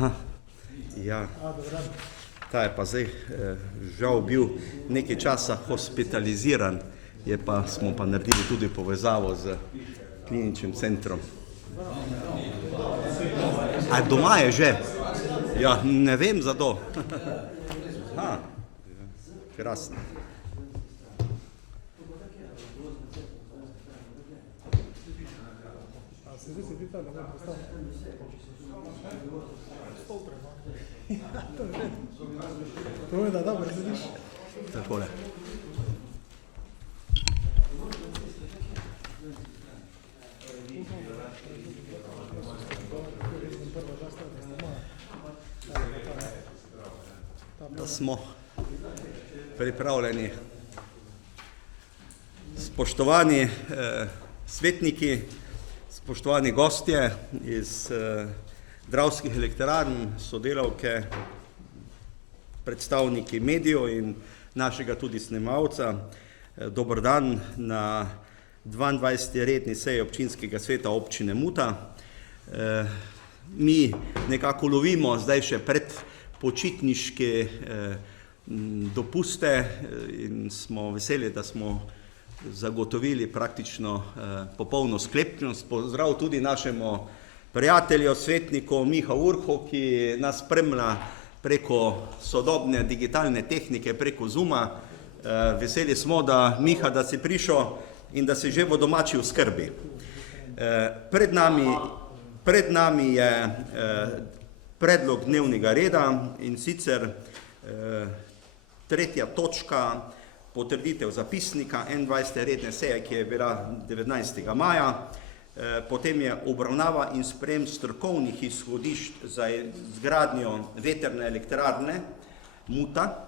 Aha, ja. Ta je pa zdaj žal bil nekaj časa hospitaliziran, smo pa naredili tudi povezavo z kliničnim centrom. A doma je že? Ja, ne vem za to. Aha, krasno. To je da dobro, sediš. Takole. Da smo pripravljeni. Spoštovani svetniki, spoštovani gostje iz Dravskih elektrarn, sodelavke, predstavniki medijev in našega tudi snemalca. Dober dan na 22. redni seji občinskega sveta občine Muta. Mi nekako lovimo zdaj še pred počitniške dopuste in smo veseli, da smo zagotovili praktično popolno sklepčnost. Pozdrav tudi našemu prijatelju, svetniku Miha Urhu, ki nas spremlja preko sodobne digitalne tehnike, preko Zooma. Veseli smo, da Miha, da si prišel in da si že v domači oskrbi. Pred nami je predlog dnevnega reda in sicer tretja točka, potrditev zapisnika 21. redne seje, ki je bila 19. maja. Potem je obravnava in sprejem strokovnih izhodišč za izgradnjo vetrne elektrarne Muta.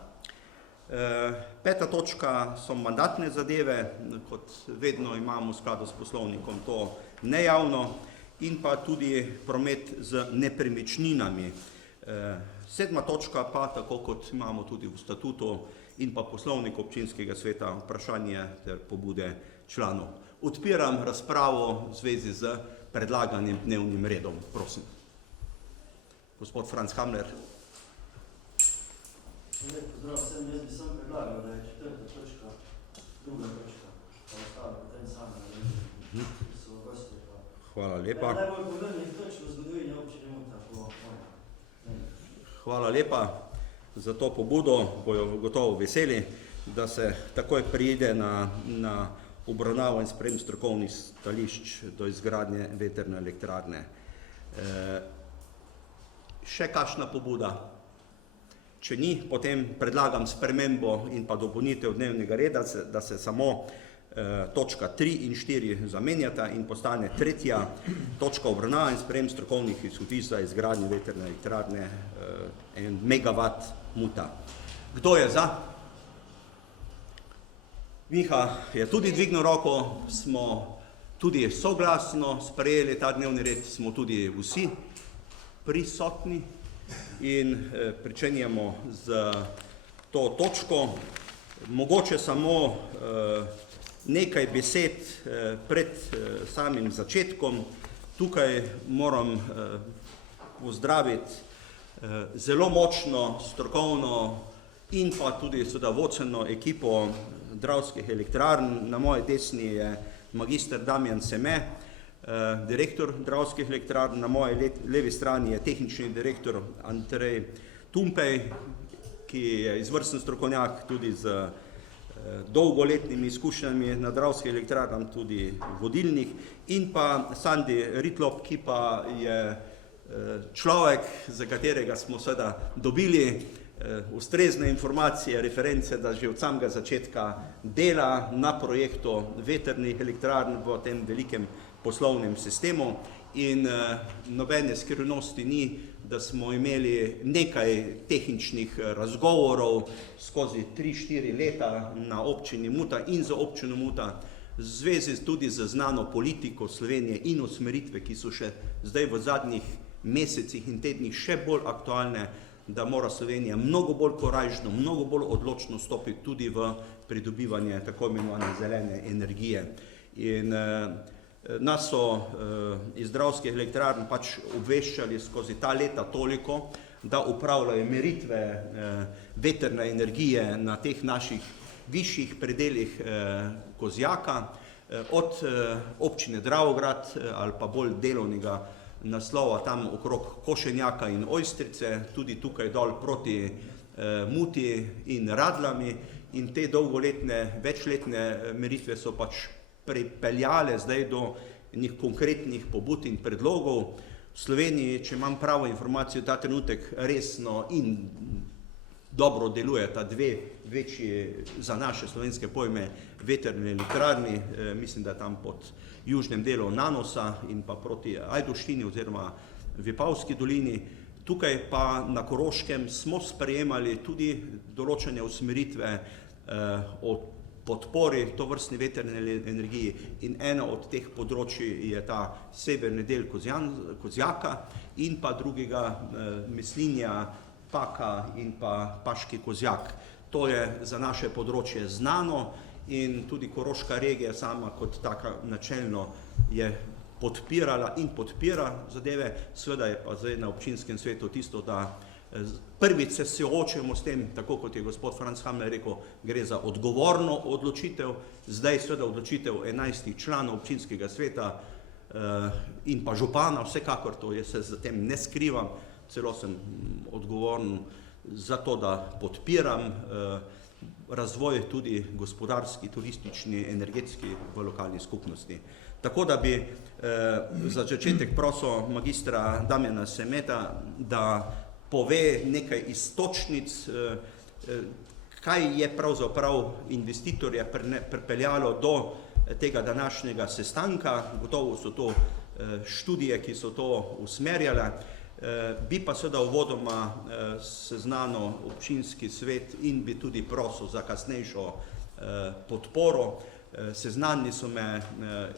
Peta točka so mandatne zadeve, kot vedno imamo v skladu s poslovnikom to nejavno, in pa tudi promet z nepremičninami. Sedma točka pa, tako kot imamo tudi v statutu in pa poslovniku občinskega sveta, vprašanje ter pobude članov. Odpiram razpravo v zvezi z predlaganim dnevnim redom. Prosim. Gospod Franc Hamler. Pozdrav vsem, jaz bi sam predlagal, da je četrta točka, druga točka, pa ostalo potem sami, da so gosti. Hvala lepa. Najbolj pomembnih točk v zgodovini občine Muta. Hvala lepa za to pobudo, bojo gotovo veseli, da se takoj pride na obravnavo in sprejem strokovnih stališč do izgradnje vetrne elektrarne. Še kakšna pobuda? Če ni, potem predlagam spremembo in pa dopolnitev dnevnega reda, da se samo točka 3 in 4 zamenjata in postane tretja točka obravnava in sprejem strokovnih izhodišč za izgradnjo vetrne elektrarne 1 megavat Muta. Kdo je za? Miha je tudi dvignil roko, smo tudi soglasno sprejeli ta dnevni red, smo tudi vsi prisotni in pričenjamo z to točko. Mogoče samo nekaj besed pred samim začetkom. Tukaj moram pozdraviti zelo močno, strokovno in pa tudi vodstveno ekipo Dravskih elektrarn. Na moji desni je magister Damjan Seme, direktor Dravskih elektrarn, na moji levi strani je tehnični direktor Andrej Tumpej, ki je izvrsten strokovnjak tudi z dolgoletnimi izkušnjami na Dravskih elektrarnah, tudi vodilnih, in pa Sandi Ritlop, ki pa je človek, za katerega smo seveda dobili ustrezne informacije, reference, da že od samega začetka dela na projektu vetrnih elektrarn v tem velikem poslovnem sistemu in nobene skrivnosti ni, da smo imeli nekaj tehničnih razgovorov skozi 3-4 leta na občini Muta in za občino Muta, v zvezi tudi z znano politiko Slovenije in usmeritve, ki so še zdaj v zadnjih mesecih in tednih še bolj aktualne, da mora Slovenija mnogo bolj korajžno, mnogo bolj odločno stopiti tudi v pridobivanje tako imenovane zelene energije. In Nas so iz Dravskih elektrarn pač obveščali skozi ta leta toliko, da upravljajo meritve vetrne energije na teh naših višjih predelih Kozjaka, od občine Dravograd ali pa bolj delovnega naslova tam okrog Košenjaka in Ojstrice, tudi tukaj dol proti Muti in Radlami, in te dolgoletne, večletne meritve so pač pripeljale zdaj do njih konkretnih pobud in predlogov. V Sloveniji, če imam pravo informacijo, ta trenutek resno in dobro deluje ta dve večji za naše slovenske pojme vetrne elektrarni, mislim, da je tam pod južnem delu Nanosa in pa proti Ajdovštini oziroma Vipavski dolini. Tukaj pa na Koroškem smo sprejemali tudi določene usmeritve o podpori tovrstni vetrni energiji in ena od teh področij je ta severni del Kozjaka in pa drugega Mislinja, Paka in pa Paški Kozjak. To je za naše področje znano in tudi Koroška regija sama kot taka načelno je podpirala in podpira zadeve, seveda je pa zdaj na občinskem svetu tisto, da prvič se soočimo s tem, tako kot je gospod Franc Hamler rekel, gre za odgovorno odločitev, zdaj seveda odločitev 11 članov občinskega sveta in pa župana, vsekakor to jaz se za tem ne skrivam, celo sem odgovoren za to, da podpiram razvoj tudi gospodarski, turistični, energetski v lokalni skupnosti. Tako da bi za začetek prosil magistra Damjana Semeta, da pove nekaj iztočnic, kaj je pravzaprav investitorja pripeljalo do tega današnjega sestanka. Gotovo so to študije, ki so to usmerjale. Bi pa seveda uvodoma seznanil občinski svet in bi tudi prosil za kasnejšo podporo. Seznanili so me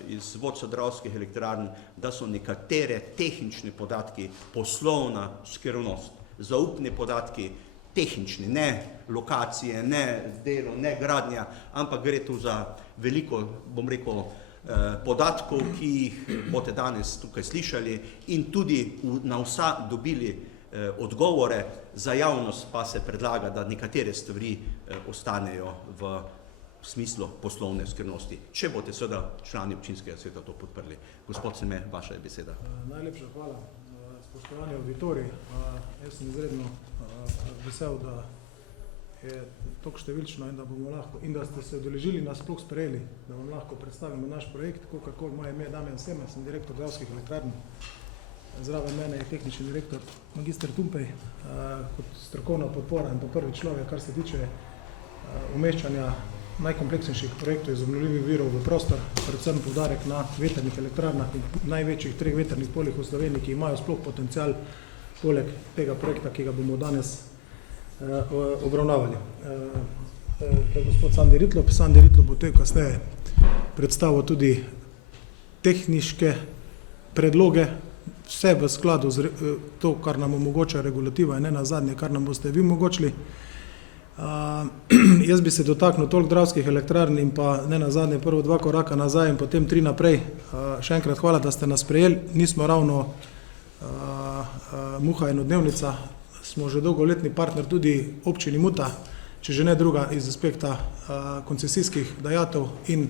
iz vodstva Dravskih elektrarn, da so nekatere tehnične podatki poslovna skrivnost, zaupni podatki tehnični, ne lokacije, ne delo, ne gradnja, ampak gre tu za veliko, bom rekel, podatkov, ki jih boste danes tukaj slišali in tudi na vsa dobili odgovore, za javnost pa se predlaga, da nekatere stvari ostanejo v smislu poslovne skrivnosti. Če boste seveda člani občinskega sveta to podprli. Gospod Seme, vaša je beseda. Najlepša hvala, spoštovani auditorij. Jaz sem izredno vesel, da je toliko številčno in da bomo lahko, in da ste se udeležili, nas sploh sprejeli, da vam lahko predstavimo naš projekt. Kakor moje ime je Damjan Seme, sem direktor Dravskih elektrarn. Zraven mene je tehnični direktor magister Tumpej, kot strokovna podpora in pa prvi človek, kar se tiče umeščanja najkompleksnejših projektov iz obnovljivih virov v prostor, predvsem poudarek na vetrnih elektrarnah in največjih 3 vetrnih poljih v Sloveniji, ki imajo sploh potencial poleg tega projekta, ki ga bomo danes obravnavali. Gospod Sandi Ritlop. Sandi Ritlop bo kasneje predstavil tudi tehniške predloge, vse v skladu z to, kar nam omogoča regulativa in ne nazadnje, kar nam boste vi omogočili. Jaz bi se dotaknil toliko Dravskih elektrarn in pa ne nazadnje prvo 2 koraka nazaj in potem 3 naprej. Še enkrat hvala, da ste nas sprejeli. Nismo ravno muha enodnevnica, smo že dolgoletni partner tudi občini Muta, če že ne druga iz aspekta koncesijskih dajatev in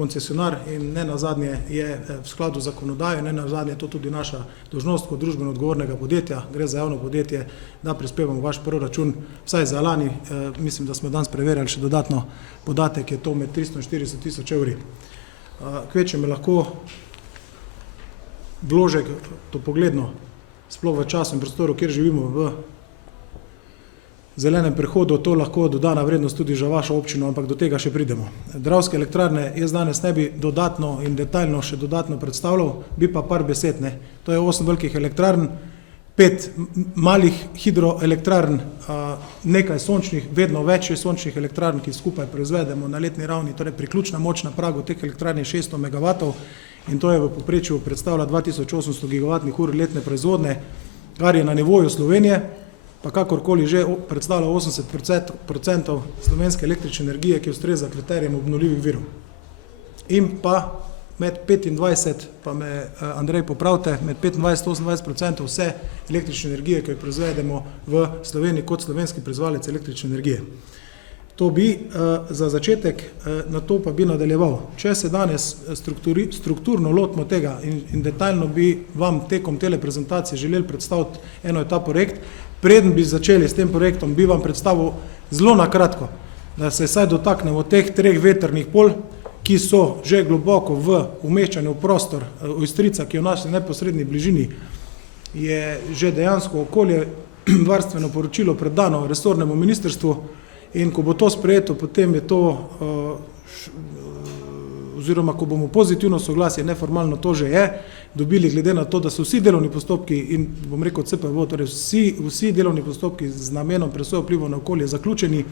koncesionar in ne nazadnje je v skladu z zakonodajo, ne nazadnje je to tudi naša dolžnost kot družbeno odgovornega podjetja, gre za javno podjetje, da prispevamo vaš proračun, vsaj za lani, mislim, da smo danes preverjali še dodatno podatek, je to med 340 tisoč evri. Kvečem je lahko vložek, to pogledno, sploh v času in prostoru, kjer živimo v zelenem prehodu, to lahko dodana vrednost tudi za vašo občino, ampak do tega še pridemo. Dravske elektrarne jaz danes ne bi dodatno in detaljno še dodatno predstavljal, bi pa par besed, ne. To je 8 velikih elektrarn, 5 malih hidroelektrarn, nekaj sončnih, vedno več sončnih elektrarn, ki skupaj proizvedemo na letni ravni, torej priključna moč na pragu teh elektrarn je 600 megavatov in to je v povprečju predstavlja 2800 gigavatnih ur letne proizvodne, kar je na nivoju Slovenije, pa kakorkoli že predstavlja 80% slovenske električne energije, ki ustreza kriterijem obnovljivih virov. In pa med 25, pa me Andrej popravite, med 25-28% vse električne energije, ki jo proizvedemo v Sloveniji kot slovenski proizvajalec električne energije. To bi za začetek, na to pa bi nadaljeval. Če se danes strukturno lotimo tega in detaljno bi vam tekom tele prezentacije želeli predstaviti eno ta projekt, preden bi začeli s tem projektom, bi vam predstavil zelo na kratko, da se saj dotaknemo teh 3 vetrnih pol, ki so že globoko v umeščanju v prostor. Ojstrica, ki je v naši neposredni bližini, je že dejansko okolje varstveno poročilo predano resornemu ministrstvu in ko bo to sprejeto, potem je to, oziroma ko bomo pozitivno soglasje, neformalno to že je, dobili glede na to, da so vsi delovni postopki in bom rekel CPV, torej vsi delovni postopki z namenom presoje vplivov na okolje zaključeni,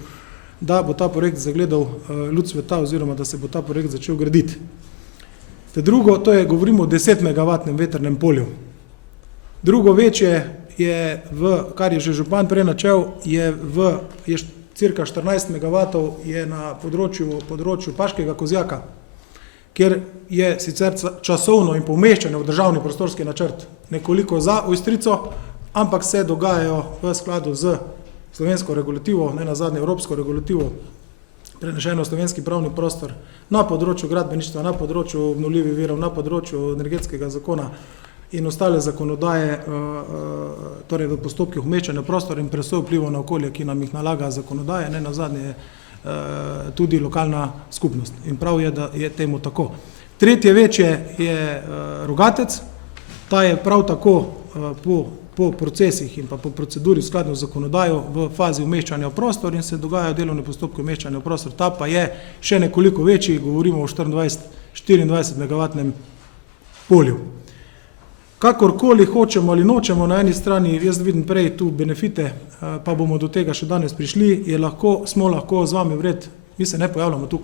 da bo ta projekt zagledal luč sveta oziroma da se bo ta projekt začel graditi. Te drugo, to je, govorimo o 10 megavatnem vetrnem polju. Drugo večje je kar je že župan prej načel, je cirka 14 megavatov je na področju Paškega Kozjaka, kjer je sicer časovno in pomeščanje v državni prostorski načrt nekoliko za Ojstrico, ampak se dogajajo v skladu z slovensko regulativo, ne nazadnje evropsko regulativo, prenešeno slovenski pravni prostor na področju gradbeništva, na področju obnovljivih virov, na področju energetskega zakona in ostale zakonodaje, torej v postopkih umeščanja prostor in presoje vplivov na okolje, ki nam jih nalaga zakonodaje, ne nazadnje tudi lokalna skupnost. In prav je, da je temu tako. Tretje večje je Rogatec, ta je prav tako po procesih in pa po proceduri skladno z zakonodajo v fazi umeščanja v prostor in se dogajajo delovne postopke umeščanja v prostor. Ta pa je še nekoliko večji, govorimo o 24 megavatnem polju. Kakorkoli hočemo ali nočemo, na eni strani, jaz vidim prej tu benefite, pa bomo do tega še danes prišli, smo lahko z vami vred, mi se ne pojavljamo tu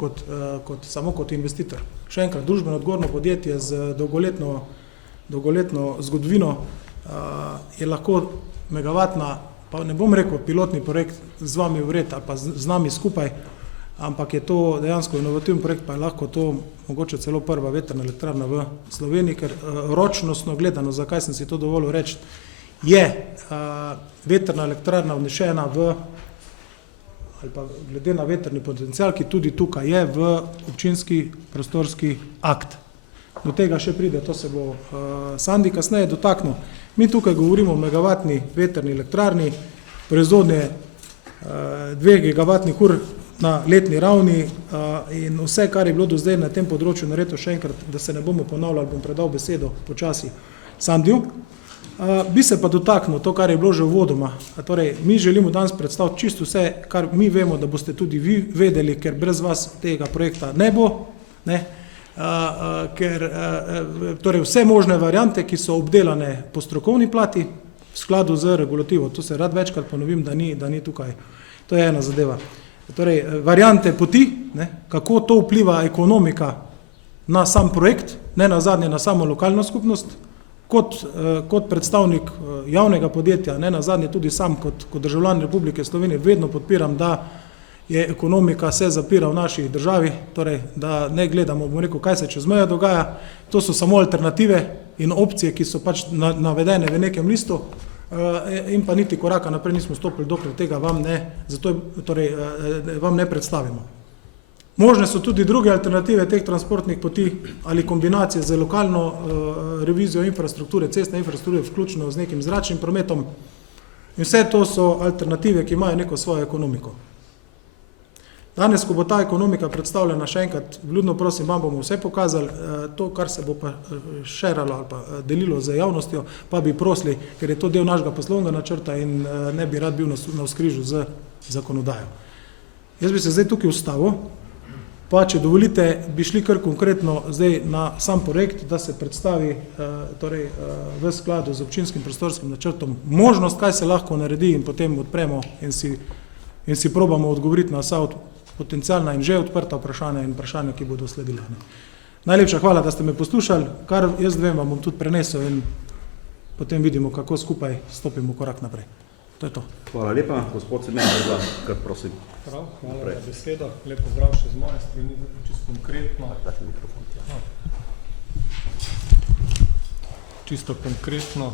samo kot investitor. Še enkrat, družbeno odgovorno podjetje z dolgoletno zgodovino je lahko megavatna, pa ne bom rekel pilotni projekt z vami vred ali pa z nami skupaj, ampak je to dejansko inovativen projekt, pa je lahko to mogoče celo prva vetrna elektrarna v Sloveniji, ker ročnostno gledano, zakaj sem si to dovolil reči, je vetrna elektrarna vnešena ali pa glede na vetrni potencial, ki tudi tukaj je v občinski prostorski akt. Do tega še pride, to se bo Sandi kasneje dotaknil. Mi tukaj govorimo o megavatni vetrni elektrarni, proizvodnje 2 gigavatnih ur na letni ravni in vse, kar je bilo do zdaj na tem področju naredito, še enkrat, da se ne bomo ponavljali, bom predal besedo počasi Sandiju. Bi se pa dotaknil to, kar je bilo že uvodoma. Torej, mi želimo danes predstaviti čisto vse, kar mi vemo, da boste tudi vi vedeli, ker brez vas tega projekta ne bo, ker torej vse možne variante, ki so obdelane po strokovni plati v skladu z regulativo, to se rad večkrat ponovim, da ni tukaj. To je ena zadeva. Torej, variante poti, kako to vpliva ekonomika na sam projekt, ne nazadnje na samo lokalno skupnost, kot predstavnik javnega podjetja, ne nazadnje tudi sam kot državljan Republike Slovenije vedno podpiram, da je ekonomika se zapira v naši državi, torej, da ne gledamo, bom rekel, kaj se čez mejo dogaja, to so samo alternative in opcije, ki so pač navedene v nekem listu in pa niti koraka naprej nismo stopili, dokler tega vam ne predstavimo. Možne so tudi druge alternative teh transportnih poti ali kombinacije z lokalno revizijo infrastrukture, cestne infrastrukture, vključno z nekim zračnim prometom in vse to so alternative, ki imajo neko svojo ekonomiko. Danes, ko bo ta ekonomika predstavljena, še enkrat, vljudno prosim, vam bomo vse pokazali, to, kar se bo pa šeralo ali pa delilo z javnostjo, pa bi prosili, ker je to del našega poslovnega načrta in ne bi rad bil na vzkrižju z zakonodajo. Jaz bi se zdaj tukaj ustavil, pa če dovolite, bi šli kar konkretno zdaj na sam projekt, da se predstavi torej, v skladu z občinskim prostorskim načrtom možnost, kaj se lahko naredi in potem odpremo in si probamo odgovoriti na vsa potencialna in že odprta vprašanja in vprašanja, ki bodo sledila. Najlepša hvala, da ste me poslušali, kar jaz vem, vam bom tudi prenesel in potem vidimo, kako skupaj stopimo korak naprej. To je to. Hvala lepa, gospod Semen, kar prosim. Prav, hvala za besedo. Lep pozdrav še z moje strani, čisto konkretno. čisto konkretno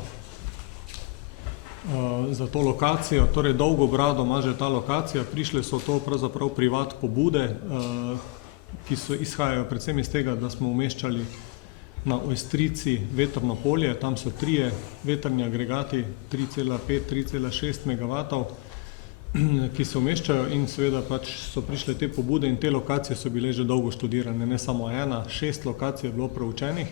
za to lokacijo. Torej dolgo brado ima že ta lokacija, prišle so to pravzaprav privat pobude, ki so izhajajo predvsem iz tega, da smo umeščali na Ojstrici vetrno polje, tam so 3 vetrni agregati 3,5-3,6 MW, ki se umeščajo in seveda pač so prišle te pobude in te lokacije so bile že dolgo študirane, ne samo ena, 6 lokacij je bilo proučenih.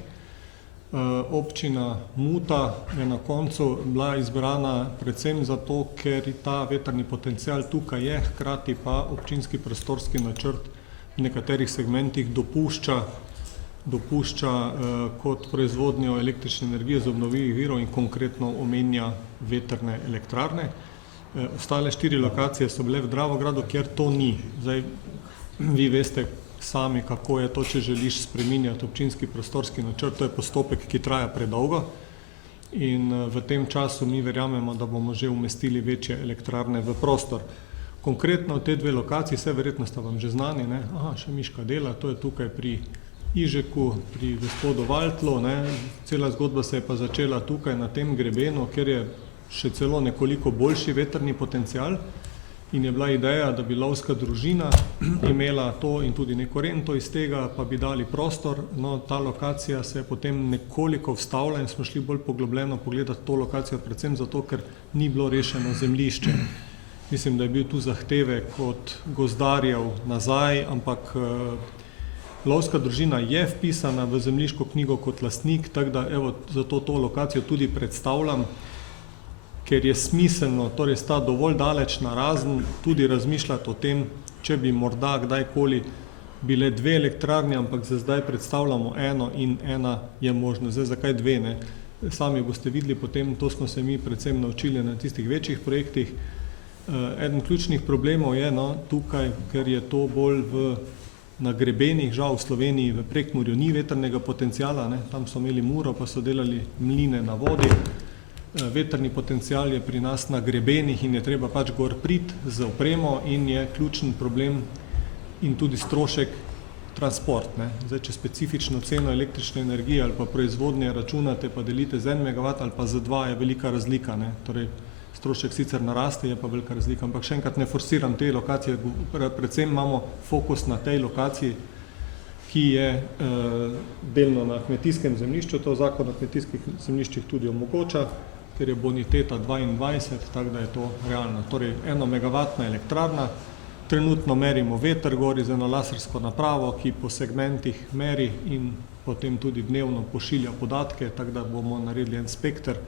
Občina Muta je na koncu bila izbrana predvsem zato, ker ta vetrni potencial tukaj je, hkrati pa občinski prostorski načrt v nekaterih segmentih dopušča kot proizvodnjo električne energije z obnovljivih virov in konkretno omenja vetrne elektrarne. Ostale 4 lokacije so bile v Dravogradu, kjer to ni. Zdaj, vi veste sami, kako je to, če želiš spreminjati občinski prostorski načrt, to je postopek, ki traja predolgo in v tem času mi verjamemo, da bomo že umestili večje elektrarne v prostor. Konkretno te 2 lokaciji, vse verjetno sta vam že znani, ne? Aha, še Miška dela, to je tukaj pri Ižeku, pri gospodu Valtlu, ne? Cela zgodba se je pa začela tukaj na tem grebenu, kjer je še celo nekoliko boljši vetrni potencial in je bila ideja, da bi lovska družina imela to in tudi neko rento iz tega, pa bi dali prostor. No, ta lokacija se je potem nekoliko vstavila in smo šli bolj poglobljeno pogledati to lokacijo, predvsem zato, ker ni bilo rešeno zemljišče. Mislim, da je bil tu zahtevek od gozdarjev nazaj, ampak lovska družina je vpisana v zemljiško knjigo kot lastnik, tako da evo, zato to lokacijo tudi predstavljam, ker je smiselno, torej sta dovolj daleč narazen, tudi razmišljati o tem, če bi morda kdajkoli bile 2 elektrarne, ampak za zdaj predstavljamo eno in ena je možno. Zdaj, zakaj 2, ne? Sami boste videli potem, to smo se mi predvsem naučili na tistih večjih projektih. Eden ključnih problemov je tukaj, ker je to bolj na grebenih, žal v Sloveniji, v Prekmurju ni vetrnega potencijala, ne? Tam so imeli Muro, pa so delali mline na vodi. Vetrni potencial je pri nas na grebenih in je treba pač gor priti z opremo in je ključen problem in tudi strošek transport, ne? Zdaj, če specifično ceno električne energije ali pa proizvodnje računate, pa delite z 1 MW ali pa z 2, je velika razlika, ne? Torej, strošek sicer naraste, je pa velika razlika, ampak še enkrat ne forsiram te lokacije, predvsem imamo fokus na tej lokaciji, ki je delno na kmetijskem zemljišču, to zakon o kmetijskih zemljiščih tudi omogoča, ker je boniteta 22, tako da je to realno. Torej, 1 megavatna elektrarna, trenutno merimo veter gori z eno lasersko napravo, ki po segmentih meri in potem tudi dnevno pošilja podatke, tako da bomo naredili en spekter.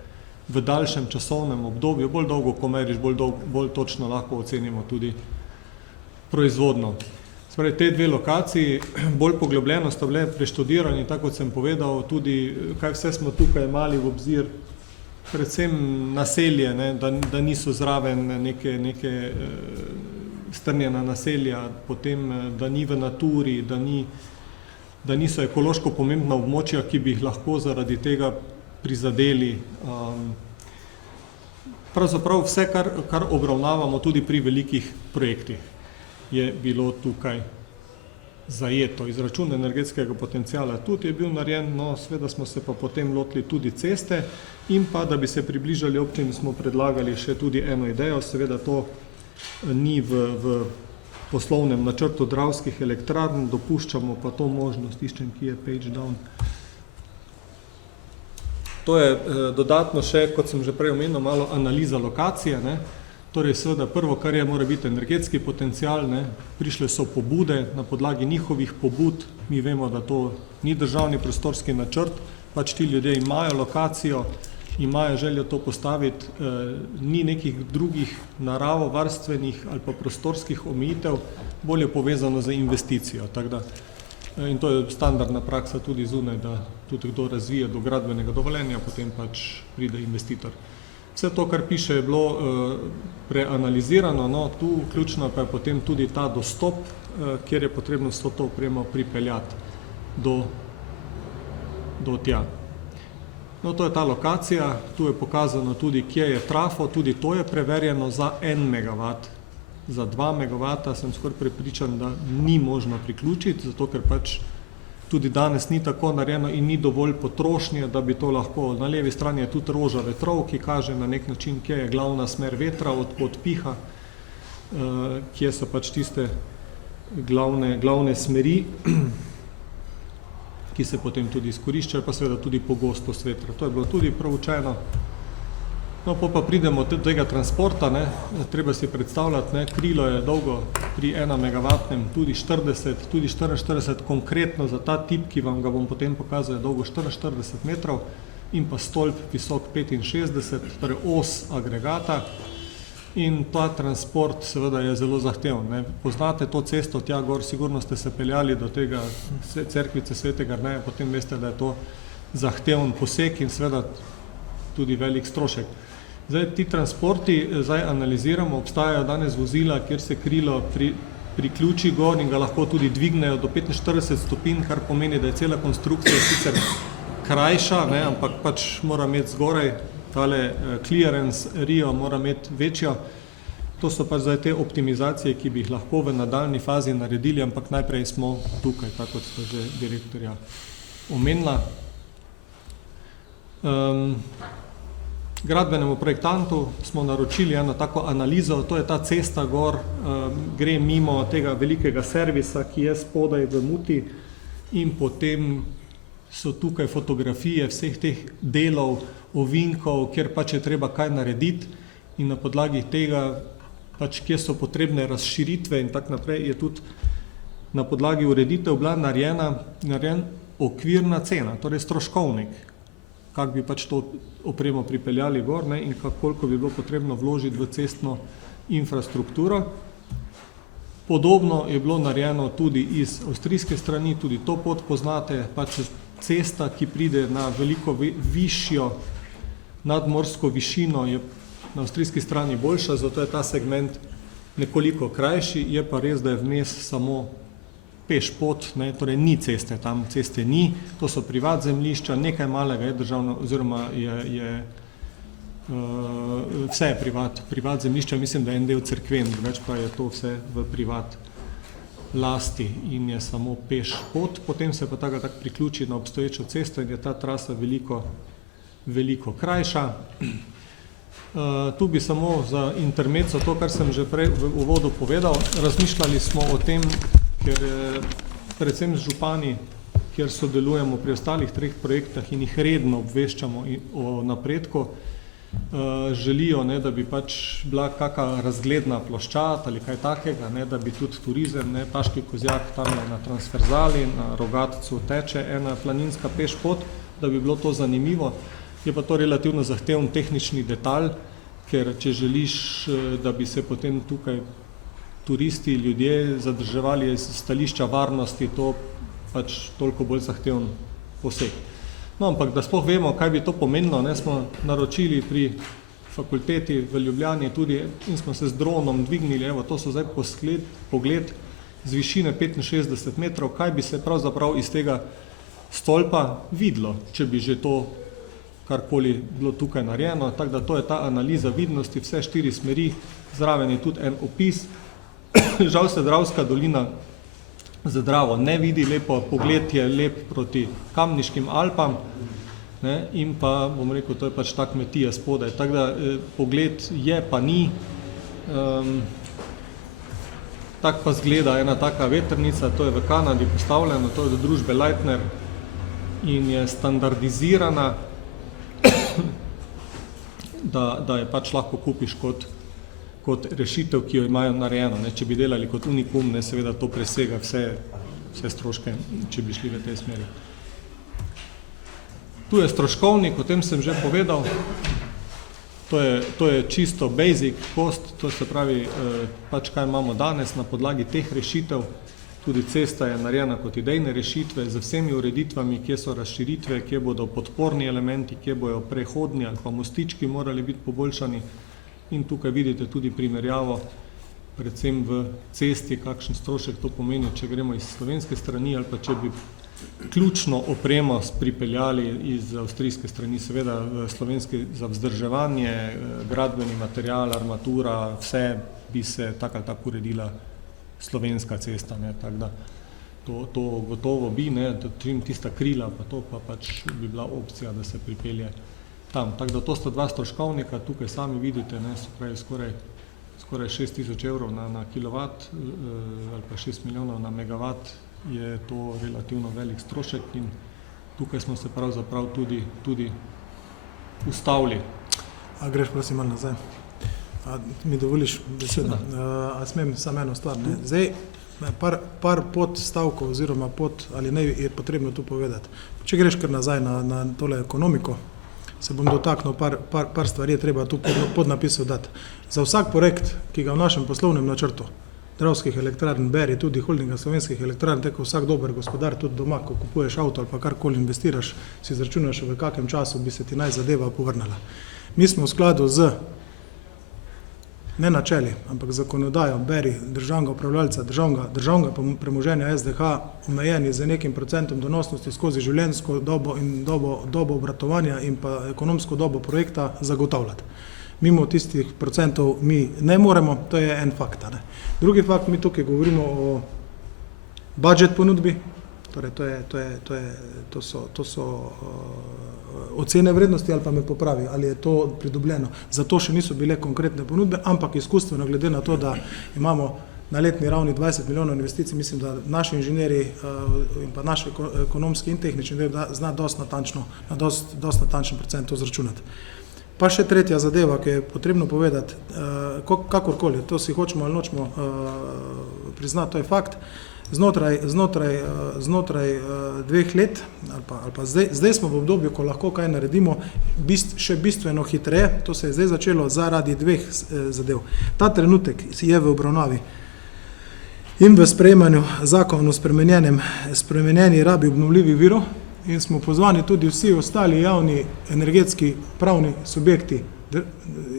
V daljšem časovnem obdobju, bolj dolgo, ko meriš, bolj točno lahko ocenimo tudi proizvodno. Spravi, te 2 lokaciji bolj poglobljeno sta bile preštudirani, tako kot sem povedal, tudi kaj vse smo tukaj imeli v obzir, predvsem naselje, ne, da niso zraven neke strnjena naselja, potem da ni v naturi, da niso ekološko pomembna območja, ki bi jih lahko zaradi tega prizadeli. Pravzaprav vse, kar obravnavamo tudi pri velikih projektih, je bilo tukaj zajeto. Izračun energetskega potencijala tudi je bil narejen, no seveda smo se pa potem lotili tudi ceste in pa, da bi se približali občini, smo predlagali še tudi eno idejo, seveda to ni v poslovnem načrtu Dravskih elektrarn, dopuščamo pa to možnost, iščem, ki je page down. To je dodatno še, kot sem že prej omenil, malo analiza lokacije, ne. Torej, seveda, prvo, kar je, mora biti energetski potencial, ne. Prišle so pobude, na podlagi njihovih pobud, mi vemo, da to ni državni prostorski načrt, pač ti ljudje imajo lokacijo, imajo željo to postaviti, ni nekih drugih naravovarstvenih ali pa prostorskih omejitev, bolj je povezano z investicijo, tako da. In to je standardna praksa tudi zunaj, da tudi kdo razvije do gradbenega dovoljenja, potem pač pride investitor. Vse to, kar piše, je bilo preanalizirano, no, tu ključno pa je potem tudi ta dostop, kjer je potrebno s to opremo pripeljati do tja. No, to je ta lokacija, tu je pokazano tudi, kje je trafo, tudi to je preverjeno za 1 megavat. Za 2 megavata sem skoraj prepričan, da ni možno priključiti, zato ker pač tudi danes ni tako narejeno in ni dovolj potrošnje, da bi to lahko. Na levi strani je tudi roža vetrov, ki kaže na nek način, kje je glavna smer vetra, od piha, kje so pač tiste glavne smeri, ki se potem tudi izkoriščajo, pa seveda tudi pogostost vetra. To je bilo tudi proučeno. No, pa pridemo do tega transporta, ne. Treba si predstavljati, ne, krilo je dolgo pri 1 megavatnem, tudi 40, tudi 44, konkretno za ta tip, ki vam ga bom potem pokazal, je dolgo 44 metrov in pa stolp visok 65, torej os agregata. In ta transport seveda je zelo zahteven, ne. Poznate to cesto tja gor, sigurno ste se peljali do tega cerkvice Svetega Jerneja, potem veste, da je to zahteven poseg in seveda tudi velik strošek. Zdaj, ti transporti analiziramo, obstajajo danes vozila, kjer se krilo priključi gor in ga lahko tudi dvignejo do 45 stopinj, kar pomeni, da je cela konstrukcija sicer krajša, ne, ampak pač mora imeti zgoraj tale clearance rio mora imeti večjo. To so pač zdaj te optimizacije, ki bi jih lahko v nadaljni fazi naredili, ampak najprej smo tukaj, tako kot sta že direktorja omenila. Gradbenemu projektantu smo naročili eno tako analizo, to je ta cesta gor, gre mimo tega velikega servisa, ki je spodaj v Muti, in potem so tukaj fotografije vseh teh delov, ovinkov, kjer pač je treba kaj narediti in na podlagi tega, pač kje so potrebne razširitve in tak naprej, je tudi na podlagi ureditev bila narejen okvirna cena, torej stroškovnik, kako bi pač to opremo pripeljali gor, ne, in koliko bi bilo potrebno vložiti v cestno infrastrukturo. Podobno je bilo narejeno tudi iz avstrijske strani, tudi to pot poznate, pač cesta, ki pride na veliko višjo nadmorsko višino, je na avstrijski strani boljša, zato je ta segment nekoliko krajši, je pa res, da je vmes samo peš pot, ne, torej ni ceste, tam ceste ni, to so privat zemljišča, nekaj malega je državno, oziroma vse je privat zemljišča, mislim, da je en del cerkven, več pa je to vse v privat lasti in je samo peš pot, potem se pa tako priključi na obstoječo cesto in je ta trasa veliko krajša. Tu bi samo za intermezzo to, kar sem že prej v uvodu povedal, razmišljali smo o tem, ker predvsem z župani, kjer sodelujemo pri ostalih 3 projektah in jih redno obveščamo o napredku, želijo, ne, da bi pač bila kakšna razgledna ploščad ali kaj takega, ne, da bi tudi turizem, ne, Paški Kozjak, tam je na transverzali, na Rogatcu teče ena planinska peš pot, da bi bilo to zanimivo. Je pa to relativno zahteven tehnični detalj, ker če želiš, da bi se potem tukaj turisti, ljudje zadrževali iz stališča varnosti, to pač toliko bolj zahteven poseg. No, ampak da sploh vemo, kaj bi to pomenilo, ne, smo naročili pri fakulteti v Ljubljani tudi in smo se z dronom dvignili, evo, to so zdaj pogled z višine 65 metrov, kaj bi se pravzaprav iz tega stolpa videlo, če bi že to karkoli bilo tukaj narejeno, tako da to je ta analiza vidnosti, vse 4 smeri, zraven je tudi en opis. Žal se Dravska dolina za Dravo ne vidi lepo, pogled je lep proti Kamniškim Alpam, ne, in pa, bom rekel, to je pač ta kmetija spodaj, tako da pogled je pa ni. Tak pa zgleda ena taka vetrnica, to je v Kanadi postavljeno, to je do družbe Leitner in je standardizirana, da je pač lahko kupiš kot rešitev, ki jo imajo narejeno. Ne. Če bi delali kot unikum, ne, seveda to presega vse stroške, če bi šli v tej smeri. Tu je stroškovnik, o tem sem že povedal. To je čisto basic cost, to se pravi, pač kaj imamo danes na podlagi teh rešitev. Tudi cesta je narejena kot idejne rešitve z vsemi ureditvami, kje so razširitve, kje bodo podporni elementi, kje bojo prehodni ali pa mostički morali biti poboljšani. In tukaj vidite tudi primerjavo, predvsem v cesti, kakšen strošek to pomeni, če gremo iz slovenske strani ali pa če bi ključno opremo pripeljali iz avstrijske strani, seveda slovenski za vzdrževanje, gradbeni material, armatura, vse bi se tako ali tako uredila slovenska cesta, ne, tako da To gotovo bi, ne, tista krila, pa to pa pač bi bila opcija, da se pripelje tam. Tako da to sta dva stroškovnika, tukaj sami vidite, ne, se pravi skoraj 6.000 evrov na kilovat ali pa 6 milijonov na megavat je to relativno velik strošek in tukaj smo se pravzaprav tudi ustavili. A greš prosim malo nazaj? A mi dovoliš besedo? A smem samo eno stvar? Ne? Zdaj, par podstavkov oziroma ali ne je potrebno tu povedati. Če greš kar nazaj na tole ekonomiko, se bom dotaknil par stvari, je treba tu pod napisov dati. Za vsak projekt, ki ga v našem poslovnem načrtu Dravskih elektrarn beri tudi holdinga Slovenskih elektrarn, tako vsak dober gospodar tudi doma, ko kupuješ avto ali pa karkoli investiraš, si izračunaš, v kakem času bi se ti naj zadeva povrnila. Mi smo v skladu z ne načeli, ampak zakonodajo beri državnega upravljalca, državnega premoženja SDH omejeni z nekim procentom donosnosti skozi življenjsko dobo in dobo obratovanja in pa ekonomsko dobo projekta zagotavljati. Mimo tistih procentov mi ne moremo, to je en fakt. Ne. Drugi fakt, mi tukaj govorimo o budžet ponudbi, torej to so ocene vrednosti, ali pa me popravi, ali je to pridobljeno. Zato še niso bile konkretne ponudbe, ampak izkustveno glede na to, da imamo na letni ravni 20 milijonov investicij, mislim, da naši inženirji in pa naši ekonomski in tehnični zna dosti natančen procent to zračunati. Pa še tretja zadeva, ki je potrebno povedati, kakorkoli, to si hočemo ali nočemo priznati, to je fakt, znotraj 2 let, ali pa zdaj smo v obdobju, ko lahko kaj naredimo, še bistveno hitreje, to se je zdaj začelo zaradi 2 zadev. Ta trenutek je v obravnavi in v sprejemanju zakona o spremenjeni rabi obnovljivih virov, in smo pozvani tudi vsi ostali javni energetski pravni subjekti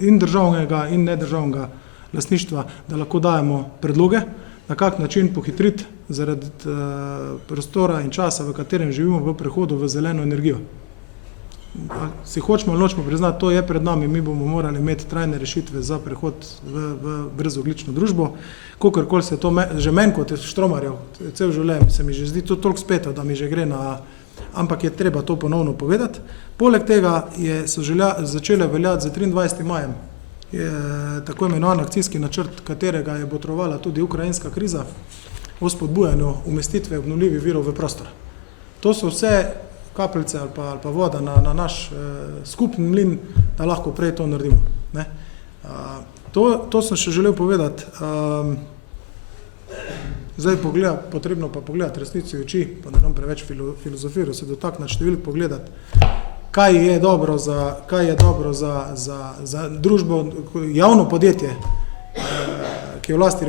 in državnega in nedržavnega lastništva, da lahko dajemo predloge, na kak način pohitriti zaradi prostora in časa, v katerem živimo, v prehodu v zeleno energijo. Si hočemo ali nočemo priznati, to je pred nami, mi bomo morali imeti trajne rešitve za prehod v brezogljično družbo. Kakorkoli se to, že meni kot štromarjev, cel življenje se mi že zdi to toliko speto, da mi že gre ampak je treba to ponovno povedati. Poleg tega so začele veljati za 23. majem tako imenovan akcijski načrt, katerega je botrovala tudi ukrajinska kriza, o spodbujanju umestitve obnovljivih virov v prostor. To so vse kapljice ali pa voda na naš skupni mlin, da lahko prej to naredimo. Ne? To sem še želel povedati. Zdaj potrebno pa pogledati resnici v oči, pa ne bom preveč filozofiral, se dotakniti številk, pogledati, kaj je dobro za družbo, javno podjetje, ki je v lasti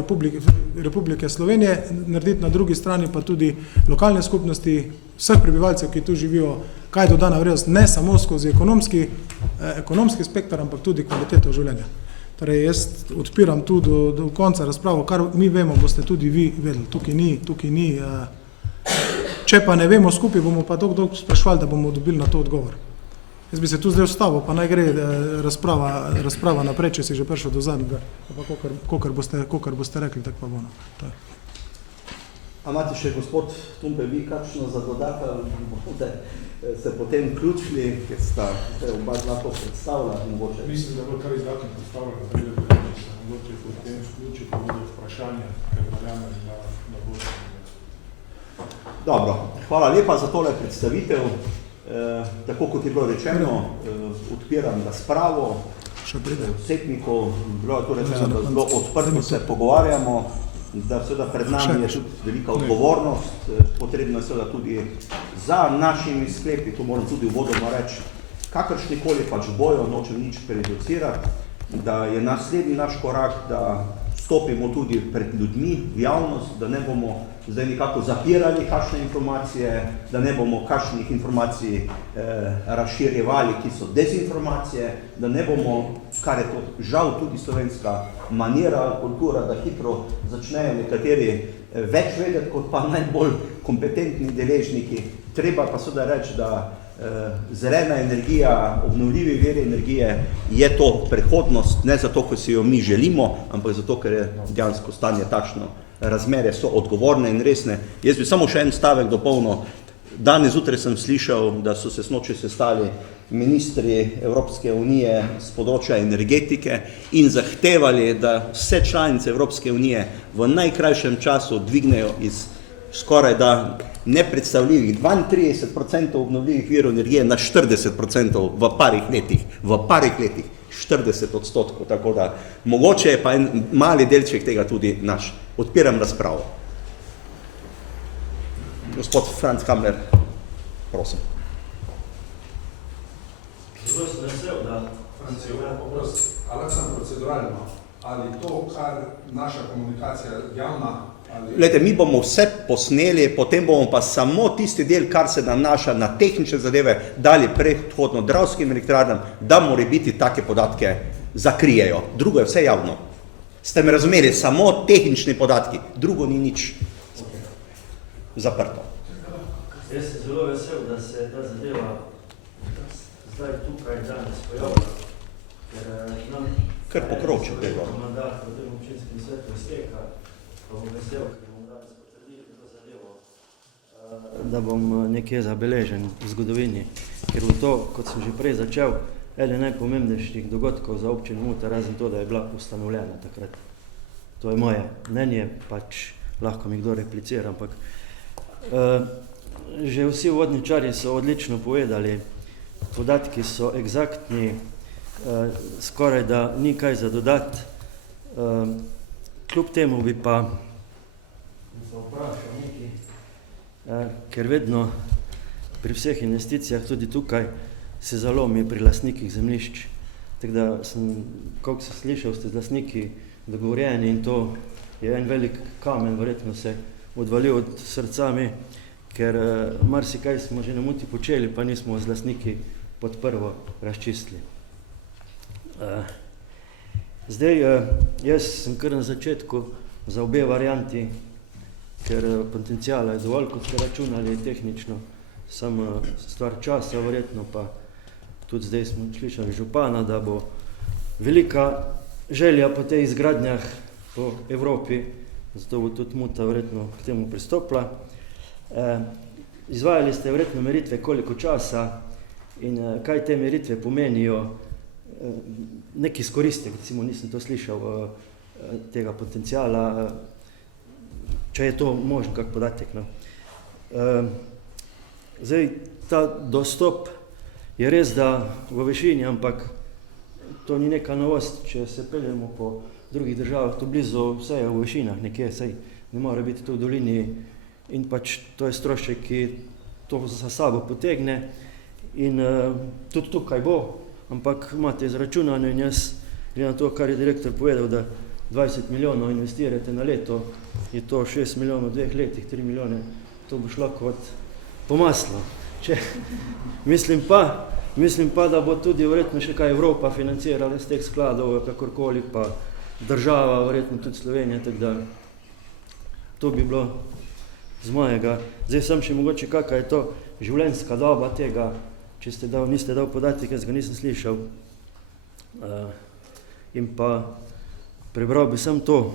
Republike Slovenije, narediti na drugi strani pa tudi lokalne skupnosti, vseh prebivalcev, ki tu živijo, kaj je dodana vrednost, ne samo skozi ekonomski spektr, ampak tudi kvaliteto življenja. Torej, jaz odpiram tu do konca razpravo, kar mi vemo, boste tudi vi vedeli. Tukaj ni. Če pa ne vemo skupaj, bomo pa dolgo sprašvali, da bomo dobili na to odgovor. Jaz bi se tu zdaj ustavil, pa naj gre razprava naprej, če si že prišel do zadnjega. Kakor boste rekli, tako pa bo. A imate še, gospod Tumpe, vi kakšno za dodatek, boste se potem vključili, ker sta oba dva to predstavila? Mislim, da bo kar izdatno predstavljeno, da se mogoče potem vključiti, pa bodo vprašanja, ker verjamem, da bo. Dobro, hvala lepa za tole predstavitev. Tako kot je bilo rečeno, odpiram razpravo vsetnikov, bilo je to rečeno, da zelo odprto se pogovarjamo, da seveda pred nami je tudi velika odgovornost, potrebno je seveda tudi za našimi sklepi, to moram tudi uvodoma reči, kakršnikoli pač bojo, nočem nič prejudicirati, da je naslednji naš korak, da stopimo tudi pred ljudmi v javnost, da ne bomo zdaj nekako zapirali kakšne informacije, da ne bomo kakšnih informacij razširjevali, ki so dezinformacije, da ne bomo, kar je to žal tudi slovenska manira, kultura, da hitro začnejo nekateri več vedeti, kot pa najbolj kompetentni deležniki. Treba pa seveda reči, da zelena energija, obnovljivi viri energije je to prihodnost, ne zato, ker si jo mi želimo, ampak zato, ker je dejansko stanje takšno, razmere so odgovorne in resne. Jaz bi samo še en stavek dopolnil. Danes zjutraj sem slišal, da so se sinoči sestali ministri Evropske unije z področja energetike in zahtevali, da vse članice Evropske unije v najkrajšem času dvignejo iz skoraj da nepredstavljivih 32% obnovljivih virov energije na 40% v parih letih. 40%, tako da mogoče je pa en mali delček tega tudi naš. Odpiram razpravo. Gospod Franc Hamler, prosim. Zelo sem vesel, da Francijo, ali sem proceduralno, ali to, kar naša komunikacija javna, ali... Glejte, mi bomo vse posneli, potem bomo pa samo tisti del, kar se nanaša na tehnične zadeve, dali predhodno Dravskim elektrarnam, da mora biti take podatke zakrijejo. Drugo je vse javno. Ste me razumeli, samo tehnični podatki, drugo ni nič zaprto. Jaz sem zelo vesel, da se ta zadeva zdaj tukaj danes pojavlja, ker nam Kar pokročil tega. mandat v tem občinskem svetu izteka, pa bom vesel, ker bomo danes potrdili to zadevo, da bom nekje zabeležen v zgodovini, ker bo to, kot sem že prej začel, eden najpomembnejših dogodkov za občino Muta, razen to, da je bila ustanovljena takrat. To je moje mnenje, pač lahko mi kdo replicira, ampak že vsi vodničarji so odlično povedali, podatki so egzaktni, skoraj da ni kaj za dodati. Kljub temu bi pa vprašal nekaj, ker vedno pri vseh investicijah, tudi tukaj, se zalomi pri lastnikih zemljišč. Tako da sem, koliko sem slišal, ste z lastniki dogovorjeni in to je en velik kamen, verjetno se odvalil od srca mi, ker marsikaj smo že na Muti počeli, pa nismo z lastniki pod prvo razčistili. Zdaj, jaz sem kar na začetku za obe varianti, ker potencijala je dovolj, kot ste računali tehnično, samo stvar časa verjetno, pa tudi zdaj smo slišali župana, da bo velika želja po tej izgradnjah po Evropi, zato bo tudi Muta verjetno k temu pristopila. Izvajali ste verjetno meritve, koliko časa in kaj te meritve pomenijo, nek izkoristek, recimo nisem to slišal, tega potencijala, če je to možno kak podatek. No. Zdaj, ta dostop je res, da v višini, ampak to ni neka novost, če se peljemo po drugih državah, to blizu vse je v višinah nekje, saj ne mora biti to v dolini in pač to je strošek, ki to za sabo potegne in tudi tukaj bo, ampak imate izračunano in jaz, glede na to, kar je direktor povedal, da 20 milijonov investirate na leto, je to 6 milijonov v 2 letih, 3 milijone, to bo šlo kot po maslu. Mislim pa, da bo tudi verjetno še kaj Evropa financirala iz teh skladov, kakorkoli, pa država, verjetno tudi Slovenija, tako da to bi bilo z mojega. Zdaj sem še mogoče, kakva je to življenjska doba tega, če niste dal podatek, jaz ga nisem slišal. In pa prebral bi sem to,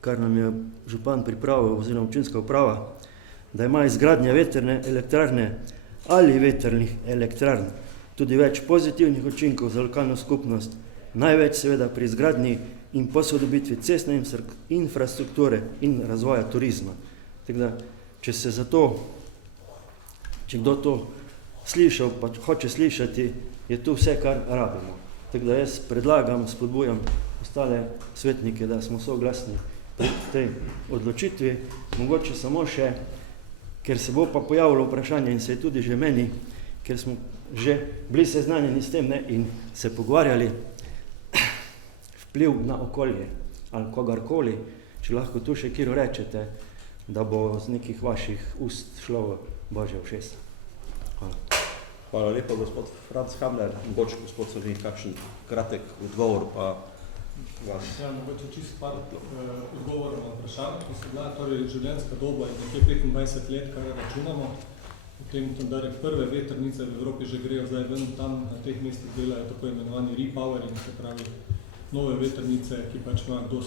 kar nam je župan pripravil, oziroma občinska uprava, da ima izgradnja vetrne elektrarne ali vetrnih elektrarn tudi več pozitivnih učinkov za lokalno skupnost, največ seveda pri izgradnji in posodobitvi cestne infrastrukture in razvoja turizma. Tako da, če se za to, če kdo to slišal, pa hoče slišati, je tu vse, kar rabimo. Tako da jaz predlagam, spodbujam ostale svetnike, da smo soglasni pri tej odločitvi. Mogoče samo še, ker se bo pa pojavilo vprašanje in se je tudi že meni, ker smo že bili seznanjeni s tem in se pogovarjali, vpliv na okolje ali kogarkoli, če lahko tu še kjer rečete, da bo z nekih vaših ust šlo v Božje ušesa. Hvala. Hvala lepa, gospod Franc Hamler. Mogoče, gospod Savin, kakšen kratek odgovor pa vas. Ja, mogoče čisto par odgovorov na vprašanje, ko se bila, torej življenjska doba je nekje 25 let, kar računamo. Potem da prve vetrnice v Evropi že grejo zdaj ven, tam na teh mestih delajo tako imenovani repowering, se pravi nove vetrnice, ki pač imajo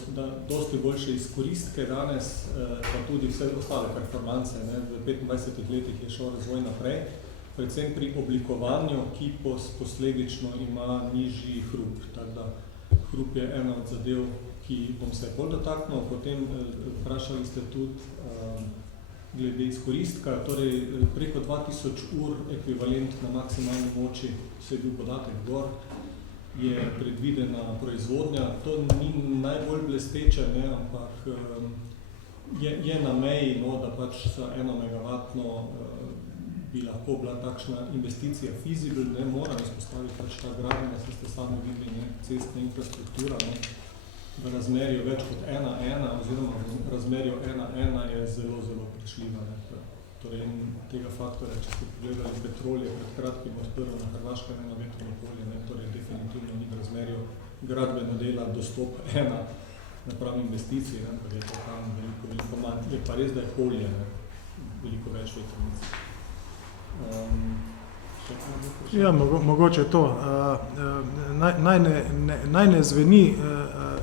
dosti boljše izkoristke danes, pa tudi vse ostale performance. Ne. V 25 letih je šel razvoj naprej, predvsem pri oblikovanju, ki posledično ima nižji hrup. Tako da hrup je ena od zadev, ki bom se bolj dotaknil. Potem vprašali ste tudi glede izkoristka, torej preko 2000 ur ekvivalent na maksimalni moči, vse je bil podatek gor, je predvidena proizvodnja. To ni najbolj blesteče, ne, ampak je na meji, no, da pač za 1 megavatno bi lahko bila takšna investicija feasible, ne, moram izpostaviti pač ta gradnja, da ste sami videli, ne, cestna infrastruktura, ne, v razmerju več kot 1:1 oziroma v razmerju 1:1 je zelo, zelo prišljiva. Torej, tega faktora, če ste pogledali Petrol je pred kratkim odprl na Hrvaškem eno vetrno polje, ne, torej definitivno ni v razmerju gradbeno dela dostop 1 napram investiciji, ne, ker je to tam veliko manj. Je pa res, da je polje, ne, veliko več vetrnic. Ja, mogoče to. Naj ne zveni,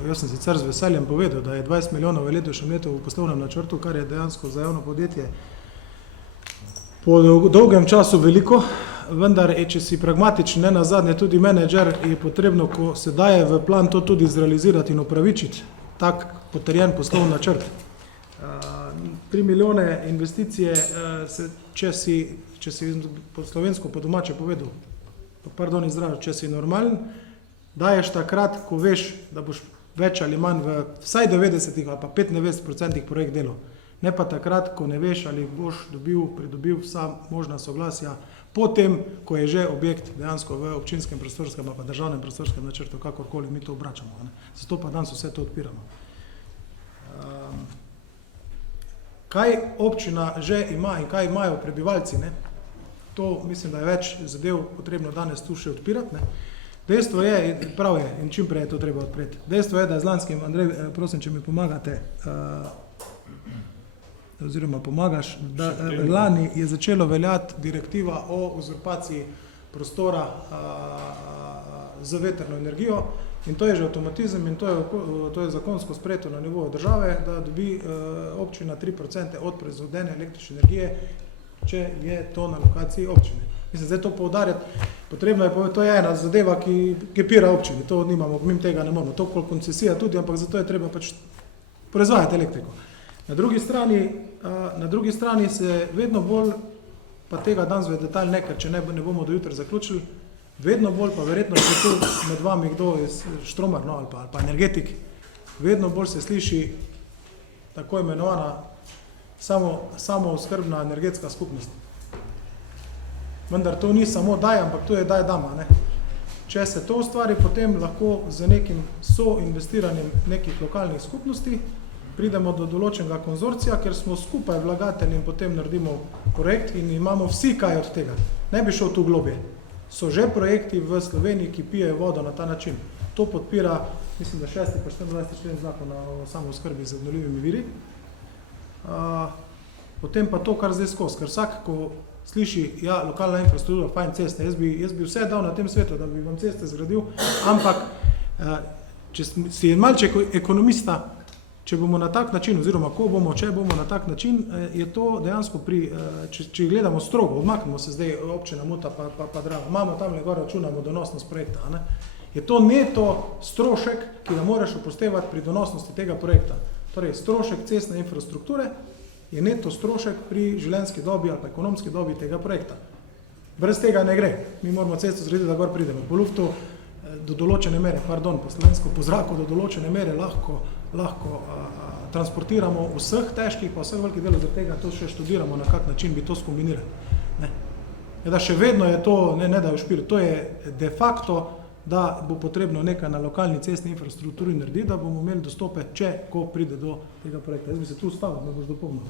jaz sem sicer z veseljem povedal, da je 20 milijonov v letošnjem letu v poslovnem načrtu, kar je dejansko za javno podjetje po dolgem času veliko, vendar če si pragmatičen, ne nazadnje tudi menedžer, je potrebno, ko se daje v plan, to tudi zrealizirati in upravičiti tak potrjen poslovni načrt. 3 milijone investicije, če si po slovensko po domače povedal, pardon izraz, če si normalen, daješ takrat, ko veš, da boš več ali manj v vsaj 90 ali pa 95% projekt delal. Ne pa takrat, ko ne veš, ali boš pridobil vsa možna soglasja, potem, ko je že objekt dejansko v občinskem prostorskem ali pa državnem prostorskem načrtu, kakorkoli mi to obračamo. Ne. Zato pa danes vse to odpiramo. Kaj občina že ima in kaj imajo prebivalci, ne? To mislim, da je več zadev potrebno danes tu še odpirati. Ne? Dejstvo je, prav je, in čim prej je to treba odpreti. Dejstvo je, da z lanskim, Andrej, prosim, če mi pomagate, oziroma pomagaš, da lani je začelo veljati direktiva o uzurpaciji prostora z vetrno energijo in to je že avtomatizem in to je zakonsko sprejeto na nivoju države, da dobi občina 3% od proizvedene električne energije, če je to na lokaciji občine. Mislim, zdaj to poudarjati, potrebno je povedati, to je ena zadeva, ki pira občini, to nimamo, mi tega ne moramo, to kot koncesija tudi, ampak zato je treba pač proizvajati elektriko. Na drugi strani se vedno bolj, pa tega danes v detalj ne, ker če ne bomo do jutra zaključili, vedno bolj, pa verjetno še tu med vami kdo iz Štromar, no, ali pa energetik, vedno bolj se sliši tako imenovana samooskrbna energetska skupnost. Vendar to ni samo daj, ampak to je daj dama. Ne? Če se to ustvari, potem lahko z nekim soinvestiranjem nekih lokalnih skupnosti pridemo do določenega konzorcija, ker smo skupaj vlagatelji in potem naredimo projekt in imamo vsi kaj od tega. Ne bi šel tu globje. So že projekti v Sloveniji, ki pijejo vodo na ta način. To podpira, mislim, da 6. pa 24. člen zakona o samooskrbi z obnovljivimi viri. Potem pa to, kar zdaj skozi, ker vsak, ko sliši, ja, lokalna infrastruktura, fajn ceste, jaz bi vse dal na tem svetu, da bi vam ceste zgradil, ampak če si malček ekonomista, če bomo na tak način, oziroma če bomo na tak način, je to dejansko če gledamo strogo, odmaknemo se zdaj občina Muta pa Drava, imamo tam le gore, računamo donosnost projekta, ne? Je to neto strošek, ki ga moraš upoštevati pri donosnosti tega projekta. Torej, strošek cestne infrastrukture je neto strošek pri življenjski dobi ali pa ekonomski dobi tega projekta. Brez tega ne gre. Mi moramo cesto zgraditi, da gor pridemo. Po luftu do določene mere, po slovensko, po zraku do določene mere lahko transportiramo vseh težkih, pa vseh velikih delov, zaradi tega to še študiramo, na kak način bi to skombinirali. Ne. Da še vedno je to, ne da je v špiru, to je de facto, da bo potrebno nekaj na lokalni cestni infrastrukturi narediti, da bomo imeli dostope, ko pride do tega projekta. Jaz bi se tu stavil, da boš dopolnil.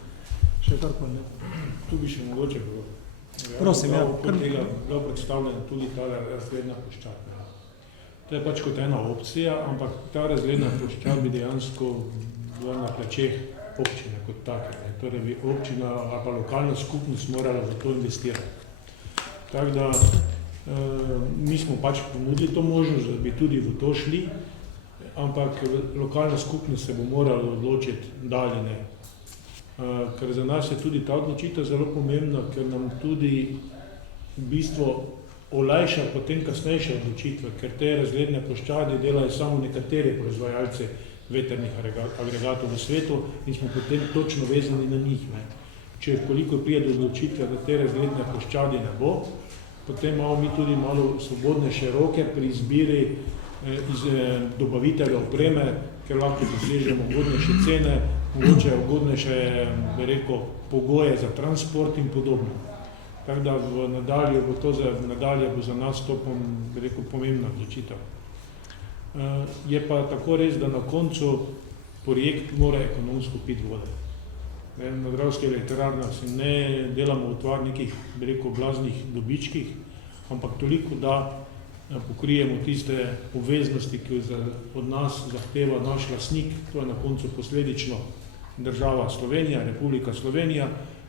Še karkoli, ne. Tu bi še mogoče bilo. Prosim, ja. Bilo predstavljeno tudi ta razgledna ploščad. To je pač kot ena opcija, ampak ta razgledna ploščad bi dejansko bila na plačeh občine kot take. Torej bi občina ali pa lokalna skupnost morala za to investirati. Tako da mi smo pač ponudili to možnost, da bi tudi v to šli. ampak lokalna skupnost se bo morala odločiti dalje ne. Ker za nas je tudi ta odločitev zelo pomembna, ker nam tudi v bistvu olajša potem kasnejše odločitve, ker te razgledne ploščadi delajo samo nekateri proizvajalci vetrnih agregatov v svetu in smo potem točno vezani na njih. Ne. Če koliko prije do odločitve, da te razgledne ploščadi ne bo, potem imamo mi tudi malo svobodnejše roke pri izbiri iz dobavitelja opreme, ker lahko dosežemo ugodnejše cene, mogoče ugodnejše, bi rekel, pogoje za transport in podobno. Tako da v nadalje bo za nas to, bi rekel, pomembna odločitev. Je pa tako res, da na koncu projekt mora ekonomsko piti vode. Na Dravskih elektrarnah se ne delamo utvar nekih, bi rekel, blaznih dobičkih, ampak toliko, da pokrijemo tiste obveznosti, ki od nas zahteva naš lastnik, to je na koncu posledično država Slovenija, Republika Slovenija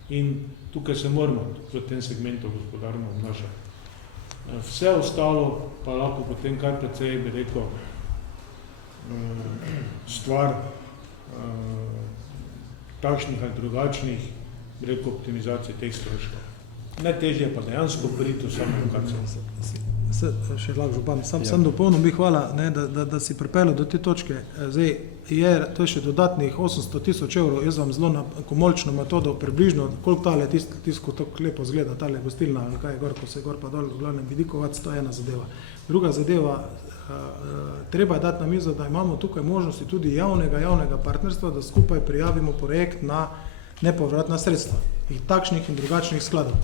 in tukaj se moramo v tem segmentu gospodarno obnašati. Vse ostalo pa lahko potem kar precej, bi rekel, stvar takšnih ali drugačnih, bi rekel, optimizacij teh stroškov. Najtežje pa dejansko priti v samo lokacijo. Še lahko župan, sam dopolnim bi hvala, ne, da si pripeljal do te točke. Zdaj, to je še dodatnih 800 000 evrov, jaz vam zelo na komolčno metodo približno, koliko tale tisko tako lepo zgleda, tale gostilna, ali kaj je gor, ko se gor pa dol, v glavnem Vidikovac, to je ena zadeva. Druga zadeva, treba je dati na mizo, da imamo tukaj možnosti tudi javnega partnerstva, da skupaj prijavimo projekt na nepovratna sredstva, takšnih in drugačnih skladov.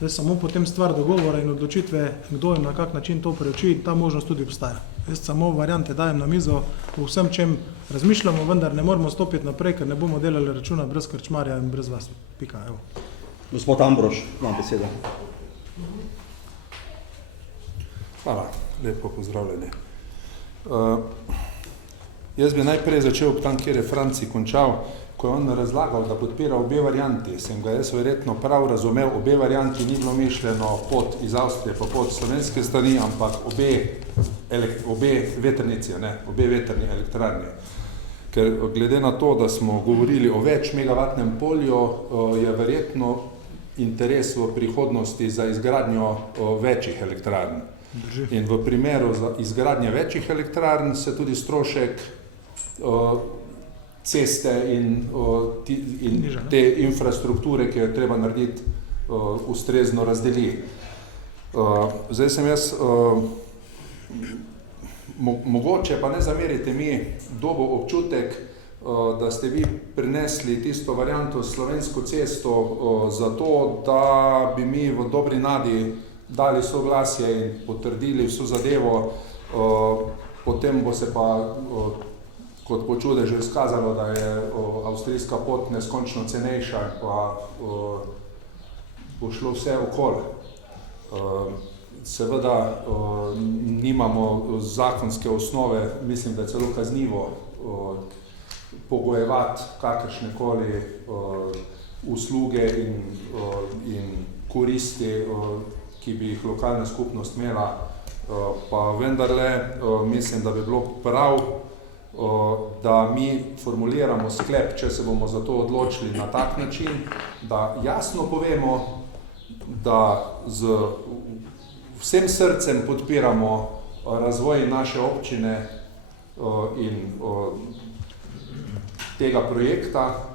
To je samo potem stvar dogovora in odločitve, kdo in na kak način to preuči, ta možnost tudi obstaja. Jaz samo variante dajem na mizo v vsem, čem razmišljamo, vendar ne moramo stopiti naprej, ker ne bomo delali računa brez krčmarja in brez vas. Pika, evo. Gospod Ambrož, imam besedo. Hvala, lepo pozdravljeni. Jaz bi najprej začel tam, kjer je Franci končal, ko je on razlagal, da podpira obe varianti. Sem ga jaz verjetno prav razumel, obe varianti ni bilo mišljeno pot iz Avstrije pa pot slovenske strani, ampak obe vetrnici, ne, obe vetrni elektrarni. Ker glede na to, da smo govorili o več megavatnem polju, je verjetno interes v prihodnosti za izgradnjo večjih elektrarn. In v primeru za izgradnje večjih elektrarn se tudi strošek ceste in te infrastrukture, ki jo treba narediti, ustrezno razdeli. Zdaj sem jaz, mogoče pa ne zamerite mi, dobil občutek, da ste vi prinesli tisto varianto slovensko cesto zato, da bi mi v dobri nadi dali soglasje in potrdili vso zadevo, potem bo se pa kot po čudežu izkazalo, da je avstrijska pot neskončno cenejša, pa bo šlo vse okoli. Seveda nimamo zakonske osnove, mislim, da je celo kaznivo pogojevati kakršnekoli usluge in koristi, ki bi jih lokalna skupnost imela, pa vendarle mislim, da bi bilo prav, da mi formuliramo sklep, če se bomo za to odločili na tak način, da jasno povemo, da z vsem srcem podpiramo razvoj naše občine in tega projekta,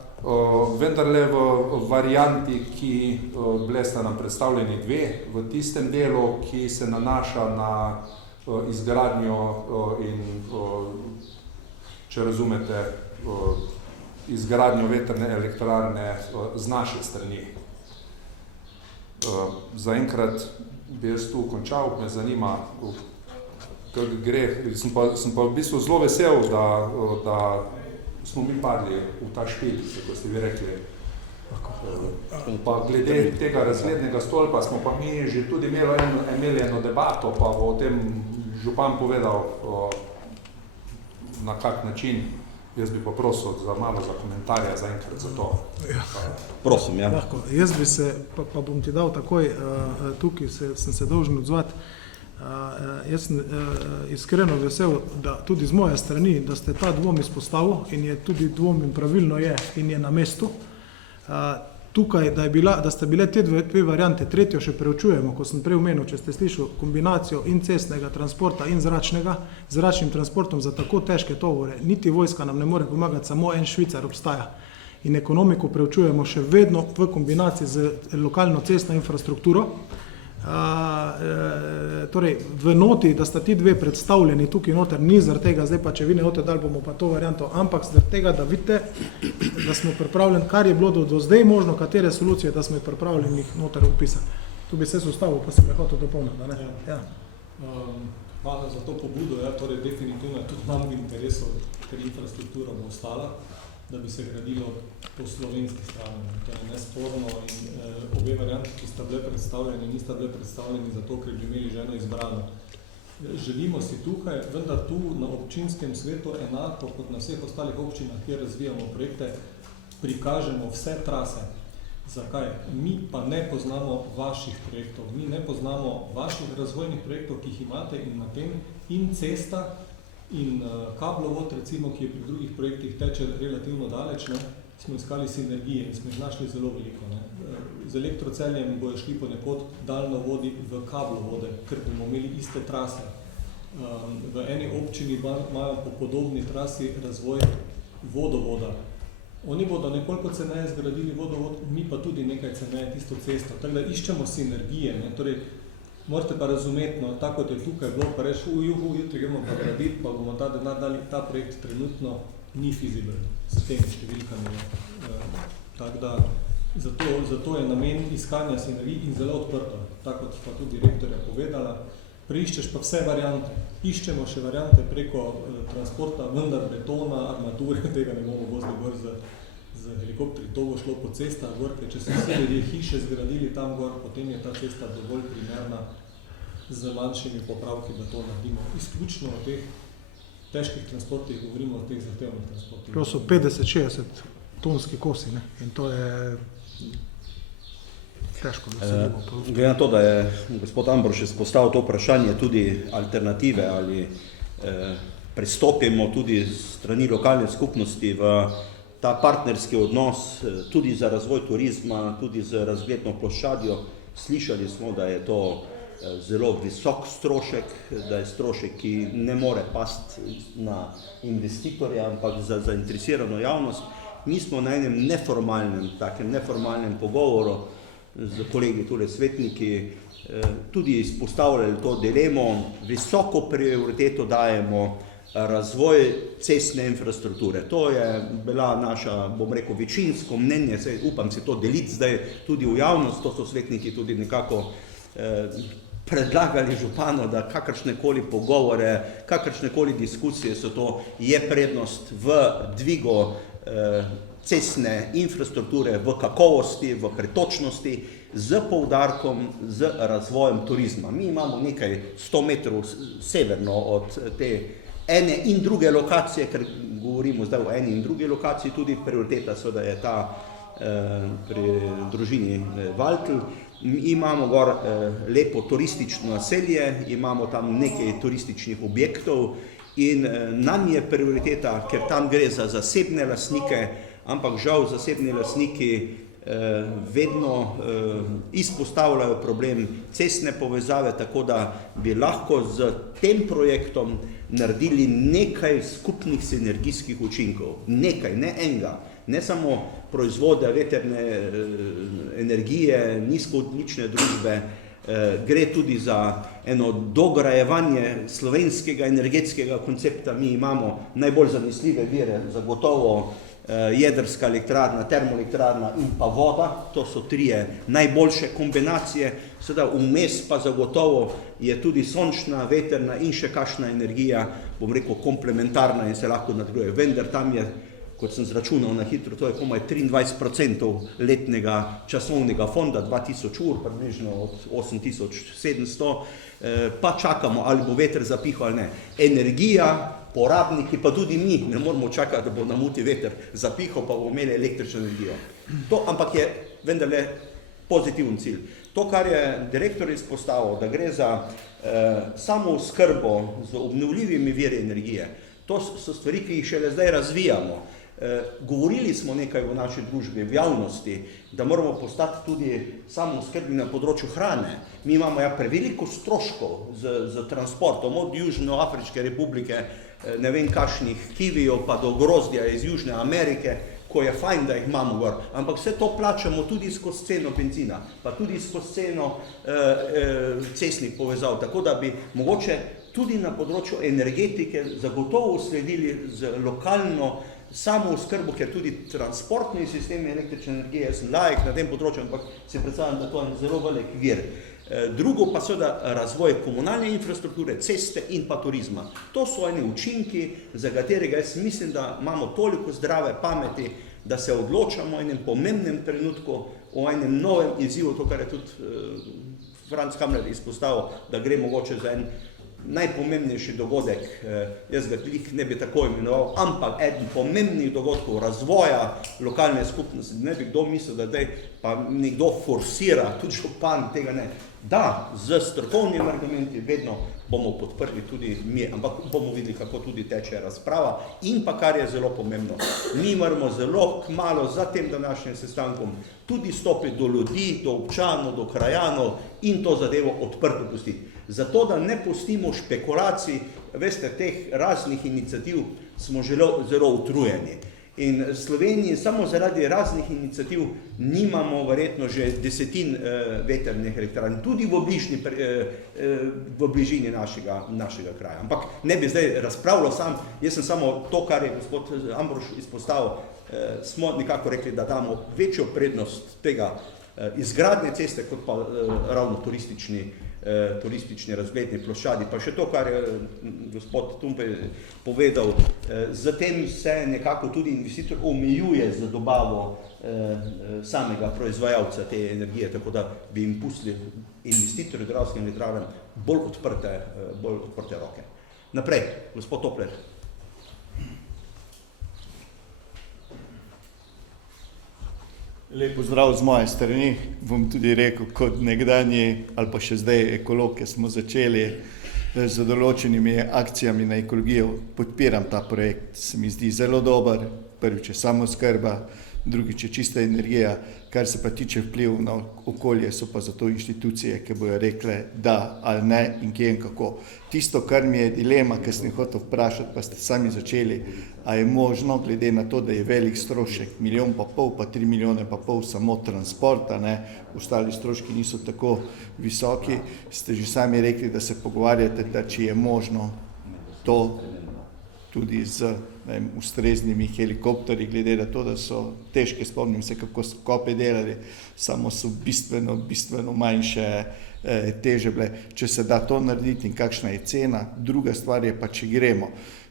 vendarle v varianti, ki bile sta nam predstavljeni dve, v tistem delu, ki se nanaša na izgradnjo in če razumete, izgradnjo vetrne elektrarne z naše strani. Zaenkrat bi jaz tu končal, me zanima, kako gre. Sem pa v bistvu zelo vesel, da smo mi padli v ta špil, ko ste vi rekli. Pa glede tega razglednega stolpa smo pa mi že tudi imeli eno debato, pa bo o tem župan povedal, na kak način. Jaz bi pa prosil malo za komentarja zaenkrat za to. Prosim, ja. Lahko. Jaz bi se, pa bom ti dal takoj, tukaj sem se dolžen odzvati. Jaz sem iskreno vesel, da tudi z moje strani, da ste ta dvom izpostavil in je tudi dvom in pravilno je in je na mestu. Tukaj, da sta bile te dve variante, tretjo še preučujemo, ko sem prej omenil, če ste slišali kombinacijo in cestnega transporta in zračnega, zračnim transportom za tako težke tovore, niti vojska nam ne more pomagati, samo en Švicar obstaja. In ekonomiko preučujemo še vedno v kombinaciji z lokalno cestno infrastrukturo. Torej, v noti, da sta ti dve predstavljeni tukaj noter, ni zaradi tega, zdaj pa če vi ne boste dali, bomo pa to varianto, ampak zaradi tega, da vidite, da smo pripravljeni, kar je bilo do zdaj možno, katere solucije, da smo jih pripravljeni jih noter upisati. Tu bi se ustavil, pa sem hotel dopolniti, da ne? Ja. Hvala za to pobudo, torej definitivno tudi nam v interesu, ker infrastruktura bo ostala, da bi se gradilo po slovenski strani. To je nesporno in obe varianti, ki sta bile predstavljeni, nista bile predstavljeni zato, ker bi imeli že eno izbrano. Želimo si tukaj, vendar tu na občinskem svetu enako kot na vseh ostalih občinah, kjer razvijamo projekte, prikažemo vse trase. Zakaj? Mi pa ne poznamo vaših projektov, mi ne poznamo vaših razvojnih projektov, ki jih imate in na tem in cesta, in kablovod, recimo, ki je pri drugih projektih teče relativno daleč, smo iskali sinergije in smo jih našli zelo veliko. Z elektroceljem bojo šli ponekod daljnovodi v kablovode, ker bomo imeli iste trase. V eni občini imajo po podobni trasi razvoj vodovoda. Oni bodo nekoliko ceneje zgradili vodovod, mi pa tudi nekaj ceneje tisto cesto. Tako da iščemo sinergije, torej, morate pa razumeti, tako kot je tukaj bilo, pa reči, jutri gremo pa graditi, pa bomo ta denar dali, ta projekt trenutno ni fizibilen s temi številkami. Tako da, zato je namen iskanja sinergij in zelo odprto, tako kot pa tudi rektorja povedala, preiščeš pa vse variante. Iščemo še variante preko transporta, vendar betona, armature, tega ne bomo vozili gor z helikopteri, to bo šlo po cestah gor, ker če so vse ljudje hiše zgradili tam gor, potem je ta cesta dovolj primerna z manjšimi popravki, da to naredimo. Izključno o teh težkih transportih govorimo, o teh zahtevnih transportih. To so 50-60 tonski kosi, ne? In to je težko, da se bomo. Glede na to, da je gospod Ambrož izpostavil to vprašanje tudi alternative ali pristopimo tudi strani lokalne skupnosti v ta partnerski odnos tudi za razvoj turizma, tudi z razgledno ploščadjo. Slišali smo, da je to zelo visok strošek, da je strošek, ki ne more pasti na investitorja, ampak za zainteresirano javnost. Mi smo na enem neformalnem pogovoru z kolegi, tule svetniki, tudi izpostavljali to dilemo. Visoko prioriteto dajemo razvoj cestne infrastrukture. To je bila naša, bom rekel, večinsko mnenje, upam si to deliti zdaj tudi v javnost, to so svetniki tudi nekako predlagali županu, da kakršnekoli pogovore, kakršnekoli diskusije so to, je prednost v dvigu cestne infrastrukture, v kakovosti, v pretočnosti, z poudarkom, z razvojem turizma. Mi imamo nekaj 100 metrov severno od te ene in druge lokacije, ker govorimo zdaj o eni in druge lokaciji, tudi prioriteta seveda je ta pri družini Valtl. Imamo gor lepo turistično naselje, imamo tam nekaj turističnih objektov in nam je prioriteta, ker tam gre za zasebne lastnike, ampak žal zasebni lastniki vedno izpostavljajo problem cestne povezave, tako da bi lahko z tem projektom naredili nekaj skupnih sinergijskih učinkov. Nekaj, ne enega, ne samo proizvode veterne energije, nizkoogljične družbe, gre tudi za eno dograjevanje slovenskega energetskega koncepta. Mi imamo najbolj zanesljive vire, zagotovo jedrska elektrarna, termoelektrarna in pa voda, to so trije najboljše kombinacije, seveda vmes pa zagotovo je tudi sončna, veterna in še kakšna energija, bom rekel, komplementarna in se lahko nadgrajuje. Vendar tam je, kot sem zračunal na hitro, to je komaj 23% letnega časovnega fonda, 2000 ur, približno od 8700, pa čakamo, ali bo veter zapihal ali ne. Energija, porabniki, pa tudi mi ne moramo čakati, da bo namuti veter zapihal, pa bomo imeli električno energijo. To ampak je vendarle pozitiven cilj. To, kar je direktor izpostavil, da gre za samooskrbo z obnovljivimi viri energije, to so stvari, ki jih šele zdaj razvijamo. Govorili smo nekaj v naši družbi, v javnosti, da moramo postati tudi samooskrbni na področju hrane. Mi imamo preveliko stroškov z transportom od Južnoafriške republike, ne vem kakšnih kivijev pa do grozdja iz Južne Amerike, ko je fajn, da jih imamo gor, ampak vse to plačamo tudi skozi ceno benzina, pa tudi skozi ceno cestnih povezav, tako da bi mogoče tudi na področju energetike zagotovo sledili z lokalno samooskrbo, ker tudi transportni sistemi električne energije, jaz sem laik na tem področju, ampak si predstavljam, da to je zelo velik vir. Drugo pa seveda razvoj komunalne infrastrukture, ceste in pa turizma. To so eni učinki, za katerega jaz mislim, da imamo toliko zdrave pameti, da se odločamo v enem pomembnem trenutku o enem novem izzivu, to, kar je tudi Franc Hamler izpostavil, da gre mogoče za en najpomembnejši dogodek, jaz ga ne bi tako imenoval, ampak eden pomembnih dogodkov razvoja lokalne skupnosti. Ne bi kdo mislil, da pa nekdo forsira, tudi župan tega ne. Da, z strokovnimi argumenti vedno bomo podprli tudi mi, ampak bomo videli, kako tudi teče razprava in pa, kar je zelo pomembno, mi moramo zelo kmalu za tem današnjim sestankom tudi stopiti do ljudi, do občanov, do krajanov in to zadevo odprto pustiti. Zato, da ne pustimo špekulacij, veste, teh raznih iniciativ smo zelo utrujeni. In v Sloveniji samo zaradi raznih iniciativ nimamo verjetno že desetin vetrnih elektrarn, tudi v bližini našega kraja. Ampak ne bi zdaj razpravljal sam, jaz sem samo to, kar je gospod Ambrož izpostavil, smo nekako rekli, da damo večjo prednost tega izgradnje ceste, kot pa ravno turistični razgledni ploščadi. Pa še to, kar je gospod Tumpej povedal, zatem se nekako tudi investitor omejuje za dobavo samega proizvajalca te energije, tako da bi jim pustili investitorju Dravskih elektrarn bolj odprte roke. Naprej, gospod Topler. Lep pozdrav z moje strani, bom tudi rekel, kot nekdanji ali pa še zdaj ekolog, ki smo začeli z določenimi akcijami na ekologijo, podpiram ta projekt, se mi zdi zelo dober, prvič je samooskrba, drugič je čista energija, kar se pa tiče vpliv na okolje, so pa zato inštitucije, ki bojo rekle da ali ne in kje in kako. Tisto, kar mi je dilema, ki sem hotel vprašati, pa ste sami začeli, a je možno, glede na to, da je velik strošek, 1,5 milijona pa 3,5 milijone samo transporta, ostali stroški niso tako visoki, ste že sami rekli, da se pogovarjate, da če je možno to tudi z ustreznimi helikopterji, glede na to, da so težke, spomnim se, kako so kope delali, samo so bistveno manjše teže bile. Če se da to narediti in kakšna je cena, druga stvar je pa, če gremo,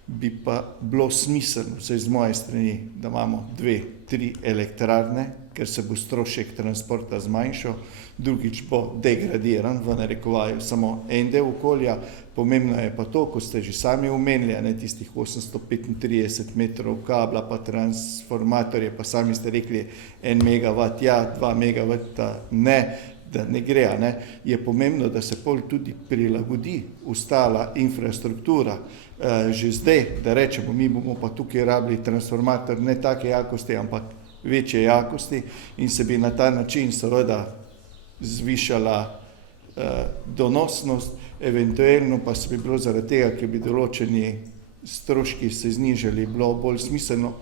bi pa bilo smiselno, vsaj z moje strani, da imamo 2-3 elektrarne, ker se bo strošek transporta zmanjšal, drugič bo degradiran, v narekovaju samo en del okolja. Pomembno je pa to, ko ste že sami omenili, tistih 835 metrov kabla, pa transformatorje, pa sami ste rekli 1 megawatt, 2 megawata ne, da ne gre, je pomembno, da se pol tudi prilagodi ostala infrastruktura. Že zdaj, da rečemo, mi bomo pa tukaj rabili transformator ne take jakosti, ampak večje jakosti in se bi na ta način seveda zvišala donosnost, eventualno pa se bi bilo zaradi tega, ker bi določeni stroški se znižali, bilo bolj smiselno,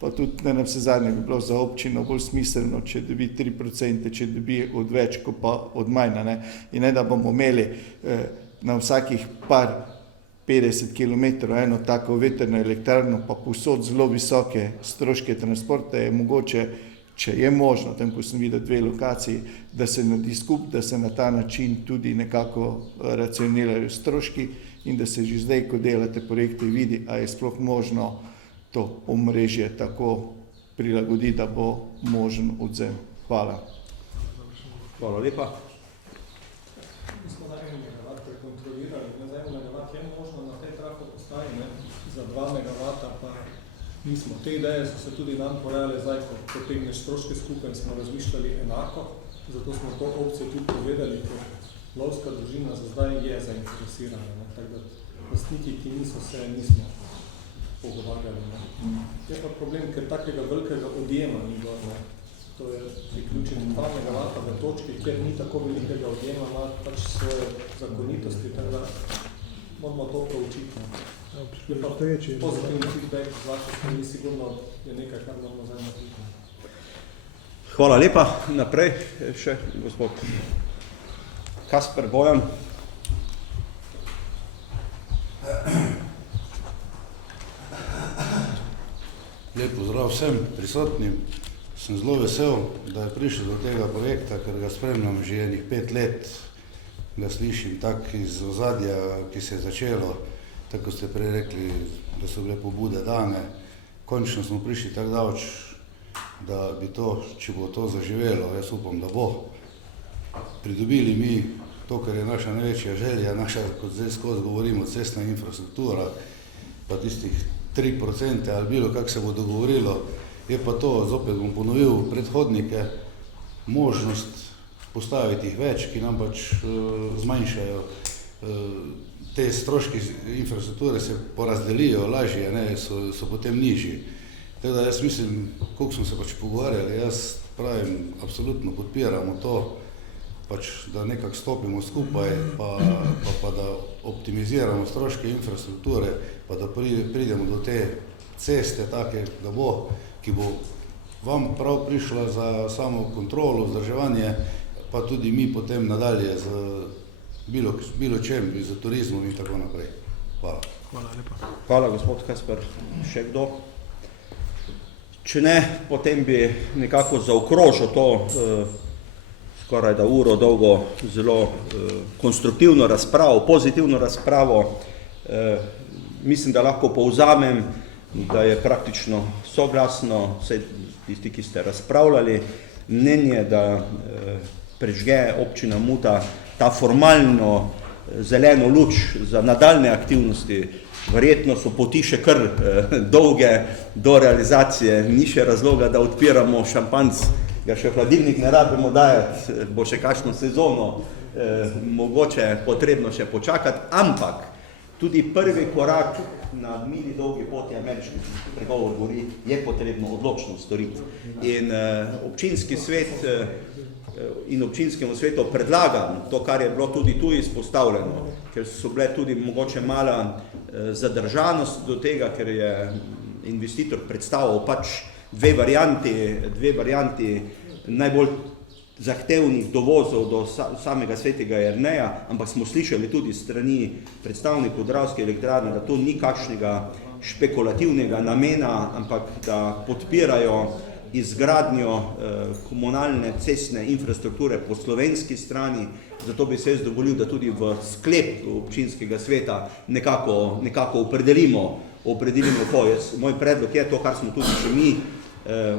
pa tudi na vse zadnje bi bilo za občino bolj smiselno, če dobi 3%, če dobi od več, kot pa od manj. In ne, da bomo imeli na vsakih par 50 km eno tako vetrno elektrarno, pa povsod zelo visoke stroške transporta, je mogoče, če je možno, tam ko sem videl 2 lokaciji, da se naredi skupaj, da se na ta način tudi nekako racionirajo stroški in da se že zdaj, ko delate projekte, vidi, a je sploh možno to omrežje tako prilagoditi, da bo možen odzem. Hvala. Hvala lepa. Mi smo za 1 megawatt prekontrolirali, za 1 megawatt je možno na tej trafo postaji, za 2 megawata pa nismo. Te ideje so se tudi nam porajale zdaj, ko potegneš stroške skupaj in smo razmišljali enako. zato smo to opcijo tudi povedali, ker lovska družina za zdaj je zainteresirana, ne? Tako da lastniki, ki niso se, nismo pogovarjali. Ne? Je pa problem, ker takega velikega odjema ni gor, ne? To je priključenje 2 megavata v točki, kjer ni tako velikega odjema, ima pač svoje zakonitosti, tako da moramo to proučiti. Je pa pozitivni feedback z vaše strani, sigurno je nekaj, kar moramo zdaj narediti. Hvala lepa. Naprej še gospod Kasper Bojan. Lep pozdrav vsem prisotnim. Sem zelo vesel, da je prišel do tega projekta, ker ga spremljam že enih 5 let. Ga slišim tak iz ozadja, ki se je začelo, tako ste prej rekli, da so bile pobude dane. Končno smo prišli tako daleč, da bi to, če bo to zaživelo, jaz upam, da bo, pridobili mi to, kar je naša največja želja, naša, kot zdaj skozi govorimo, cestna infrastruktura, pa tistih 3% ali bilo, kako se bo dogovorilo, je pa to, zopet bom ponovil predhodnike, možnost postaviti jih več, ki nam pač zmanjšajo. Te stroški infrastrukture se porazdelijo lažje, ne, so potem nižji. Tako da jaz mislim, koliko smo se pač pogovarjali, jaz pravim, absolutno podpiramo to, pač, da nekako stopimo skupaj, pa da optimiziramo stroške infrastrukture, pa da pridemo do te ceste take, da bo, ki bo vam prav prišla za samo kontrolo, vzdrževanje, pa tudi mi potem nadalje z bilo čem, z turizmom in tako naprej. Hvala. Hvala lepa. Hvala, gospod Kasper. Še kdo? Če ne, potem bi nekako zaokrožil to skoraj da uro dolgo zelo konstruktivno razpravo, pozitivno razpravo. Mislim, da lahko povzamem, da je praktično soglasno, vse tisti, ki ste razpravljali, mnenje, da prežge občina Muta ta formalno zeleno luč za nadaljne aktivnosti. Verjetno so poti še kar dolge do realizacije, ni še razloga, da odpiramo šampanc, ga še hladilnik ne rabimo dajati, bo še kakšno sezono mogoče potrebno še počakati, ampak tudi prvi korak na mili dolgi poti ameriških pregovor govori, je potrebno odločno storiti. In občinski svet in občinskemu svetu predlagam to, kar je bilo tudi tu izpostavljeno, ker so bile tudi mogoče mala zadržanost do tega, ker je investitor predstavil pač dve varianti najbolj zahtevnih dovozov do samega Svetega Jerneja, ampak smo slišali tudi strani predstavnikov Dravske elektrarne, da to ni kakšnega špekulativnega namena, ampak da podpirajo izgradnjo komunalne cestne infrastrukture po slovenski strani, zato bi se jaz dovolil, da tudi v sklep občinskega sveta nekako opredelimo to. Moj predlog je to, kar smo tudi še mi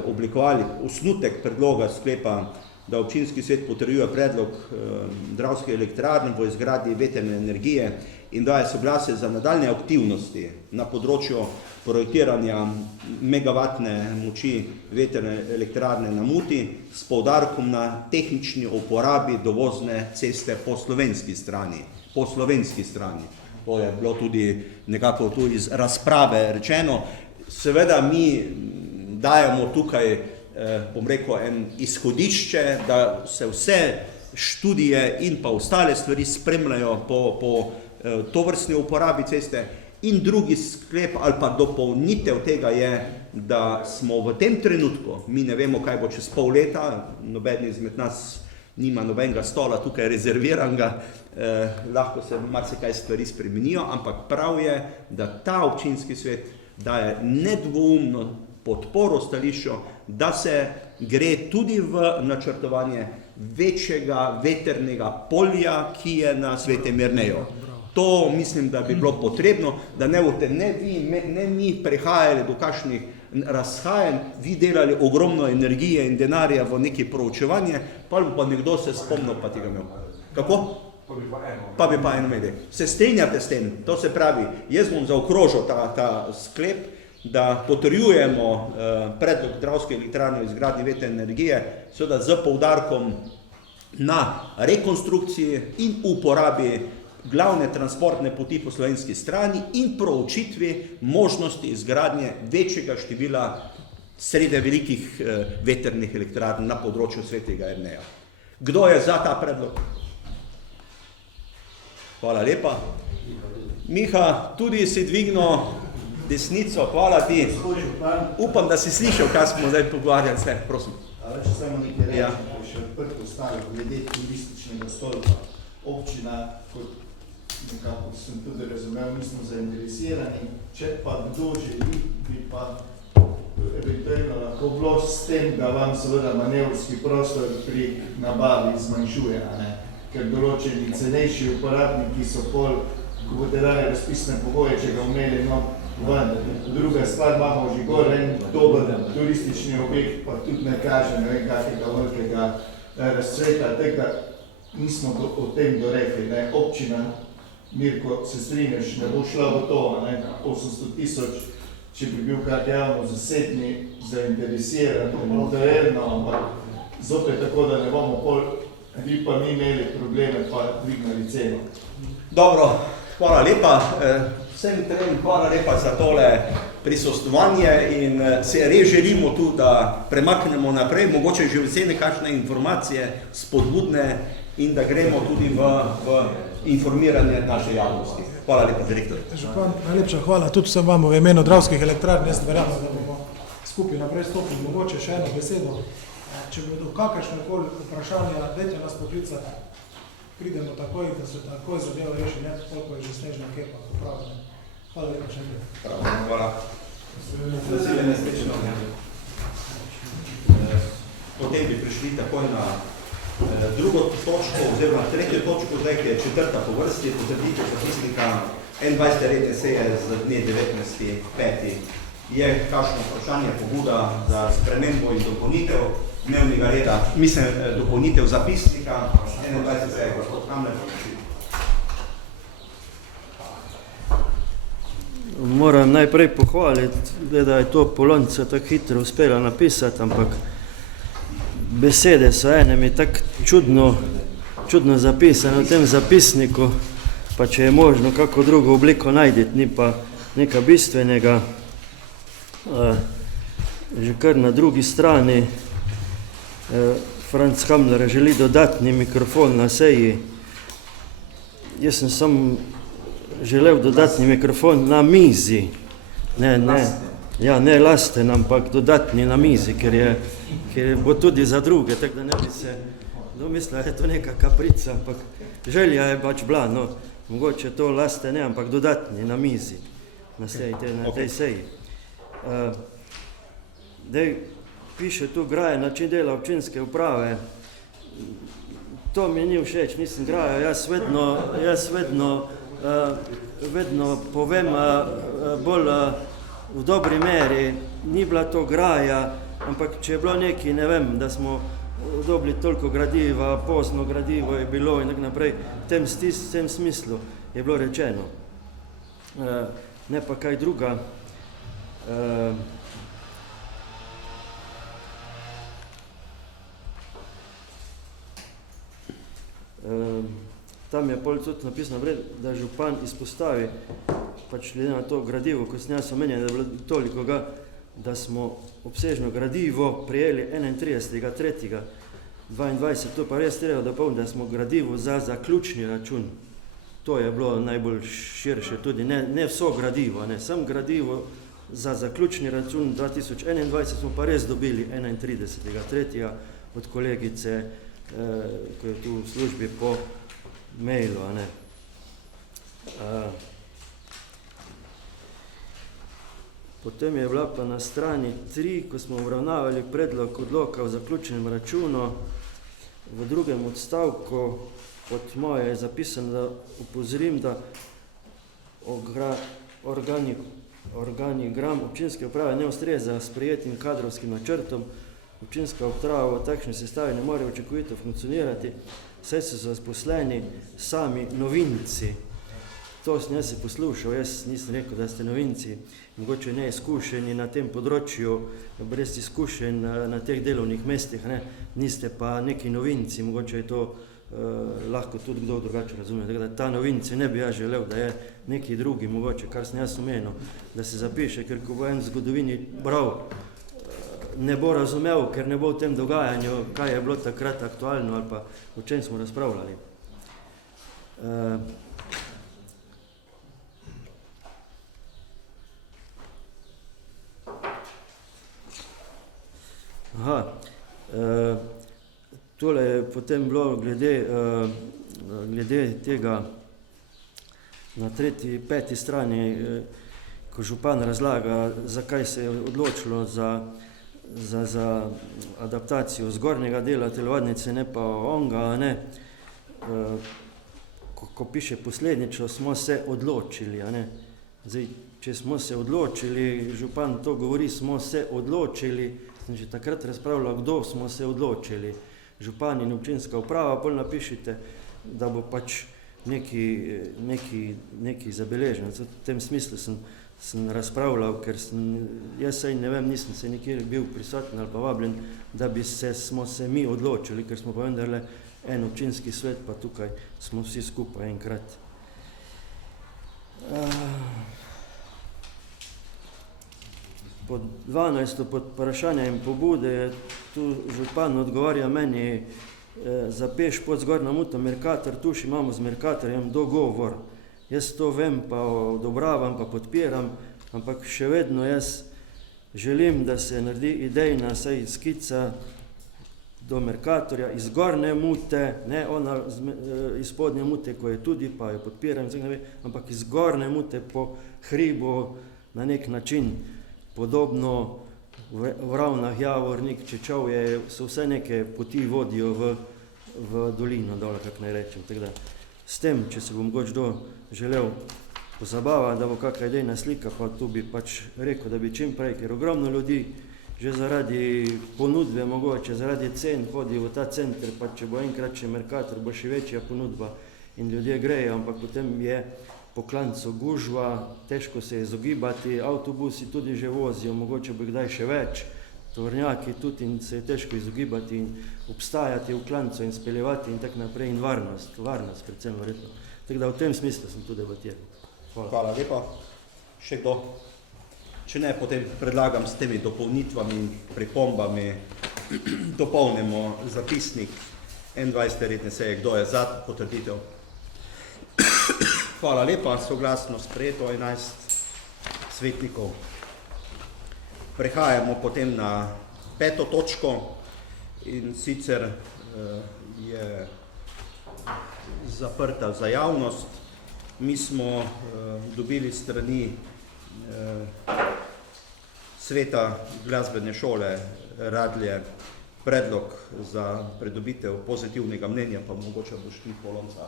oblikovali, osnutek predloga sklepa, da občinski svet potrjuje predlog Dravske elektrarne v izgradnji vetrne energije in daje soglasje za nadaljne aktivnosti na področju projektiranja megavatne moči vetrne elektrarne na Muti s poudarkom na tehnični uporabi dovozne ceste po slovenski strani. To je bilo tudi nekako tu iz razprave rečeno. Seveda mi dajemo tukaj bom rekel, en izhodišče, da se vse študije in pa ostale stvari spremljajo po tovrstni uporabi ceste in drugi sklep ali pa dopolnitev tega je, da smo v tem trenutku, mi ne vemo, kaj bo čez pol leta, noben izmed nas nima nobenega stola tukaj rezerviranega, lahko se marsikaj stvari spremenijo, ampak prav je, da ta občinski svet daje nedvoumno podporo stališču, da se gre tudi v načrtovanje večjega veternega polja, ki je na Svetem Jerneju. To mislim, da bi bilo potrebno, da ne boste ne mi prehajali do kakšnih razhajanj, vi delali ogromno energije in denarja v neki proučevanje, pa nekdo se spomnil, pa tega imel. Kako? Pa bi pa eno imeli. Se strinjate s tem? To se pravi, jaz bom zaokrožil ta sklep, da potrjujemo predlog Dravske elektrarne o izgradnji vetrne energije, seveda z poudarkom na rekonstrukciji in uporabi glavne transportne poti po slovenski strani in proučitvi možnosti izgradnje večjega števila srede velikih vetrnih elektrarn na področju Svetega Jerneja. Kdo je za ta predlog? Hvala lepa. Miha, tudi si dvignil desnico, hvala ti. Upam, da si slišal, kaj smo zdaj pogovarjali se, prosim. Če samo nekaj reči, še odprto ostalo, glede turističnega stolpa. Občina, kot nekako sem tudi razumel, mi smo zainteresirani, če pa kdo želi, bi pa eventualno lahko bilo s tem, da vam seveda manevrski prostor pri nabavi zmanjšuje, ker določeni cenejši uporabniki so pol, ko boste dali razpisne pogoje, če ga umeli, no, ven. Druga stvar, imamo že gor en dober turistični objekt, pa tudi ne kaže, ne vem kakega velikega razcveta, tako da nismo o tem dorekli, občina, Mirko, se strinjaš, ne bo šla gotovo, 800 000, če bi bil kak javno zasebni, zainteresiran, moderno, ampak zopet tako, da ne bomo pol, vi pa mi imeli probleme, pa dvignali ceno. Dobro, hvala lepa. Vsem trem hvala lepa za tole prisostvovanje in se res želimo tu, da premaknemo naprej, mogoče že vsene kakšne informacije spodbudne in da gremo tudi v informiranje naše javnosti. Hvala lepa, direktor. Župan, najlepša hvala tudi vsem vam v imenu Dravskih elektrarn, jaz verjamem, da bomo skupaj naprej stopili. Mogoče še eno besedo. Če bodo kakršnekoli vprašanja, dajte nas poklicati. Pridemo takoj, da se takoj zadeva reši, ne koliko je že snežna kepa popravljena. Hvala lepa še enkrat. Hvala. Potem bi prišli takoj na drugo točko, oziroma tretjo točko, zdaj, ki je četrta po vrsti, potrditev zapisnika 21. redne seje z dne 19.5. Je kakšno vprašanje, pobuda za spremembo in dopolnitev dnevnega reda, mislim, dopolnitev zapisnika 21. seje, gospod Kamler. Moram najprej pohvaliti, da je to Polonca tako hitro uspela napisati, ampak besede so ene mi tako čudno zapisane v tem zapisniku, pa če je možno kako drugo obliko najdeti, ni pa neka bistvenega. Že kar na drugi strani Franc Hamler želi dodatni mikrofon na seji. Jaz sem sam želel dodatni mikrofon na mizi. Ne lasten, ampak dodatni na mizi, ker bo tudi za druge, tako da ne bi se domislila, je to neka kaprica, ampak želja je pač bila, no, mogoče to laste ne, ampak dodatni na mizi, na tej seji. Dej, piše tu graje način dela občinske uprave, to mi ni všeč, mislim, grajo, jaz vedno povem bolj v dobri meri, ni bila to graja, ampak če je bilo nekaj, ne vem, da smo dobili toliko gradiva, pozno gradivo je bilo in tako naprej, v tem smislu je bilo rečeno. Ne pa kaj druga. Tam je pol tudi napisano, da župan izpostavi, pač glede na to gradivo, ko sem jaz omenjen, da je bilo toliko ga, da smo obsežno gradivo prijeli 31.3.22, to pa res treba dopolniti, da smo gradivo za zaključni račun. To je bilo najbolj širše tudi, ne vso gradivo, ne, sem gradivo za zaključni račun 2021 smo pa res dobili 31.3. od kolegice, ko je tu v službi po mailu, a ne. Potem je bila pa na strani 3, ko smo obravnavali predlog odloka o zaključenem računu, v drugem odstavku od moje je zapisano, da upozorim, da organigram občinske uprave ne ustreza sprejetim kadrovskim načrtom. Občinska uprava v takšni sestavi ne more učinkovito funkcionirati, saj so zaposleni sami novinci. to sem jaz se poslušal, jaz nisem rekel, da ste novinci, mogoče neizkušeni na tem področju, brez izkušenj na teh delovnih mestih, ne, niste pa neki novinci, mogoče je to lahko tudi kdo drugače razume. Tako da ta novinci ne bi jaz želel, da je neki drugi, mogoče, kar sem jaz omenil, da se zapiše, ker ko bo en zgodovini bral, ne bo razumel, ker ne bo v tem dogajanju, kaj je bilo takrat aktualno ali pa o čem smo razpravljali. Tole je potem bilo glede tega na tretji, peti strani, ko župan razlaga, zakaj se je odločilo za adaptacijo zgornjega dela telovadnice, ne pa onga, ne. Ko piše poslednično, smo se odločili, a ne. Zdaj, če smo se odločili, župan to govori, smo se odločili, sem že takrat razpravljal, kdo smo se odločili. Župan in občinska uprava, pol napišite, da bo pač neki zabeležen. V tem smislu sem razpravljal, ker jaz saj ne vem, nisem se nikjer bil prisoten ali pa vabljen, da smo se mi odločili, ker smo pa vendarle en občinski svet, pa tukaj smo vsi skupaj enkrat. Pod 12. pod vprašanja in pobude, tu župan odgovarja meni za peš pod Zgornjo Muto Mercator, tuš imamo z Mercatorjem dogovor. Jaz to vem, pa odobravam, pa podpiram, ampak še vedno jaz želim, da se naredi idejna saj skica do Mercatorja iz Zgornje Mute, ne ona iz Spodnje Mute, ko je tudi, pa jo podpiram, ampak iz Zgornje Mute po hribu na nek način, podobno v Ravnah, Javornik, Čečovje, so vse neke poti vodijo v dolino dole, kako naj rečem. Tako da s tem, če se bom kdo želel pozabavati, da bo kakšna idejna slika, pa tu bi pač rekel, da bi čim prej, ker ogromno ljudi že zaradi ponudbe, mogoče zaradi cen hodi v ta center, pa če bo enkrat še Mercator, bo še večja ponudba in ljudje grejo, ampak potem je po klancu gužva, težko se je izogibati, avtobusi tudi že vozijo, mogoče bo kdaj še več, tovornjaki tudi in se je težko izogibati in obstajati v klancu in speljevati in tak naprej in varnost predvsem verjetno. Tako da v tem smislu sem tudi debatiral. Hvala lepa. Še kdo? Če ne, potem predlagam s temi dopolnitvami in pripombami dopolnimo zapisnik 21. redne seje. Kdo je za potrditev? Hvala lepa, soglasno sprejeto 11 svetnikov. Prehajamo potem na 5. točko in sicer je zaprta za javnost. Mi smo dobili strani sveta glasbene šole Radlje predlog za pridobitev pozitivnega mnenja, pa mogoče boš ti Polonca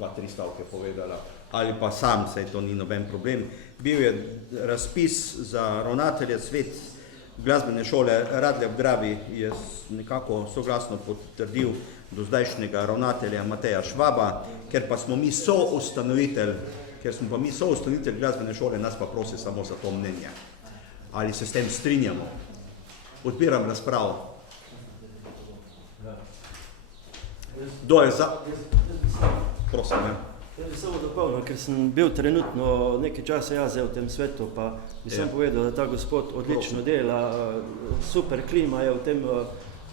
2-3 stavke povedala, ali pa sam, saj to ni noben problem. Bil je razpis za ravnatelje, svet glasbene šole Radlje ob Dravi je nekako soglasno potrdil do zdajšnjega ravnatelja Mateja Švaba, ker smo pa mi soustanovitelj glasbene šole, nas pa prosi samo za to mnenje. Ali se s tem strinjamo? Odpiram razpravo. Kdo je za? Prosim, ja. Jaz bi samo dopolnil, ker sem bil trenutno nekaj časa jazel v tem svetu, pa bi sem povedal, da ta gospod odlično dela, super klima je v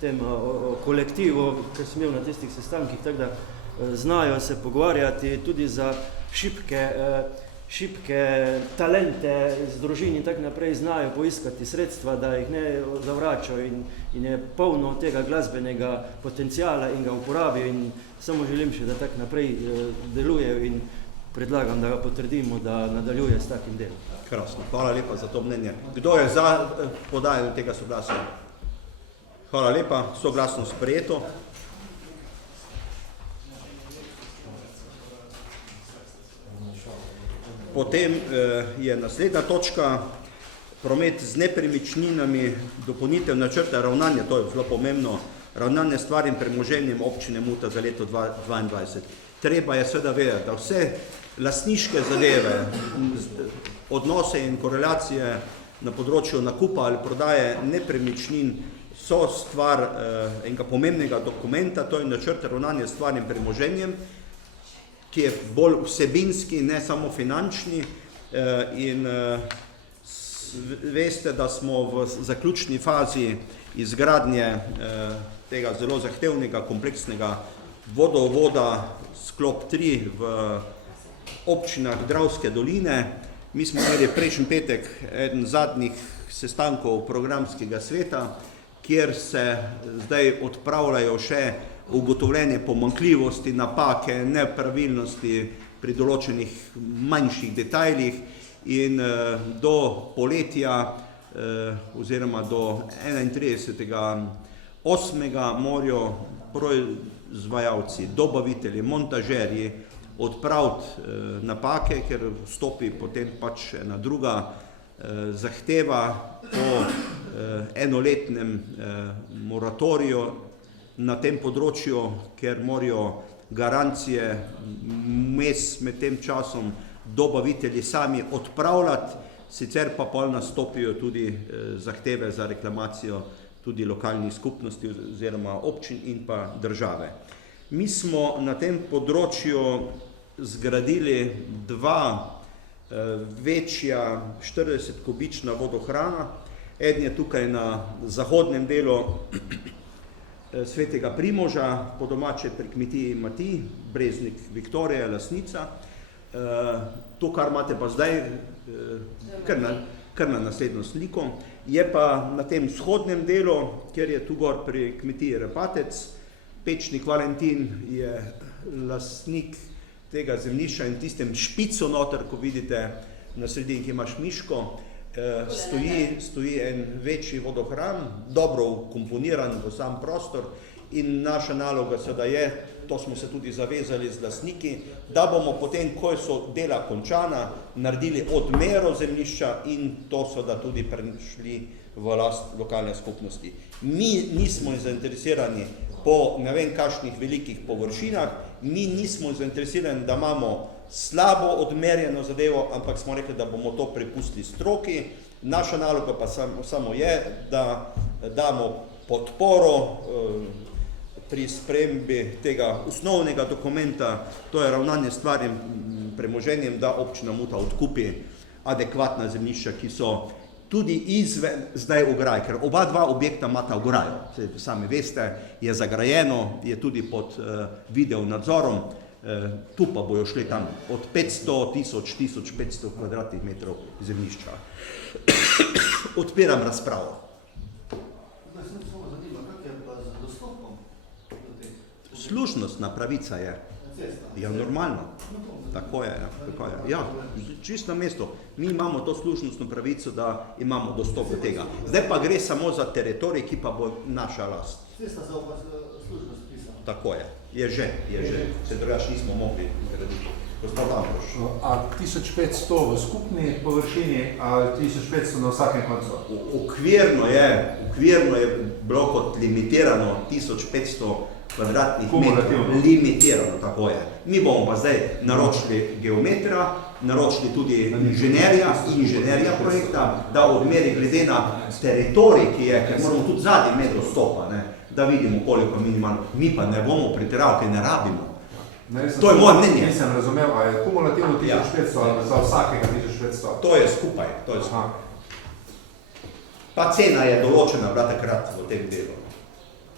tem kolektivu, ker sem imel na tistih sestankih, tako da znajo se pogovarjati tudi za šibke talente z družini, tak naprej znajo poiskati sredstva, da jih ne zavračajo in je polno tega glasbenega potencijala in ga uporabijo in samo želim še, da tak naprej delujejo in predlagam, da ga potrdimo, da nadaljuje s takim delom. Krasno, hvala lepa za to mnenje. Kdo je za podajanje tega soglasja? Hvala lepa, soglasno sprejeto. Potem je naslednja točka, promet z nepremičninami, dopolnitev načrta ravnanja, to je zelo pomembno, ravnanje s stvarnim premoženjem občine Muta za leto 2022. treba je seveda vedeti, da vse lastniške zadeve, odnose in korelacije na področju nakupa ali prodaje nepremičnin so stvar enega pomembnega dokumenta, to je načrt ravnanja s stvarnim premoženjem, ki je bolj vsebinski, ne samo finančni, in veste, da smo v zaključni fazi izgradnje tega zelo zahtevnega, kompleksnega vodovoda sklop 3 v občinah Dravske doline. Mi smo imeli prejšnji petek eden zadnjih sestankov programskega sveta, kjer se zdaj odpravljajo še ugotovljene pomanjkljivosti, napake, nepravilnosti pri določenih manjših detajlih in do poletja oziroma do 31.8. morajo proizvajalci, dobavitelji, montažerji odpraviti napake, ker vstopi potem pač ena druga zahteva po enoletnem moratoriju na tem področju, ker morajo garancije med tem časom dobavitelji sami odpravljati, sicer pa pol nastopijo tudi zahteve za reklamacijo tudi lokalnih skupnosti oziroma občin in pa države. Mi smo na tem področju zgradili 2 večja 40-kubična vodohrana. Eden je tukaj na zahodnem delu Svetega Primoža, po domače pri kmetiji Matij, Breznik Viktorija, lastnica. To, kar imate pa zdaj, kar na naslednjo sliko, je pa na tem vzhodnem delu, kjer je tu gor pri kmetiji Repatec. Pečnik Valentin je lastnik tega zemljišča in tistem špico noter, ko vidite na sredini, ki imaš miško, stoji en večji vodohran, dobro vkomponiran v sam prostor in naša naloga seveda je, to smo se tudi zavezali z lastniki, da bomo potem, ko so dela končana, naredili odmero zemljišča in to seveda tudi prešli v last lokalne skupnosti. Mi nismo zainteresirani po ne vem kakšnih velikih površinah, mi nismo zainteresirani, da imamo slabo odmerjeno zadevo, ampak smo rekli, da bomo to prepustili stroki. Naša naloga pa samo je, da damo podporo pri spremembi tega osnovnega dokumenta, to je ravnanje s stvarnim premoženjem, da občina Muta odkupi adekvatna zemljišča, ki so tudi izven zdaj ograje, ker oba dva objekta imata ograjo. Sami veste, je zagrajeno, je tudi pod video nadzorom, tu pa bojo šli tam od 500 tisoč 1500 kvadratnih metrov zemljišča. Odpiram razpravo. Služnostna pravica je. Ja, normalno. Tako je, tako je. Ja, čisto na mesto. Mi imamo to služnostno pravico, da imamo dostop do tega. Zdaj pa gre samo za teritorij, ki pa bo naša last. Cesta se bo služnost pisala. Tako je. Je že. Se drugače nismo mogli graditi. A 1500 v skupni površini ali 1500 na vsakem koncu? Okvirno je bilo kot limitirano 1500 kvadratnih metrov. Limitirano, tako je. Mi bomo pa zdaj naročili geometra, naročili tudi inženerja projekta, da odmeri glede na teritorij, ki je, ker moramo tudi zadnji med dostopa, da vidimo koliko minimalno. Mi pa ne bomo pretiravali, ker ne rabimo. To je moje mnenje. Nisem razumel, a je kumulativno 1500 ali za vsakega 1500? To je skupaj. Pa cena je določena bila takrat v tem delu.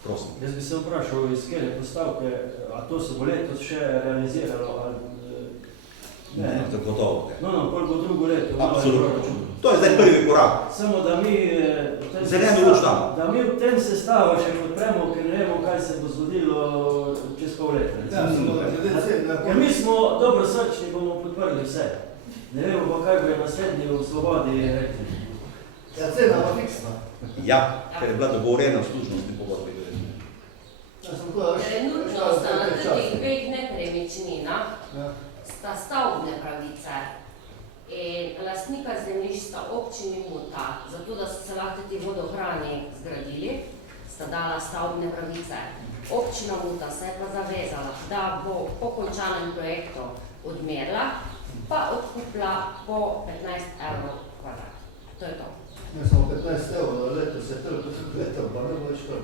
Prosim. Jaz bi se vprašal, iz kjere postavke, a to se bo letos še realiziralo ali ne? Zagotovo. Pol bo drugo leto. Absolutno. To je zdaj prvi korak. Samo da mi da mi v tem sestavu še podpremo, ker ne vemo, kaj se bo zgodilo čez pol leta. Ker mi smo dobro srčni, bomo podprli vse. Ne vemo pa, kaj bo naslednji v Svobodi rekli. Ja, cena pa fiksna. Ja, ker je bila dogovorjena v služnostni pogodbi. Trenutno sta na teh 2 nepremičninah sta stavbne pravice in lastnika zemljišč sta občini Muta, zato da so se lahko ti vodohrani zgradili, sta dala stavbne pravice. Občina Muta se je pa zavezala, da bo po končanem projektu odmerila, pa odkupila po 15 evrov kvadrat. To je to. Ne samo 15 evrov, leto se trg, leto pa ne bo več trg.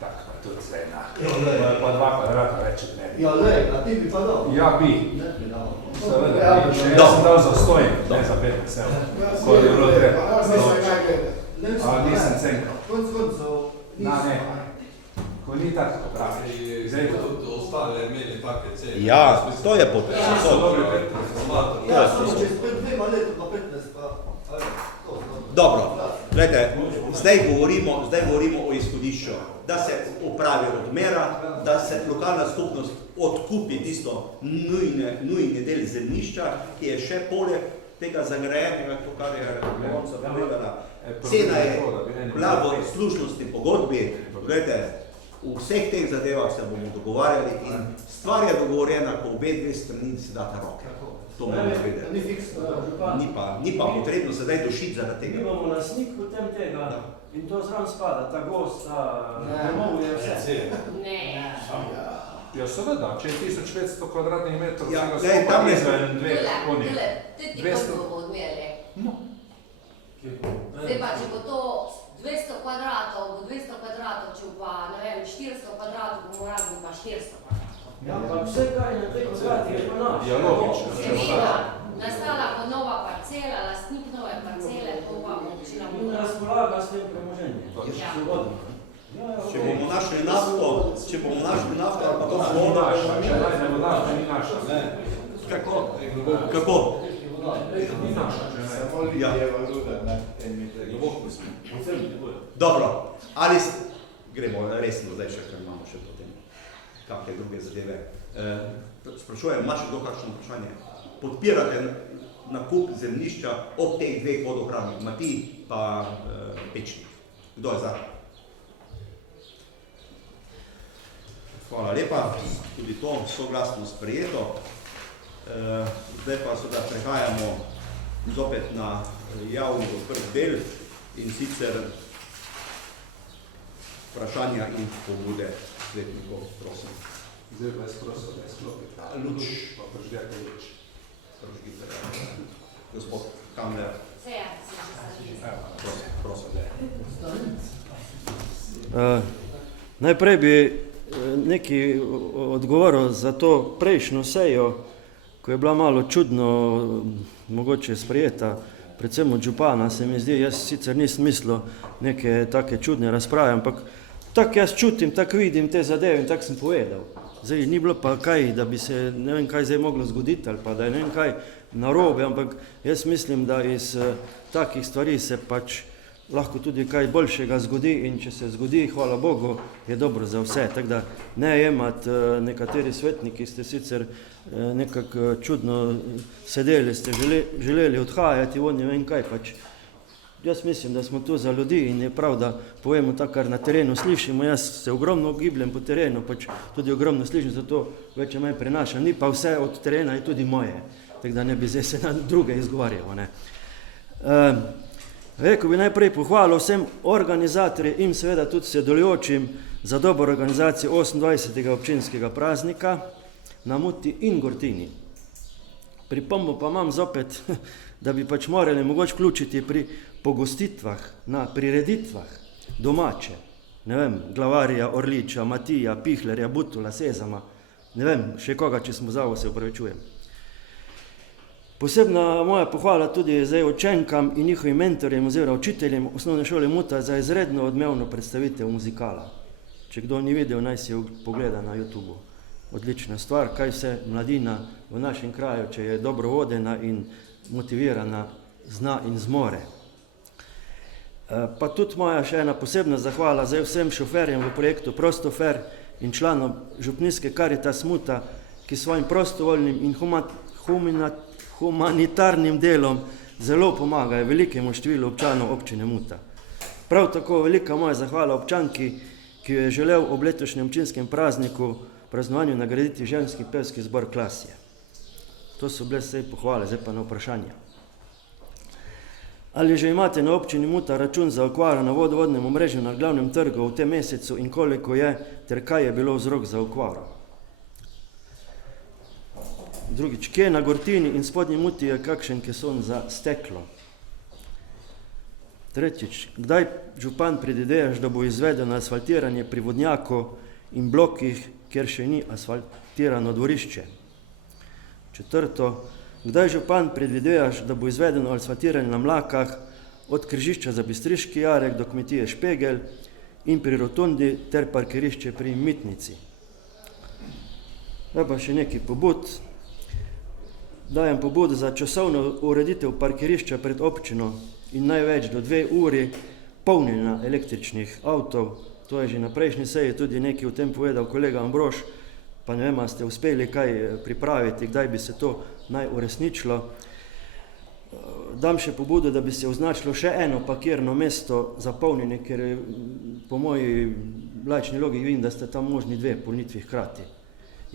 Tak pa tudi cena. Ja, lej. Pa 2 kvadrata več ne bi. Ja, lej, a ti bi pa dal? Ja, bi. Ne bi dal. Seveda, jaz sem dal za 100, ne za 15 evrov. Ko je bilo treba. A nisem cenkal. Konc koncev, Ne. Ko ni tako praviš. Zdaj ko ostale imeli take cene. Ja, to je potrebno. ja, samo čez pred 2 leti pa 15 pa, Dobro, gledajte, zdaj govorimo o izhodišču, da se opravi odmera, da se lokalna skupnost odkupi tisto nujni del zemljišča, ki je še poleg tega zagrajenega, to kar je Leonca povedala. Cena je bila v služnosti pogodbi, gledajte, v vseh teh zadevah se bomo dogovarjali in stvar je dogovorjena, ko obe dve strani si data roke. To moramo vedeti. Ni fiksno. Ni pa potrebno sedaj dušiti zaradi Mi tega. imamo lasnik potem tega in to zraven spada, ta gost, ta domov je vse. Ne. Ja, seveda, če je 1500 kvadratnih metrov, Ja, vsega zdaj, skupaj tam je- izven dveh konij. Ti 200. bomo odmerili. No. Zdaj pa, če bo to 200 kvadratov, bo 200 kvadratov, če bo pa, ne vem, 400 kvadratov, bomo rabili pa 400 kvadratov. Ja, pa vse kaj na tej kvadratih je pa naš. Ja, logično. Seveda, nastala bo nova parcela, lastnik nove parcele, to pa občina In Muta. razpolaga s tem premoženjem. Ja. Svobodno. Ja, ja, Če bomo našli nafto, ali pa to Ni vodo, naša, če najdemo nafto, ni naša. kako? Kako? Ni naša, če ne. Ja. Dobro, ali gremo resno zdaj še, ker imamo še potem kakšne druge zadeve. Sprašujem, ima še kdo kakšno vprašanje? Podpirate nakup zemljišča ob teh dveh vodohranih, Matij pa Pečnik. Kdo je za? Hvala lepa, tudi to soglasno sprejeto. Zdaj pa seveda prehajamo zopet na javni odprt del in sicer vprašanja in pobude svetnikov, prosim. Zdaj pa jaz prosim, da izklopite. Luč. Pa prižgete luč. Prižgite, gospod Kamler, Vse, prosim. Najprej bi nekaj odgovoril za to prejšnjo sejo, ko je bila malo čudno mogoče sprejeta, predvsem od župana, se mi zdi, jaz sicer nisem mislil neke take čudne razprave, ampak tako jaz čutim, tako vidim te zadeve in tako sem povedal. Zdaj, ni bilo pa kaj, da bi se ne vem kaj zdaj moglo zgoditi ali pa da je ne vem kaj narobe, ampak jaz mislim, da iz takih stvari se pač lahko tudi kaj boljšega zgodi in če se zgodi, hvala Bogu, je dobro za vse. Tako da ne jemati, nekateri svetniki ste sicer nekako čudno sedeli, ste želeli odhajati, on ne vem kaj pač. Jaz mislim, da smo tu za ljudi in je prav, da povemo tako, kar na terenu slišimo. Jaz se ogromno gibljem po terenu, pač tudi ogromno slišim, zato več ali manj prenašam. Ni pa vse od terena, je tudi moje. Tako da ne bi zdaj se na druge izgovarjal. Rekel bi najprej pohvalil vsem organizatorjem in seveda tudi sodelujočim za dobro organizacijo 28. občinskega praznika na Muti in Gortini. Pripombo pa imam zopet, da bi pač morali mogoče vključiti pri pogostitvah, na prireditvah domače, ne vem, Glavarja, Orliča, Matija, Pihlerja, Butula, Sezama, ne vem, še koga, če smo zavo, se upravičujem. Posebna moja pohvala tudi zdaj učenkam in njihovim mentorjem oziroma učiteljem osnovne šole Muta za izredno odmevno predstavitev muzikala. Če kdo ni videl, naj si jo pogleda na YouTubeu. Odlična stvar, kaj vse mladina v našem kraju, če je dobro vodena in motivirana, zna in zmore. Pa tudi moja še ena posebna zahvala zdaj vsem šoferjem v projektu Prostofer in članom župnijske Karitas Muta, ki svojim prostovoljnim in humanitarnim delom zelo pomagajo velikemu številu občanov občine Muta. Prav tako velika moja zahvala občanki, ki jo je želel ob letošnjem občinskem prazniku praznovanju nagraditi ženski pevski zbor Klasje. To so bile vse pohvale, zdaj pa na vprašanje. Ali že imate na občini Muta račun za okvaro na vodovodnem omrežju na glavnem trgu v tem mesecu in koliko je, ter kaj je bilo vzrok za okvaro? Drugič, kje na Gortini in spodnji Muti je kakšen keson za steklo? Tretjič, kdaj župan predvidevaš, da bo izvedeno asfaltiranje pri vodnjaku in blokih, kjer še ni asfaltirano dvorišče? Četrto, kdaj župan predvidevaš, da bo izvedeno asfaltiranje na Mlakah od križišča za Bistriški jarek do kmetije Špegel in pri Rotundi ter parkirišče pri Mitnici? Zdaj pa še nekaj pobud. Dajem pobudo za časovno ureditev parkirišča pred občino in največ do 2 uri polnjenja električnih avtov. To je že na prejšnji seji tudi nekaj o tem povedal kolega Ambrož, pa ne vem, ste uspeli kaj pripraviti, kdaj bi se to naj uresničilo. Dam še pobudo, da bi se označilo še eno parkirno mesto za polnjenje, ker po moji laični logiki vidim, da ste tam možni 2 polnitvi hkrati.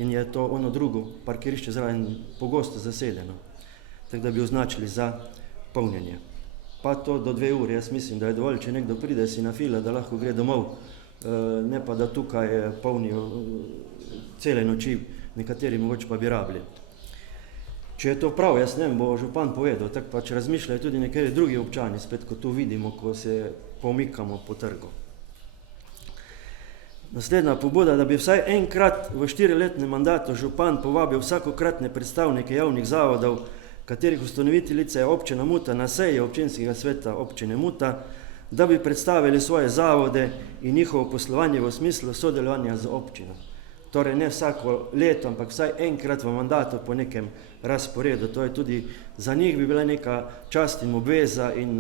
In je to ono drugo parkirišče zraven pogosto zasedeno. Tako da bi označili za polnjenje. Pa to do 2 uri, jaz mislim, da je dovolj, če nekdo pride si na fila, da lahko gre domov, ne pa da tukaj polnijo cele noči, nekateri mogoče pa bi rabili. Če je to prav, jaz ne vem, bo župan povedal, tako pač razmišljajo tudi nekateri drugi občani, spet ko tu vidimo, ko se pomikamo po trgu. Naslednja pobuda, da bi vsaj enkrat v 4-letnem mandatu župan povabil vsakokratne predstavnike javnih zavodov, katerih ustanoviteljica je občina Muta na seji občinskega sveta občine Muta, da bi predstavili svoje zavode in njihovo poslovanje v smislu sodelovanja z občino. Torej ne vsako leto, ampak vsaj enkrat v mandatu po nekem razporedu. To je tudi za njih bi bila neka čast in obveza in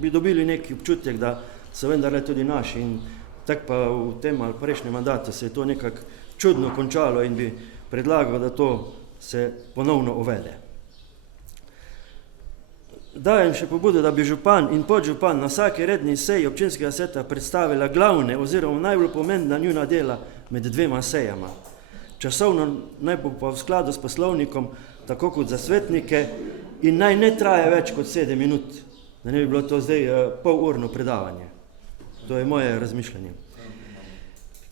bi dobili neki občutek, da so vendarle tudi naši. In tako pa v tem ali prejšnjem mandatu se je to nekako čudno končalo in bi predlagal, da to se ponovno uvede. Dajem še pobudo, da bi župan in podžupan na vsaki redni seji občinskega sveta predstavila glavne oziroma najbolj pomembna njuna dela med 2 sejama. Časovno naj bo pa v skladu s poslovnikom, tako kot za svetnike, in naj ne traja več kot 7 minut, da ne bi bilo to zdaj polurno predavanje. To je moje razmišljanje.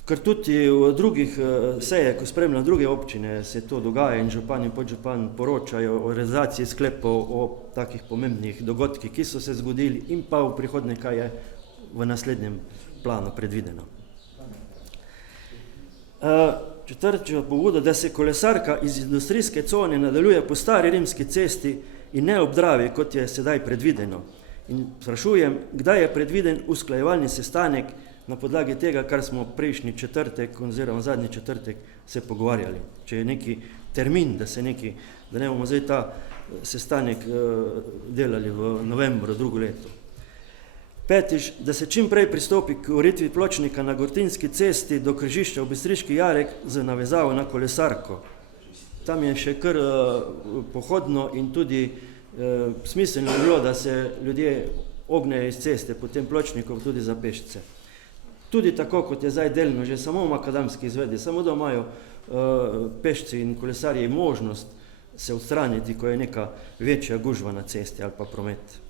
Ker tudi v drugih sejah, ko spremljam druge občine, se to dogaja in župan in podžupan poročajo o realizaciji sklepov o takih pomembnih dogodkih, ki so se zgodili in pa v prihodnje, kaj je v naslednjem planu predvideno. Četrtič pobudo, da se kolesarka iz industrijske cone nadaljuje po stari rimski cesti in ne ob Dravi, kot je sedaj predvideno. In sprašujem, kdaj je predviden usklajevalni sestanek na podlagi tega, kar smo prejšnji četrtek oziroma zadnji četrtek se pogovarjali. Če je neki termin, da ne bomo zdaj ta sestanek delali v novembru drugo leto. Petič, da se čim prej pristopi k ureditvi pločnika na Gortinski cesti do križišča v Bistriški jarek z navezavo na kolesarko. Tam je še kar pohodno in tudi smiselno bilo, da se ljudje ognejo iz ceste po tem pločniku tudi za pešce. Tudi tako, kot je zdaj delno, že samo v makadamski izvedbi, samo da imajo pešci in kolesarji možnost se odstraniti, ko je neka večja gužva na cesti ali pa promet.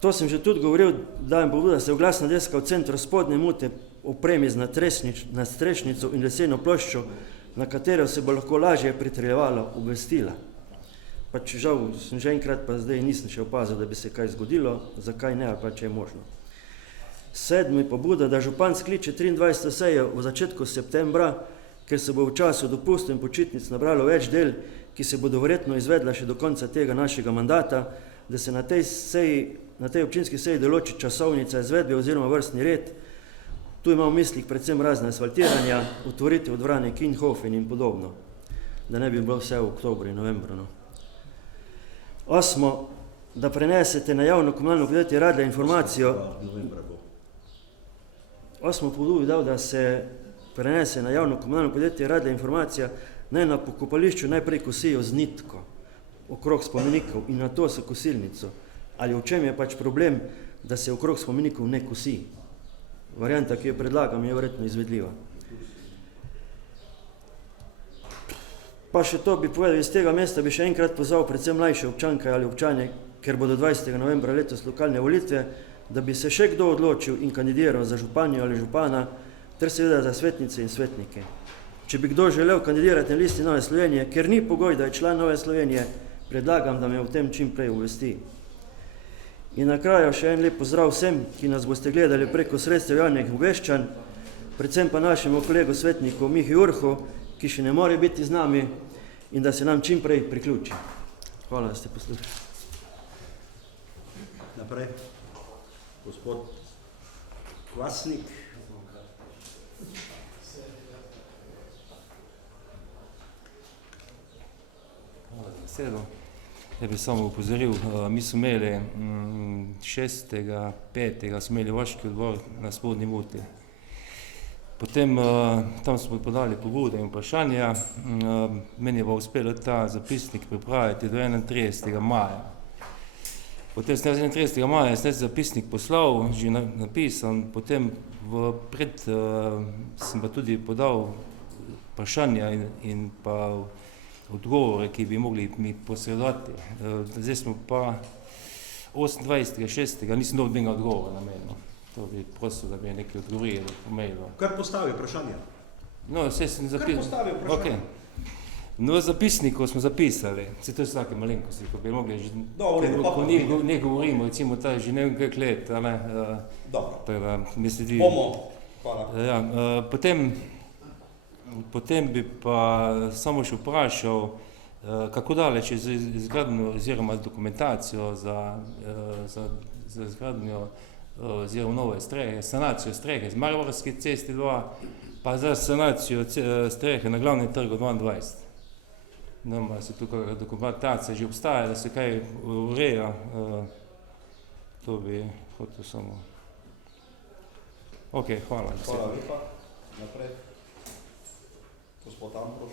To sem že tudi govoril, dajem pobudo, da se oglasna deska v centru Spodnje Mute opremi z nadstrešnico in leseno ploščo, na katero se bo lahko lažje pritrjevalo obvestila. Pač žal sem že enkrat, pa zdaj nisem še opazil, da bi se kaj zgodilo, zakaj ne, ali pa če je možno. 7. pobuda, da župan skliče 23. sejo v začetku septembra, ker se bo v času dopustov in počitnic nabralo več del, ki se bodo verjetno izvedla še do konca tega našega mandata, da se na tej občinski seji določi časovnica izvedbe oziroma vrstni red. Tu imam v mislih predvsem razne asfaltiranja, otvoritev dvorane Kinhofen in podobno, da ne bi bilo vse v oktobru in novembru. No. 8. da prenesete na javno komunalno podjetje Radlja informacijo. 8. pobudo dal, da se prenese na javno komunalno podjetje Radlja informacija, naj na pokopališču najprej kosijo z nitko okrog spomenikov in na to s kosilnico. Ali v čem je pač problem, da se okrog spomenikov ne kosi? Varianta, ki jo predlagam, je verjetno izvedljiva. Pa še to bi povedal, iz tega mesta bi še enkrat pozval predvsem mlajše občanke ali občane, ker bodo 20. novembra letos lokalne volitve, da bi se še kdo odločil in kandidiral za županjo ali župana, ter seveda za svetnice in svetnike. Če bi kdo želel kandidirati na listi Nove Slovenije, ker ni pogoj, da je član Nove Slovenije, predlagam, da me o tem čim prej obvesti. In na kraju še en lep pozdrav vsem, ki nas boste gledali preko sredstev javnih obveščanj, predvsem pa našemu kolegu svetniku Mihi Urhu, ki še ne more biti z nami in da se nam čim prej priključi. Hvala, da ste poslušali. Naprej. Gospod Kvasnik. Hvala za besedo. Ja bi samo upozoril, mi smo imeli 6.5. smo imeli vaški odbor na Spodnji Muti. Potem tam smo podali pobude in vprašanja, meni je pa uspelo ta zapisnik pripraviti do 31. maja. Potem sem 31. maja zapisnik poslal, že napisan, potem sem pa tudi podal vprašanja in pa odgovore, ki bi mogli mi posredovati. Zdaj smo pa 28.6. nisem dobil nobenega odgovora na mail. To bi prosil, da bi nekaj odgovorili po mailu. Kar postavi vprašanje. No, vse sem zapisal. Kar postavi vprašanje. Okay. No, v zapisniku smo zapisali, se to je vsake malenkosti, ko bi mogli že, ko ne govorimo, recimo ta že ne vem kak let, ali dobro. Mi sledi. Hvala. Ja, potem bi pa samo še vprašal, kako daleč je z izgradnjo oziroma dokumentacijo za izgradnjo oziroma nove strehe, sanacijo strehe z Mariborske ceste 2, pa za sanacijo strehe na glavnem trgu 22. Nama se tukaj dokumentacija že obstaja, da se kaj ureja, to bi hotel samo. Ok, hvala. Hvala lepa. Naprej. Gospod Ambrož.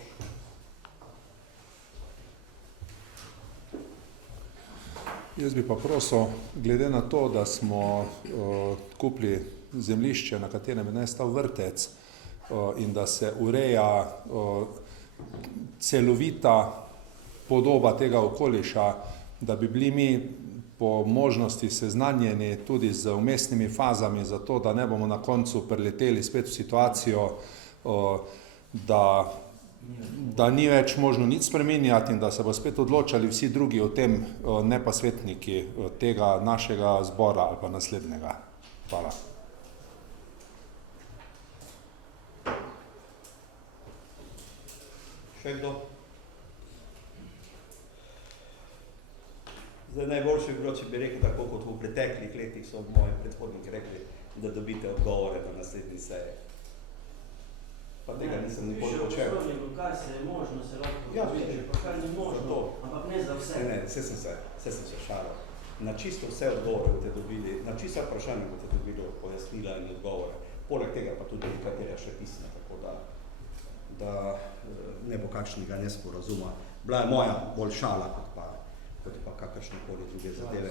Jaz bi pa prosil, glede na to, da smo kupili zemljišče, na katerem je nastal vrtec in da se ureja celovita podoba tega okoliša, da bi bili mi po možnosti seznanjeni tudi z vmesnimi fazami, zato da ne bomo na koncu preleteli spet v situacijo, da ni več možno nič spreminjati in da se bo spet odločali vsi drugi o tem, ne pa svetniki tega našega zbora ali pa naslednjega. Hvala. Še kdo? Zdaj najboljše bi bilo, če bi rekel tako, kot v preteklih letih so moji predhodniki rekli, da dobite odgovore na naslednji seji. Pa tega nisem nikoli počel. Kaj se je možno, se lahko dobiče, pa kaj ni možno, ampak ne za vse. Ne, vse sem se šalil. Na čisto vse odgovore boste dobili, na čisto vprašanje boste dobili pojasnila in odgovore. Poleg tega pa tudi nekatere še pisne, tako da ne bo kakšnega nesporazuma. Bila je moja bolj šala, kot pa kakršnekoli druge zadeve.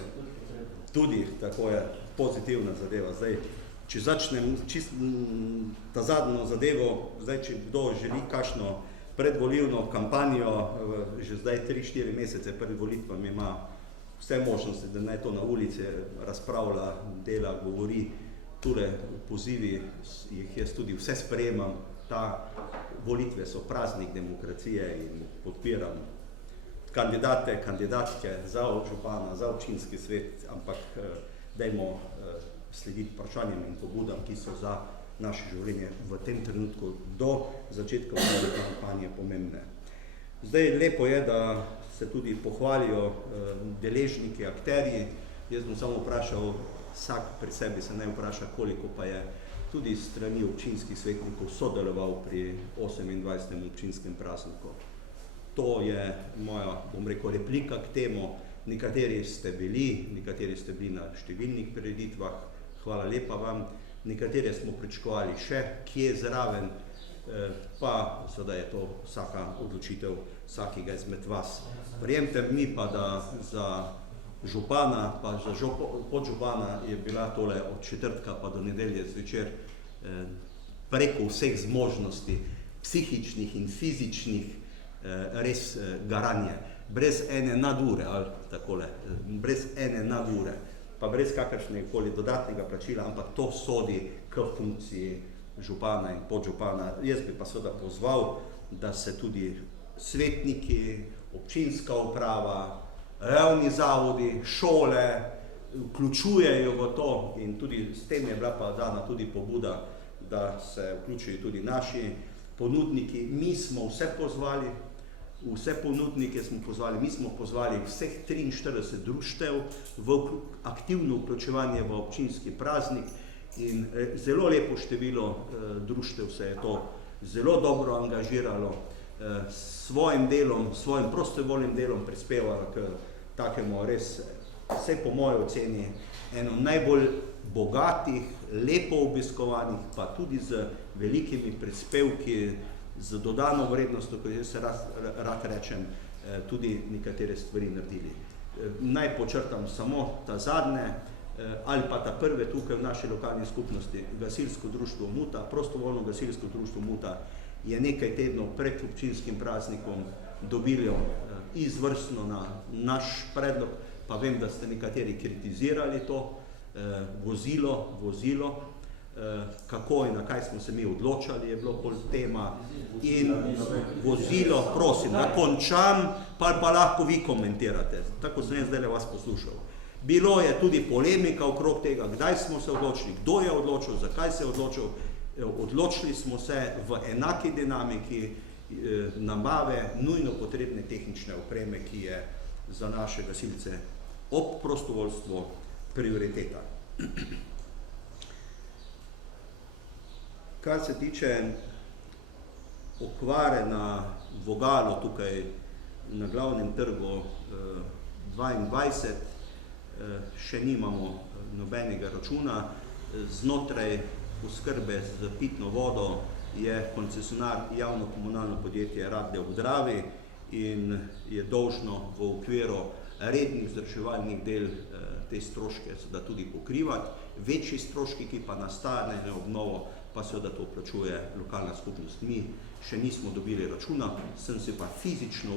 Tudi tako je pozitivna zadeva. Zdaj, če začnem ta zadnjo zadevo, zdaj, če kdo želi kakšno predvolilno kampanjo, že zdaj 3-4 mesece pred volitvami ima vse možnosti, da naj to na ulici razpravlja, dela, govori, ture pozivi, jih jaz tudi vse sprejemam, ta volitve so praznik demokracije in podpiram kandidate, kandidatke za župana, za občinski svet, ampak dajmo slediti vprašanjem in pobudam, ki so za naše življenje v tem trenutku do začetka volilne kampanje pomembne. Zdaj, lepo je, da se tudi pohvalijo deležniki, akterji. Jaz bom samo vprašal, vsak pri sebi se naj vpraša, koliko pa je tudi strani občinskih svetnikov sodeloval pri 28. občinskem prazniku. To je moja, bom rekel, replika k temu. Nekateri ste bili na številnih prireditvah, hvala lepa vam. Nekatere smo pričakovali še, kje zraven, pa seveda je to vsaka odločitev vsakega izmed vas. Verjemite mi pa, da za župana, pa za podžupana je bila tole od četrtka pa do nedelje zvečer preko vseh zmožnosti, psihičnih in fizičnih, res garanje. Brez ene nadure, ali takole, brez ene nadure, pa brez kakršnega koli dodatnega plačila, ampak to sodi k funkciji župana in podžupana. Jaz bi pa seveda pozval, da se tudi svetniki, občinska uprava, javni zavodi, šole vključujejo v to in tudi s tem je bila pa dana tudi pobuda, da se vključijo tudi naši ponudniki. Mi smo vse pozvali, vse ponudnike smo pozvali, mi smo pozvali vseh 43 društev v aktivno vključevanje v občinski praznik in zelo lepo število društev se je to zelo dobro angažiralo, svojim delom, svojim prostovoljnim delom prispevalo k takemu res, vse po moji oceni, eno najbolj bogatih, lepo obiskovanih, pa tudi z velikimi prispevki, z dodano vrednostjo, ko jaz rad rečem, tudi nekatere stvari naredili. Naj počrtam samo ta zadnje, ali pa ta prve tukaj v naši lokalni skupnosti, gasilsko društvo Muta, prostovoljno gasilsko društvo Muta, je nekaj tednov pred občinskim praznikom dobilo izvrstno na naš predlog, pa vem, da ste nekateri kritizirali to vozilo, kako in na kaj smo se mi odločali, je bilo pol tema in vozilo, prosim, da končam, pa lahko vi komentirate, tako sem jaz zdaj vas poslušal. Bilo je tudi polemika okrog tega, kdaj smo se odločili, kdo je odločil, zakaj se je odločil. Odločili smo se v enaki dinamiki nabave nujno potrebne tehnične opreme, ki je za naše gasilce ob prostovoljstvu prioriteta. Kar se tiče okvare na vogalu tukaj na glavnem trgu 22, še nimamo nobenega računa. Znotraj oskrbe z pitno vodo je koncesionar javno komunalno podjetje Radlje ob Dravi in je dolžno v okviru rednih vzdrževalnih del te stroške seveda tudi pokrivati. Večji stroški, ki pa nastanejo obnovo, pa seveda to plačuje lokalna skupnost. Mi še nismo dobili računa, sem si pa fizično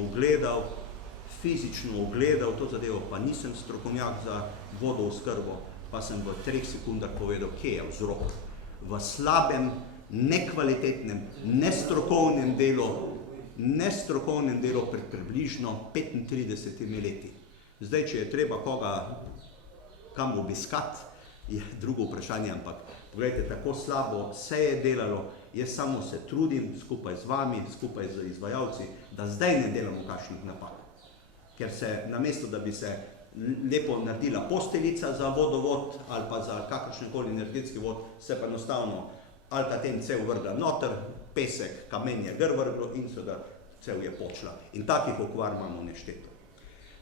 ogledal to zadevo, pa nisem strokovnjak za vodooskrbo, pa sem v 3 sekundah povedal, kje je vzrok. V slabem, nekvalitetnem, nestrokovnem delu pred približno 35 leti. Zdaj, če je treba koga kam obiskati, je drugo vprašanje, ampak pogledajte, tako slabo se je delalo, jaz samo se trudim skupaj z vami, skupaj z izvajalci, da zdaj ne delamo kakšnih napak. Ker se namesto, da bi se lepo naredila posteljica za vodovod ali pa za kakršenkoli energetski vod, se pa enostavno ali ta ten cev vrgla noter, pesek, kamenje gr vrglo in seveda cev je počla. In takih okvar imamo nešteto.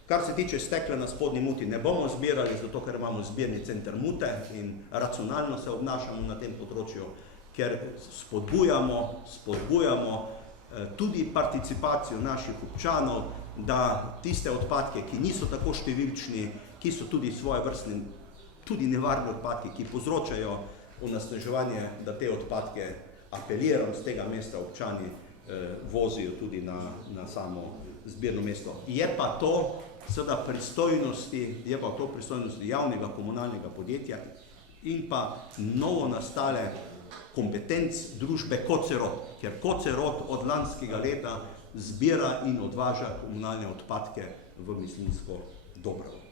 Kar se tiče stekla na Spodnji Muti, ne bomo zbirali, zato ker imamo zbirni center Mute in racionalno se obnašamo na tem področju, ker spodbujamo tudi participacijo naših občanov, da tiste odpadke, ki niso tako številčni, ki so tudi svojevrstni, tudi nevarni odpadki, ki povzročajo onesnaževanje, da te odpadke, apeliram z tega mesta, občani vozijo tudi na samo zbirno mesto. Je pa to seveda pristojnosti javnega komunalnega podjetja in pa novo nastale kompetenc družbe Kocerod, ker Kocerod od lanskega leta zbira in odvaža komunalne odpadke v Mislinjsko Dobrovo.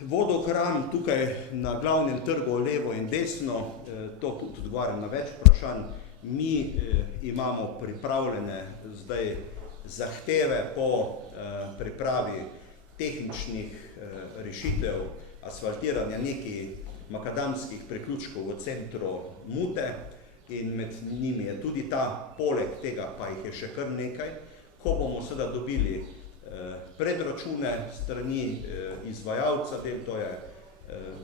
Vodokran tukaj na glavnem trgu levo in desno, to tudi odgovarjam na več vprašanj. Mi imamo pripravljene zdaj zahteve po pripravi tehničnih rešitev asfaltiranja nekih makadamskih priključkov v centru Mute in med njimi je tudi ta, poleg tega pa jih je še kar nekaj. Ko bomo seveda dobili predračune strani izvajalca del, to je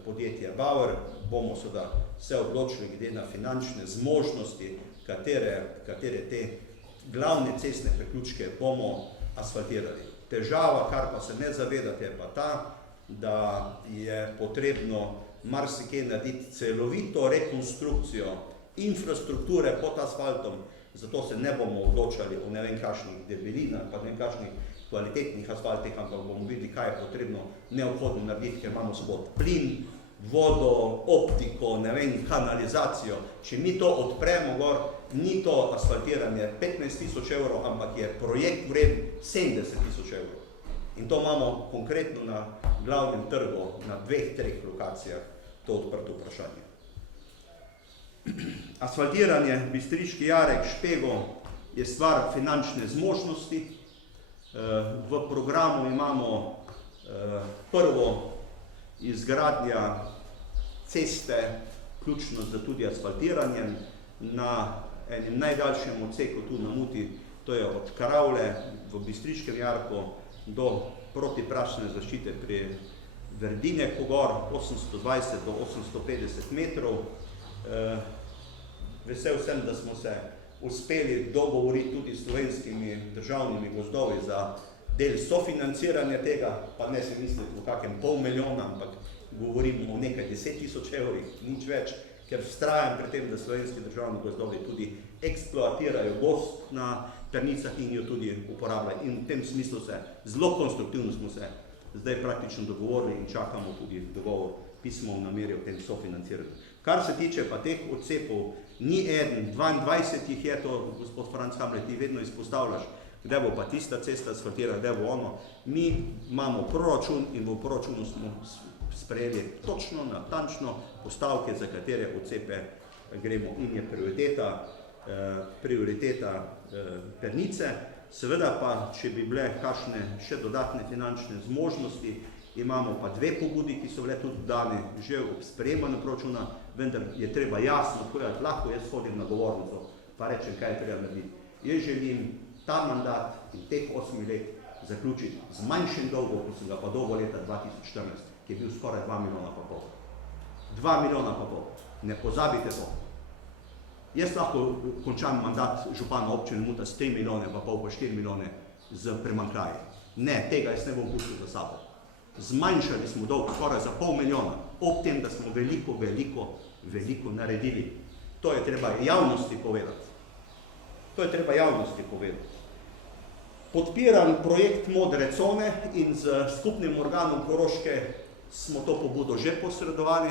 podjetje Bauer, bomo seveda se odločili glede na finančne zmožnosti, katere te glavne cestne priključke bomo asfaltirali. Težava, kar pa se ne zavedate, je pa ta, da je potrebno marsikaj narediti celovito rekonstrukcijo infrastrukture pod asfaltom, zato se ne bomo odločali o ne vem kakšnih debelinah, pa ne vem kakšnih kvalitetnih asfaltih, ampak bomo videli, kaj je potrebno neobhodno narediti, ker imamo spod plin, vodo, optiko, ne vem, kanalizacijo. Če mi to odpremo gor, ni to asfaltiranje 15.000 evrov, ampak je projekt vreden 70.000 evrov. In to imamo konkretno na glavnem trgu, na 2-3 lokacijah, to odprto vprašanje. Asfaltiranje Bistriški jarek, Špego je stvar finančne zmožnosti. V programu imamo prvo izgradnja ceste, vključno z tudi asfaltiranjem, na enem najdaljšem odseku tu na Muti, to je od Kravle v Bistriškem jarku do protiprašne zaščite pri Verdine Kogor, 820 do 850 metrov. Vesel sem, da smo se uspeli dogovoriti tudi s slovenskimi državnimi gozdovi za del sofinanciranja tega, pa ne se misliti v kakem pol milijona, ampak govorimo o nekaj 10.000 evrih, nič več, ker vztrajam pri tem, da slovenski državni gozdovi tudi eksploatirajo gozd na Pernicah in jo tudi uporabljajo. In v tem smislu se, zelo konstruktivno smo se zdaj praktično dogovorili in čakamo tudi dogovor, pismo v nameri o tem sofinanciranju. Kar se tiče pa teh odcepov, ni eden, 22 jih je to, gospod Franc Hamlet, ti vedno izpostavljaš, kdaj bo pa tista cesta asfaltirana, kdaj bo ono. Mi imamo proračun in v proračunu smo sprejeli točno, natančno postavke, za katere odcepe gremo in je prioriteta Pernice. Seveda pa, če bi bile kakšne še dodatne finančne zmožnosti, imamo pa 2 pobudi, ki so bile tudi dane že ob sprejemanju proračuna, vendar je treba jasno povedati, lahko jaz hodim na govornico, pa rečem, kaj je treba narediti. Jaz želim ta mandat in teh 8 let zaključiti z manjšim dolgom, kot sem ga pa dolgo leta 2014, ki je bil skoraj 2,5 milijona. 2,5 milijona. Ne pozabite to. Jaz lahko končam mandat župana občine Muta s 3,5 milijone, pa 4 milijone z premanjkljaji. Ne, tega jaz ne bom pustil za sabo. Zmanjšali smo dolg skoraj za 0,5 milijona, ob tem, da smo veliko naredili. To je treba javnosti povedati. Podpiram projekt Modre cone in z skupnim organom Koroške smo to pobudo že posredovali,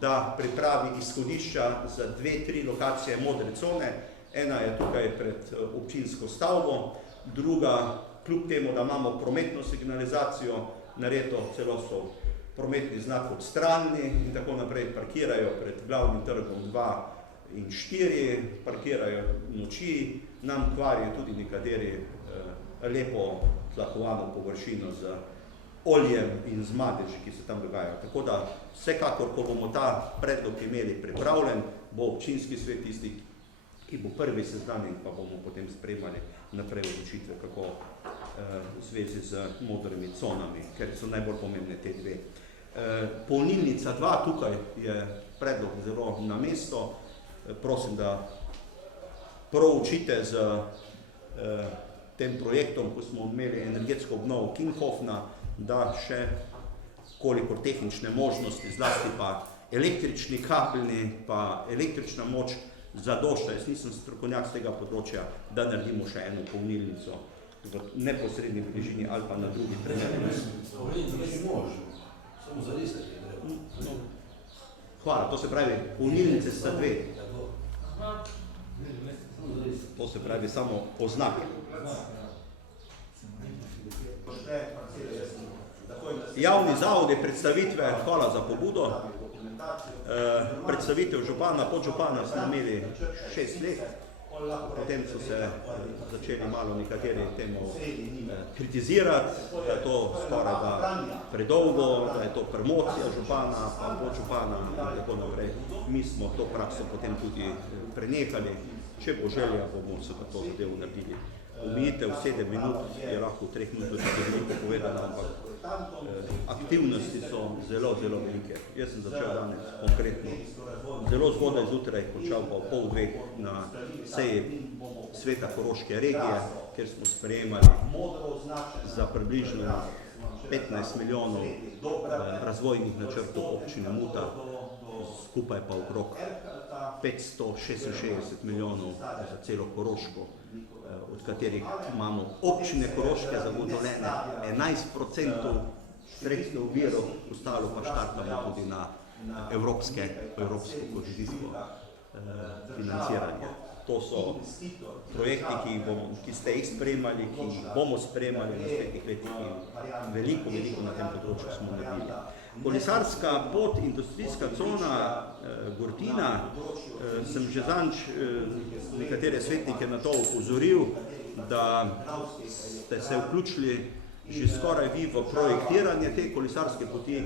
da pripravi izhodišča za 2-3 lokacije Modre cone. Ena je tukaj pred občinsko stavbo, druga, kljub temu, da imamo prometno signalizacijo, nareto celo so prometni znak odstranjeni in tako naprej, parkirajo pred glavnim trgom 2 in 4, parkirajo noči, nam kvarijo tudi nekateri lepo tlakovano površino z oljem in z madeži, ki se tam dogajajo. Tako da vsekakor, ko bomo ta predlog imeli pripravljen, bo občinski svet tisti, ki bo prvi seznanjen, pa bomo potem sprejemali naprej odločitve, kako v zvezi z modrimi conami, ker so najbolj pomembne te 2. Polnilnica 2, tukaj je predlog zelo na mesto. Prosim, da proučite z tem projektom, ko smo imeli energetsko obnovo Kinghofna, da še kolikor tehnične možnosti, zlasti pa električni kabelni, pa električna moč zadošča. Jaz nisem strokovnjak z tega področja, da naredimo še eno polnilnico v neposredni bližini ali pa na drugi Hvala, to se pravi, polnilnice sta 2. To se pravi samo oznake. Javni zavodi, predstavitve, hvala za pobudo. Predstavitev župana, podžupana smo imeli 6 let, potem so se začeli malo nekateri temu kritizirati, da je to skoraj da predolgo, da je to promocija župana, pa podžupana in tako naprej. Mi smo to prakso potem tudi prenehali. Če bo želja, bomo se pa to zadevo naredili. Omejitev 7 minut je lahko v 3 minutah veliko povedala, ampak aktivnosti so zelo velike. Jaz sem začel danes konkretno zelo zgodaj zjutraj, končal pa v 1:30 na seji Sveta Koroške regije, kjer smo sprejemali za približno 15 milijonov razvojnih načrtov občine Muta, skupaj pa okrog 566 milijonov za celo Koroško, od katerih imamo občine Koroške zagotovljene 11% sredstev virov, ostalo pa štartamo tudi na evropsko kohezijsko financiranje. To so projekti, ki ste jih spremljali, ki jih bomo spremljali v naslednjih letih in veliko na tem področju smo naredili. Kolesarska pot, industrijska cona Gortina, sem že zadnjič nekatere svetnike na to upozoril, da ste se vključili že skoraj vi v projektiranje te kolesarske poti,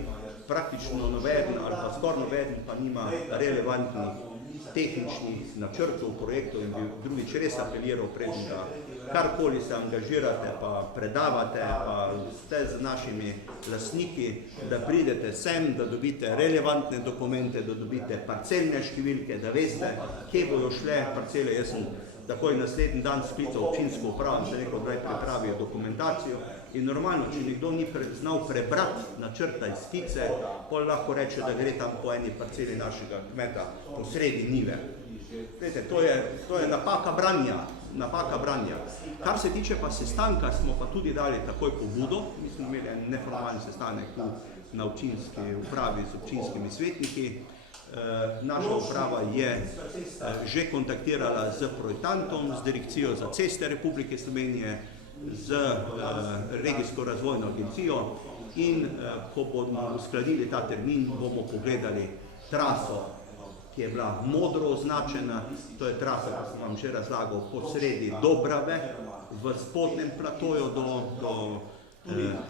praktično noveden ali pa skoraj noveden pa nima relevantnih tehničnih načrtov, projektov in bi drugič res apeliral preden, da karkoli se angažirate, pa predavate, pa ste z našimi lastniki, da pridete sem, da dobite relevantne dokumente, da dobite parcelne številke, da veste, kje bojo šle parcele. Jaz sem takoj naslednji dan sklical občinsko upravo, se rekel, da pripravijo dokumentacijo in normalno, če nekdo ni znal prebrati načrta iz skice, pol lahko reče, da gre tam po eni parceli našega kmeta po sredi njive. Glede, to je napaka branja. Kar se tiče pa sestanka, smo pa tudi dali takoj pobudo. Mi smo imeli en neformalni sestanek tu na občinski upravi z občinskimi svetniki. Naša uprava je že kontaktirala z projektantom, z Direkcijo za ceste Republike Slovenije, z regijsko razvojno agencijo in ko bomo uskladili ta termin, bomo pogledali traso, ki je bila modro označena. To je trasa, ki sem vam že razlagal, po sredi Dobrave, v spodnjem platoju do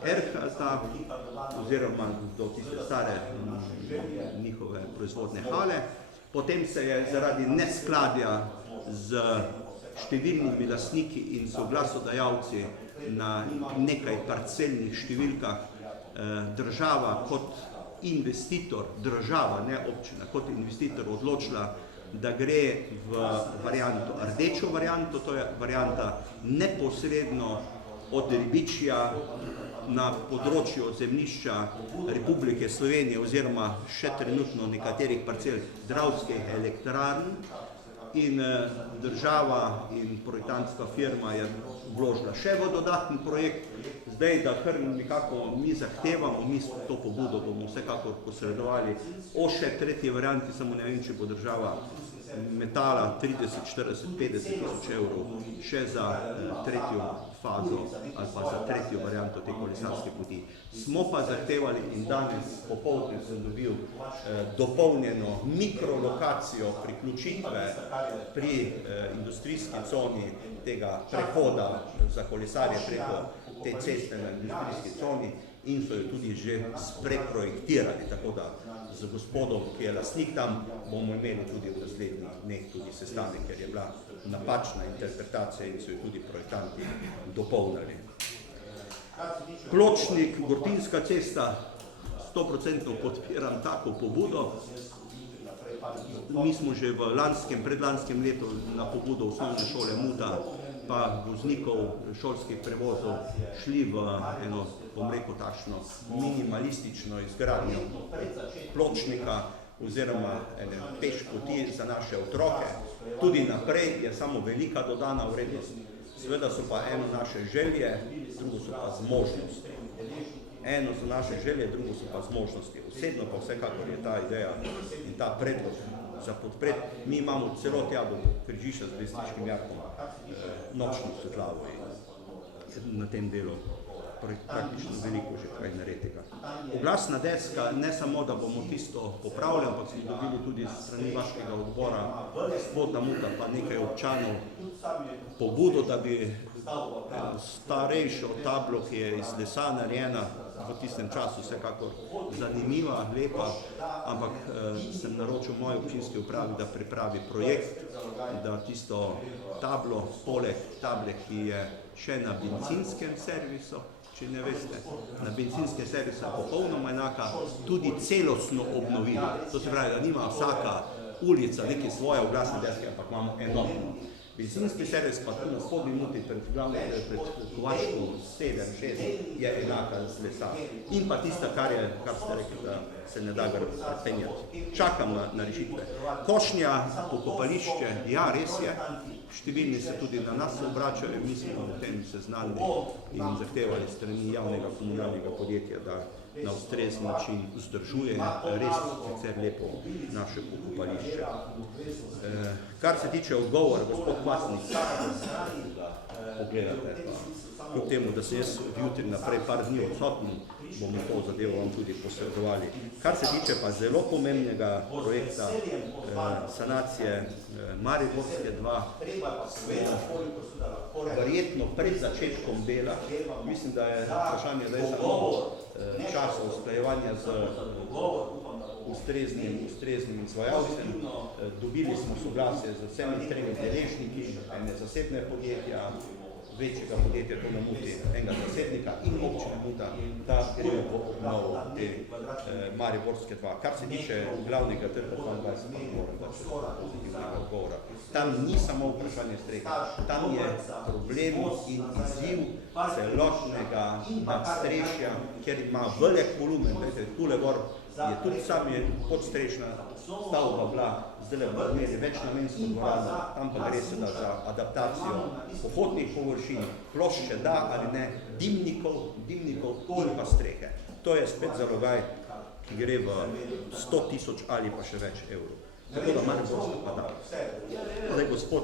Erhalta oziroma do tiste stare njihove proizvodne hale. Potem se je zaradi neskladja z številnimi lastniki in soglasodajalci na nekaj parcelnih številkah država kot investitor, država, ne občina, kot investitor odločila, da gre v varianto, rdečo varianto, to je varianta neposredno od ribičja na področju zemljišča Republike Slovenije oziroma še trenutno nekaterih parcel Dravskih elektrarn. In država in projektantska firma je vložila še v dodatni projekt. Zdaj, da kar nekako mi zahtevamo, mi to pobudo bomo vsekakor posredovali o še tretji varianti, samo ne vem, če bo država metala 30, 40, 50 tisoč evrov še za tretjo fazo ali pa za tretjo varianto te kolesarske poti. Smo pa zahtevali in danes popoldne sem dobil dopolnjeno mikrolokacijo priključitve pri industrijski coni tega prehoda za kolesarje preko te ceste na industrijski coni in so jo tudi že spreprojektirali, tako da z gospodom, ki je lastnik tam, bomo imeli tudi v naslednjih dneh tudi sestanek, ker je bila napačna interpretacija in so jo tudi projektanti dopolnili. Pločnik, Gortinska cesta, 100% podpiram tako pobudo. Mi smo že v predlanskem letu na pobudo osnovne šole Muta pa voznikov šolskih prevozov šli v eno, bom rekel, takšno minimalistično izgradnjo pločnika oziroma ene peš poti za naše otroke. Tudi naprej je samo velika dodana vrednost. Seveda so pa eno naše želje, drugo so pa zmožnosti. Eno so naše želje, drugo so pa zmožnosti. Osebno pa vsekakor je ta ideja in ta predlog za podpreti. Mi imamo celo tja do Križišča z Blestičkim jarkom nočno svetlavo in na tem delu praktično veliko že kaj nareditega. Oglasna deska, ne samo, da bomo tisto popravili, ampak smo dobili tudi strani vaškega odbora Spodnja Muta pa nekaj občanov pobudo, da bi starejšo tablo, ki je iz lesa narejena, v tistem času vsekakor zanimiva, lepa, ampak sem naročil moji občinski upravi, da pripravi projekt, da tisto tablo, poleg table, ki je še na bencinskem servisu, če ne veste, na bencinskem servisu je popolnoma enaka, tudi celostno obnovili. To se pravi, da nima vsaka ulica neke svoje oglasne deske, ampak imamo enotno. Benzinski servis pa tu na spodnji muti pred Kovačkom 7-6 je enaka z lesa. In pa tista, kar ste rekli, da se ne da penjati. Čakam na rešitve. Košnja, pokopališče, ja, res je. Številni se tudi na nas obračajo, mi smo o tem seznanili in zahtevali strani javnega komunalnega podjetja, da na ustrezen način vzdržuje res sicer lepo naše pokopališče. Kar se tiče odgovora, gospod Kvasnik, pogledate, kljub temu, da se jaz jutri naprej par dni odsoten, bomo to zadevo vam tudi posredovali. Kar se tiče pa zelo pomembnega projekta sanacije Mariborske 2, verjetno pred začetkom dela, mislim, da je vprašanje, da je samo časa usklajevanja z ustreznim izvajalcem. Dobili smo soglasje z vsemi tremi deležniki, ene zasebne podjetja, večjega podjetja to na Muti, enega zasebnika in občine Muta, da gremo po obnovo te Mariborske 2. Kar se tiče glavnega trga 22, moram dati pozitivnega odgovora. Tam ni samo vprašanje strehe, tam je problem in izziv celotnega nadstrešja, ker ima velik volumen, tule gor je tudi sam je podstrešna stavba bila, zdaj bo imeli večnamensko dvorano, tam pa gre seveda za adaptacijo pohodnih površin, plošče da ali ne, dimnikov in pa strehe. To je spet zalogaj, ki gre v 100 000 ali pa še več evrov. Tako da Mariborska pa da. Zdaj gospod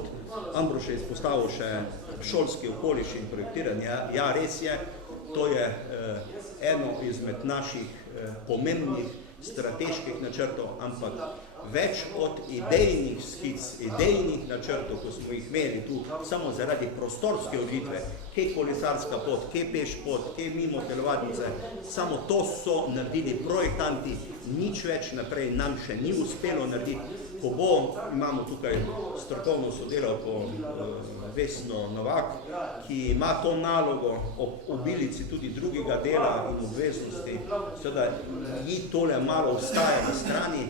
Ambrož je izpostavil še šolski okoliš in projektiranje. Ja, res je, to je eno izmed naših pomembnih strateških načrtov, ampak več od idejnih skic, idejnih načrtov, ko smo jih imeli tu samo zaradi prostorske odvitve, kje kolesarska pot, kje peš pot, kje mimo telovadnice, samo to so naredili projektanti, nič več naprej nam še ni uspelo narediti. Ko bo, imamo tukaj strokovno sodelavko Vesno Novak, ki ima to nalogo ob obilici tudi drugega dela in obveznosti, seveda ji tole malo ostaja na strani,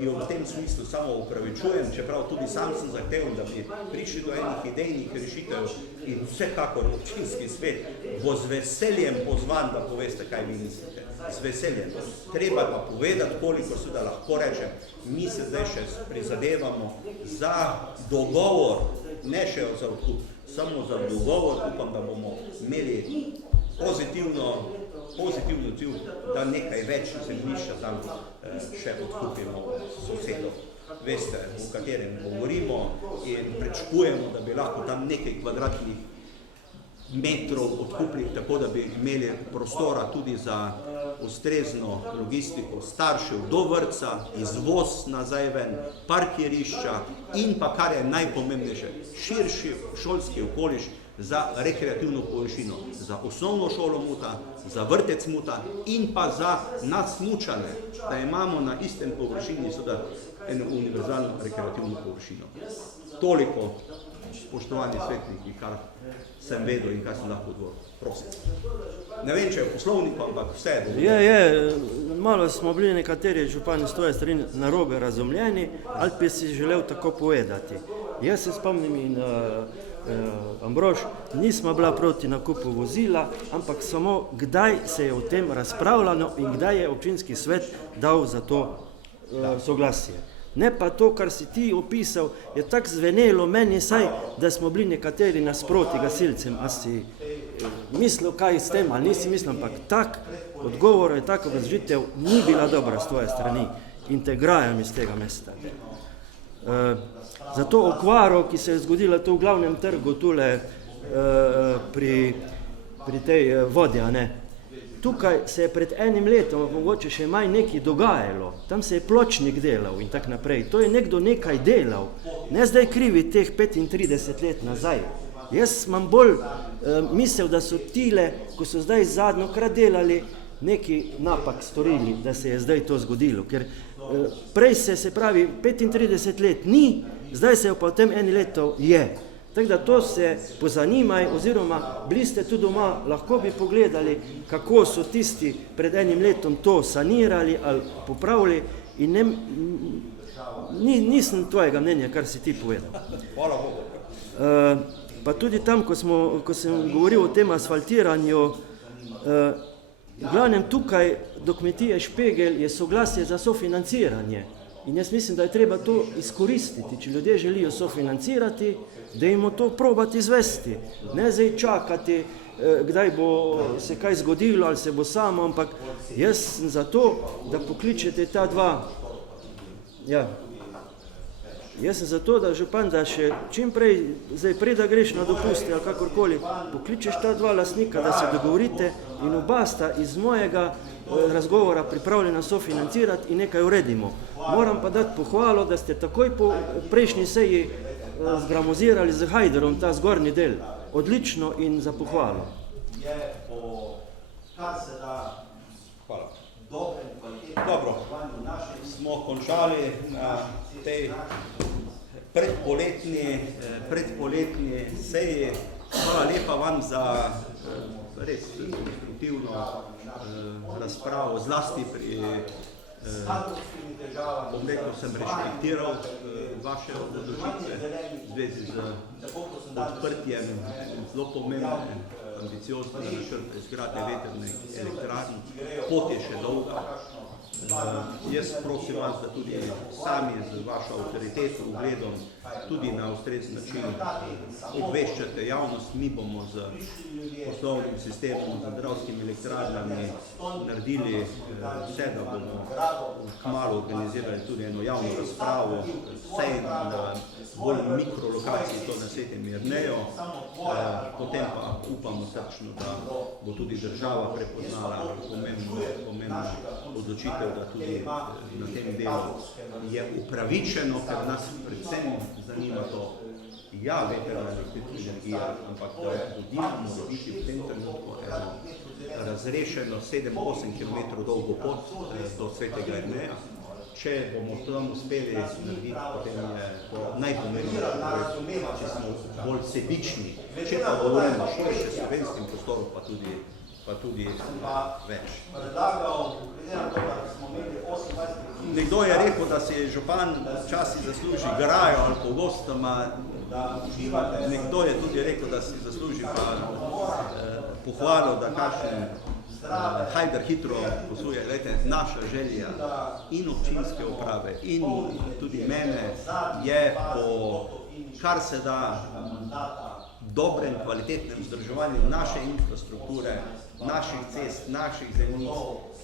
jo v tem smislu samo upravičujem, čeprav tudi sam sem zahteval, da bi prišli do enih idejnih rešitev in vsekakor občinski svet bo z veseljem pozvan, da poveste, kaj vi mislite. Z veseljem. Treba pa povedati, koliko se da lahko rečem, mi se zdaj še prizadevamo za dogovor, ne še za odkup, samo za dogovor, upam, da bomo imeli pozitivno odziv, da nekaj več zemljišča tam še odkupimo sosedov. Veste, o katerem govorimo in pričakujemo, da bi lahko tam nekaj kvadratnih metrov odkupili, tako da bi imeli prostora tudi za ustrezno logistiko staršev do vrtca, izvoz nazaj ven, parkirišča in pa, kar je najpomembnejše, širši šolski okoliš za rekreativno površino, za osnovno šolo Muta, za vrtec Muta in pa za nas smučane, da imamo na istem površini seveda eno univerzalno rekreativno površino. Toliko, spoštovani svetniki, kar sem vedel in kaj sem lahko odgovoril. Prosim. Ne vem, če je v poslovniku, ampak vse je. Je, malo smo bili nekateri župani s tvoje strani narobe razumljeni, ali bi si želel tako povedati. Jaz se spomnim in Ambrož, nismo bila proti nakupu vozila, ampak samo kdaj se je o tem razpravljalo in kdaj je občinski svet dal za to soglasje. Ne pa to, kar si ti opisal, je tako zvenelo meni saj, da smo bili nekateri nasproti gasilcem, a si mislil kaj s tem, ali nisi mislil, ampak tak odgovor je tako obrazložitev ni bila dobra s tvoje strani in te grajam iz tega mesta. Za to okvaro, ki se je zgodila tu v glavnem trgu, tule pri tej vodi, a ne. Tukaj se je pred enim letom, mogoče še manj nekaj dogajalo, tam se je pločnik delal in tak naprej. To je nekdo nekaj delal, ne zdaj krivi teh 35 let nazaj. Jaz imam bolj misel, da so tile, ko so zdaj zadnjokrat delali, neki napak storili, da se je zdaj to zgodilo. Ker prej se pravi 35 let ni, zdaj se je pa v tem eni leto je. Tako da to se pozanimaj, oziroma bili ste tu doma, lahko bi pogledali, kako so tisti pred enim letom to sanirali ali popravili in nisem tvojega mnenja, kar si ti povedal. Hvala Bogu. Pa tudi tam, ko sem govoril o tem asfaltiranju, v glavnem tukaj do kmetije Špegel je soglasje za sofinanciranje. In jaz mislim, da je treba to izkoristiti. Če ljudje želijo sofinancirati, da jim to probati izvesti. Ne zdaj čakati, kdaj bo se kaj zgodilo ali se bo samo, ampak jaz sem za to, da pokličete ta dva. Ja. Jaz sem za to, da župan, da še čim prej, zdaj preda greš na dopusti ali kakorkoli, pokličeš ta dva lastnika, da se dogovorite in oba sta iz mojega razgovora pripravljena sofinancirati in nekaj uredimo. Moram pa dati pohvalo, da ste takoj po prejšnji seji zgramozirali z Hajderom ta zgornji del. Odlično in za pohvalo. Dobro, smo končali na tej predpoletni seji. Hvala lepa vam za res konstruktivno razpravo, zlasti pri sem respektiral vaše odločitve v zvezi z odprtjem zelo pomembne, ambiciozne načrte izgradnje vetrne elektrarne. Pot je še dolga. Jaz prosim vas, da tudi sami z vašo avtoriteto, ugledom, tudi na ustrezen način obveščate javnost. Mi bomo z poslovnim sistemom, z dravskimi elektrarnami naredili vse, da bomo kmalu organizirali tudi eno javno razpravo, vsej na bolj mikrolokaciji, to na Svetem Jerneju. Potem pa upamo srčno, da bo tudi država prepoznala pomembno odločitev, da tudi na tem delu je upravičeno, ker nas predvsem zanima to, ja, vetrna električna energija, ampak da vodimo mora biti v tem trenutku eno razrešeno 7-8 km dolgo pot do Svetega Jerneja. Če bomo tam uspeli narediti, potem je to najpomembnejše, če smo bolj sebični. Če pa govorimo širše slovenskim prostorom, pa tudi več. Nekdo je rekel, da si župan včasih zasluži grajo ali pogostoma. Nekdo je tudi rekel, da si zasluži pa pohvalo, da kakšen Hajder hitro posuje. Naša želja in občinske uprave in tudi mene je po kar se da dobrem, kvalitetnem vzdrževanju naše infrastrukture, naših cest, naših zemljišč.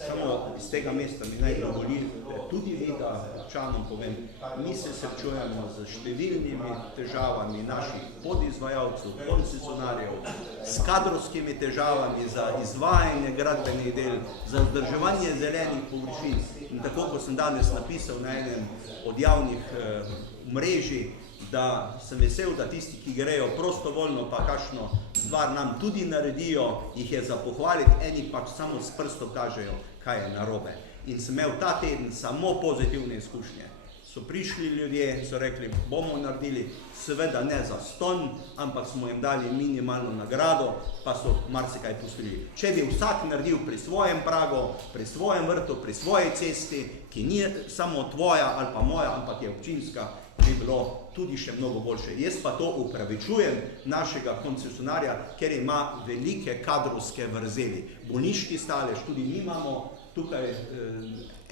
Samo iz tega mesta mi naj dovolite tudi vi, da občanom povem, mi se srečujemo z številnimi težavami naših podizvajalcev, koncesionarjev, s kadrovskimi težavami za izvajanje gradbenih del, za vzdrževanje zelenih površin. In tako, kot sem danes napisal na enem od javnih mrežij, da sem vesel, da tisti, ki grejo prostovoljno, pa kakšno stvar nam tudi naredijo, jih je za pohvaliti, eni pač samo s prstom kažejo, kaj je narobe. In sem imel ta teden samo pozitivne izkušnje. So prišli ljudje, so rekli, bomo naredili, seveda ne za ston, ampak smo jim dali minimalno nagrado, pa so marsikaj pustili. Če bi vsak naredil pri svojem pragu, pri svojem vrtu, pri svoji cesti, ki ni samo tvoja ali pa moja, ampak je občinska, bi bilo tudi še mnogo boljše. Jaz pa to upravičujem našega koncesionarja, ker ima velike kadrovske vrzeli. Bolniški stalež, tudi mi imamo tukaj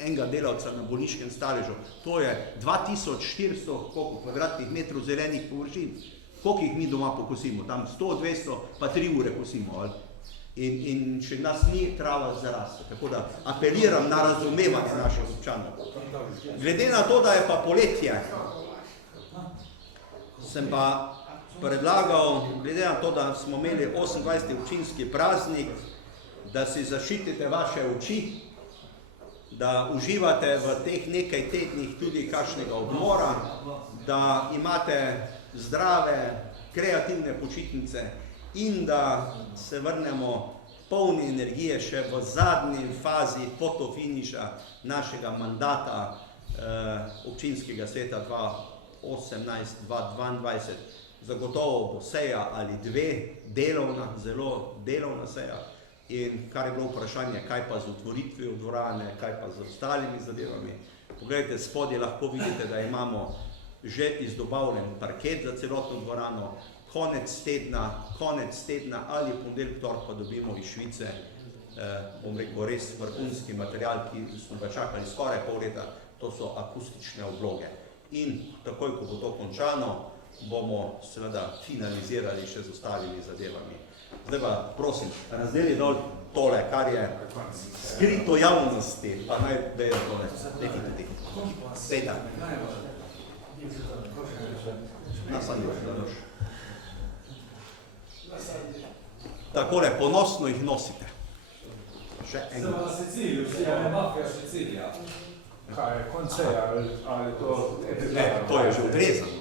enega delavca na bolniškem staležu, to je 2400 kvadratnih metrov zelenih površin. Koliko jih mi doma pokosimo? Tam 100, 200, pa 3 ure kosimo. In še nas ni trava zarasla. Tako da apeliram na razumevanje naših občanov. Glede na to, da je pa poletje, sem pa predlagal, glede na to, da smo imeli 28. občinski praznik, da si zaščitite vaše oči, da uživate v teh nekaj tednih tudi kakšnega odmora, da imate zdrave, kreativne počitnice in da se vrnemo polni energije še v zadnji fazi fotofiniša našega mandata občinskega sveta 2018-2022. Zagotovo bo seja ali dve, delovna, zelo delovna seja. In kar je bilo vprašanje, kaj pa z otvoritvijo dvorane, kaj pa z ostalimi zadevami. Poglejte, spodaj lahko vidite, da imamo že izdobavljen parket za celotno dvorano, konec tedna ali ponedeljek, torek pa dobimo iz Švice, bom rekel, res vrhunski material, ki smo ga čakali skoraj pol leta, to so akustične obloge. In takoj, ko bo to končano, bomo seveda finalizirali še z ostalimi zadevami. Zdaj pa, prosim, razdeli dol tole, kar je skrito javnosti, pa naj vejo tole. Sveta. Takole, ponosno jih nosite. Še Sem na Siciliju, je mafija Sicilija. Kaj je konceja ali to? Ne, to je že odrezano.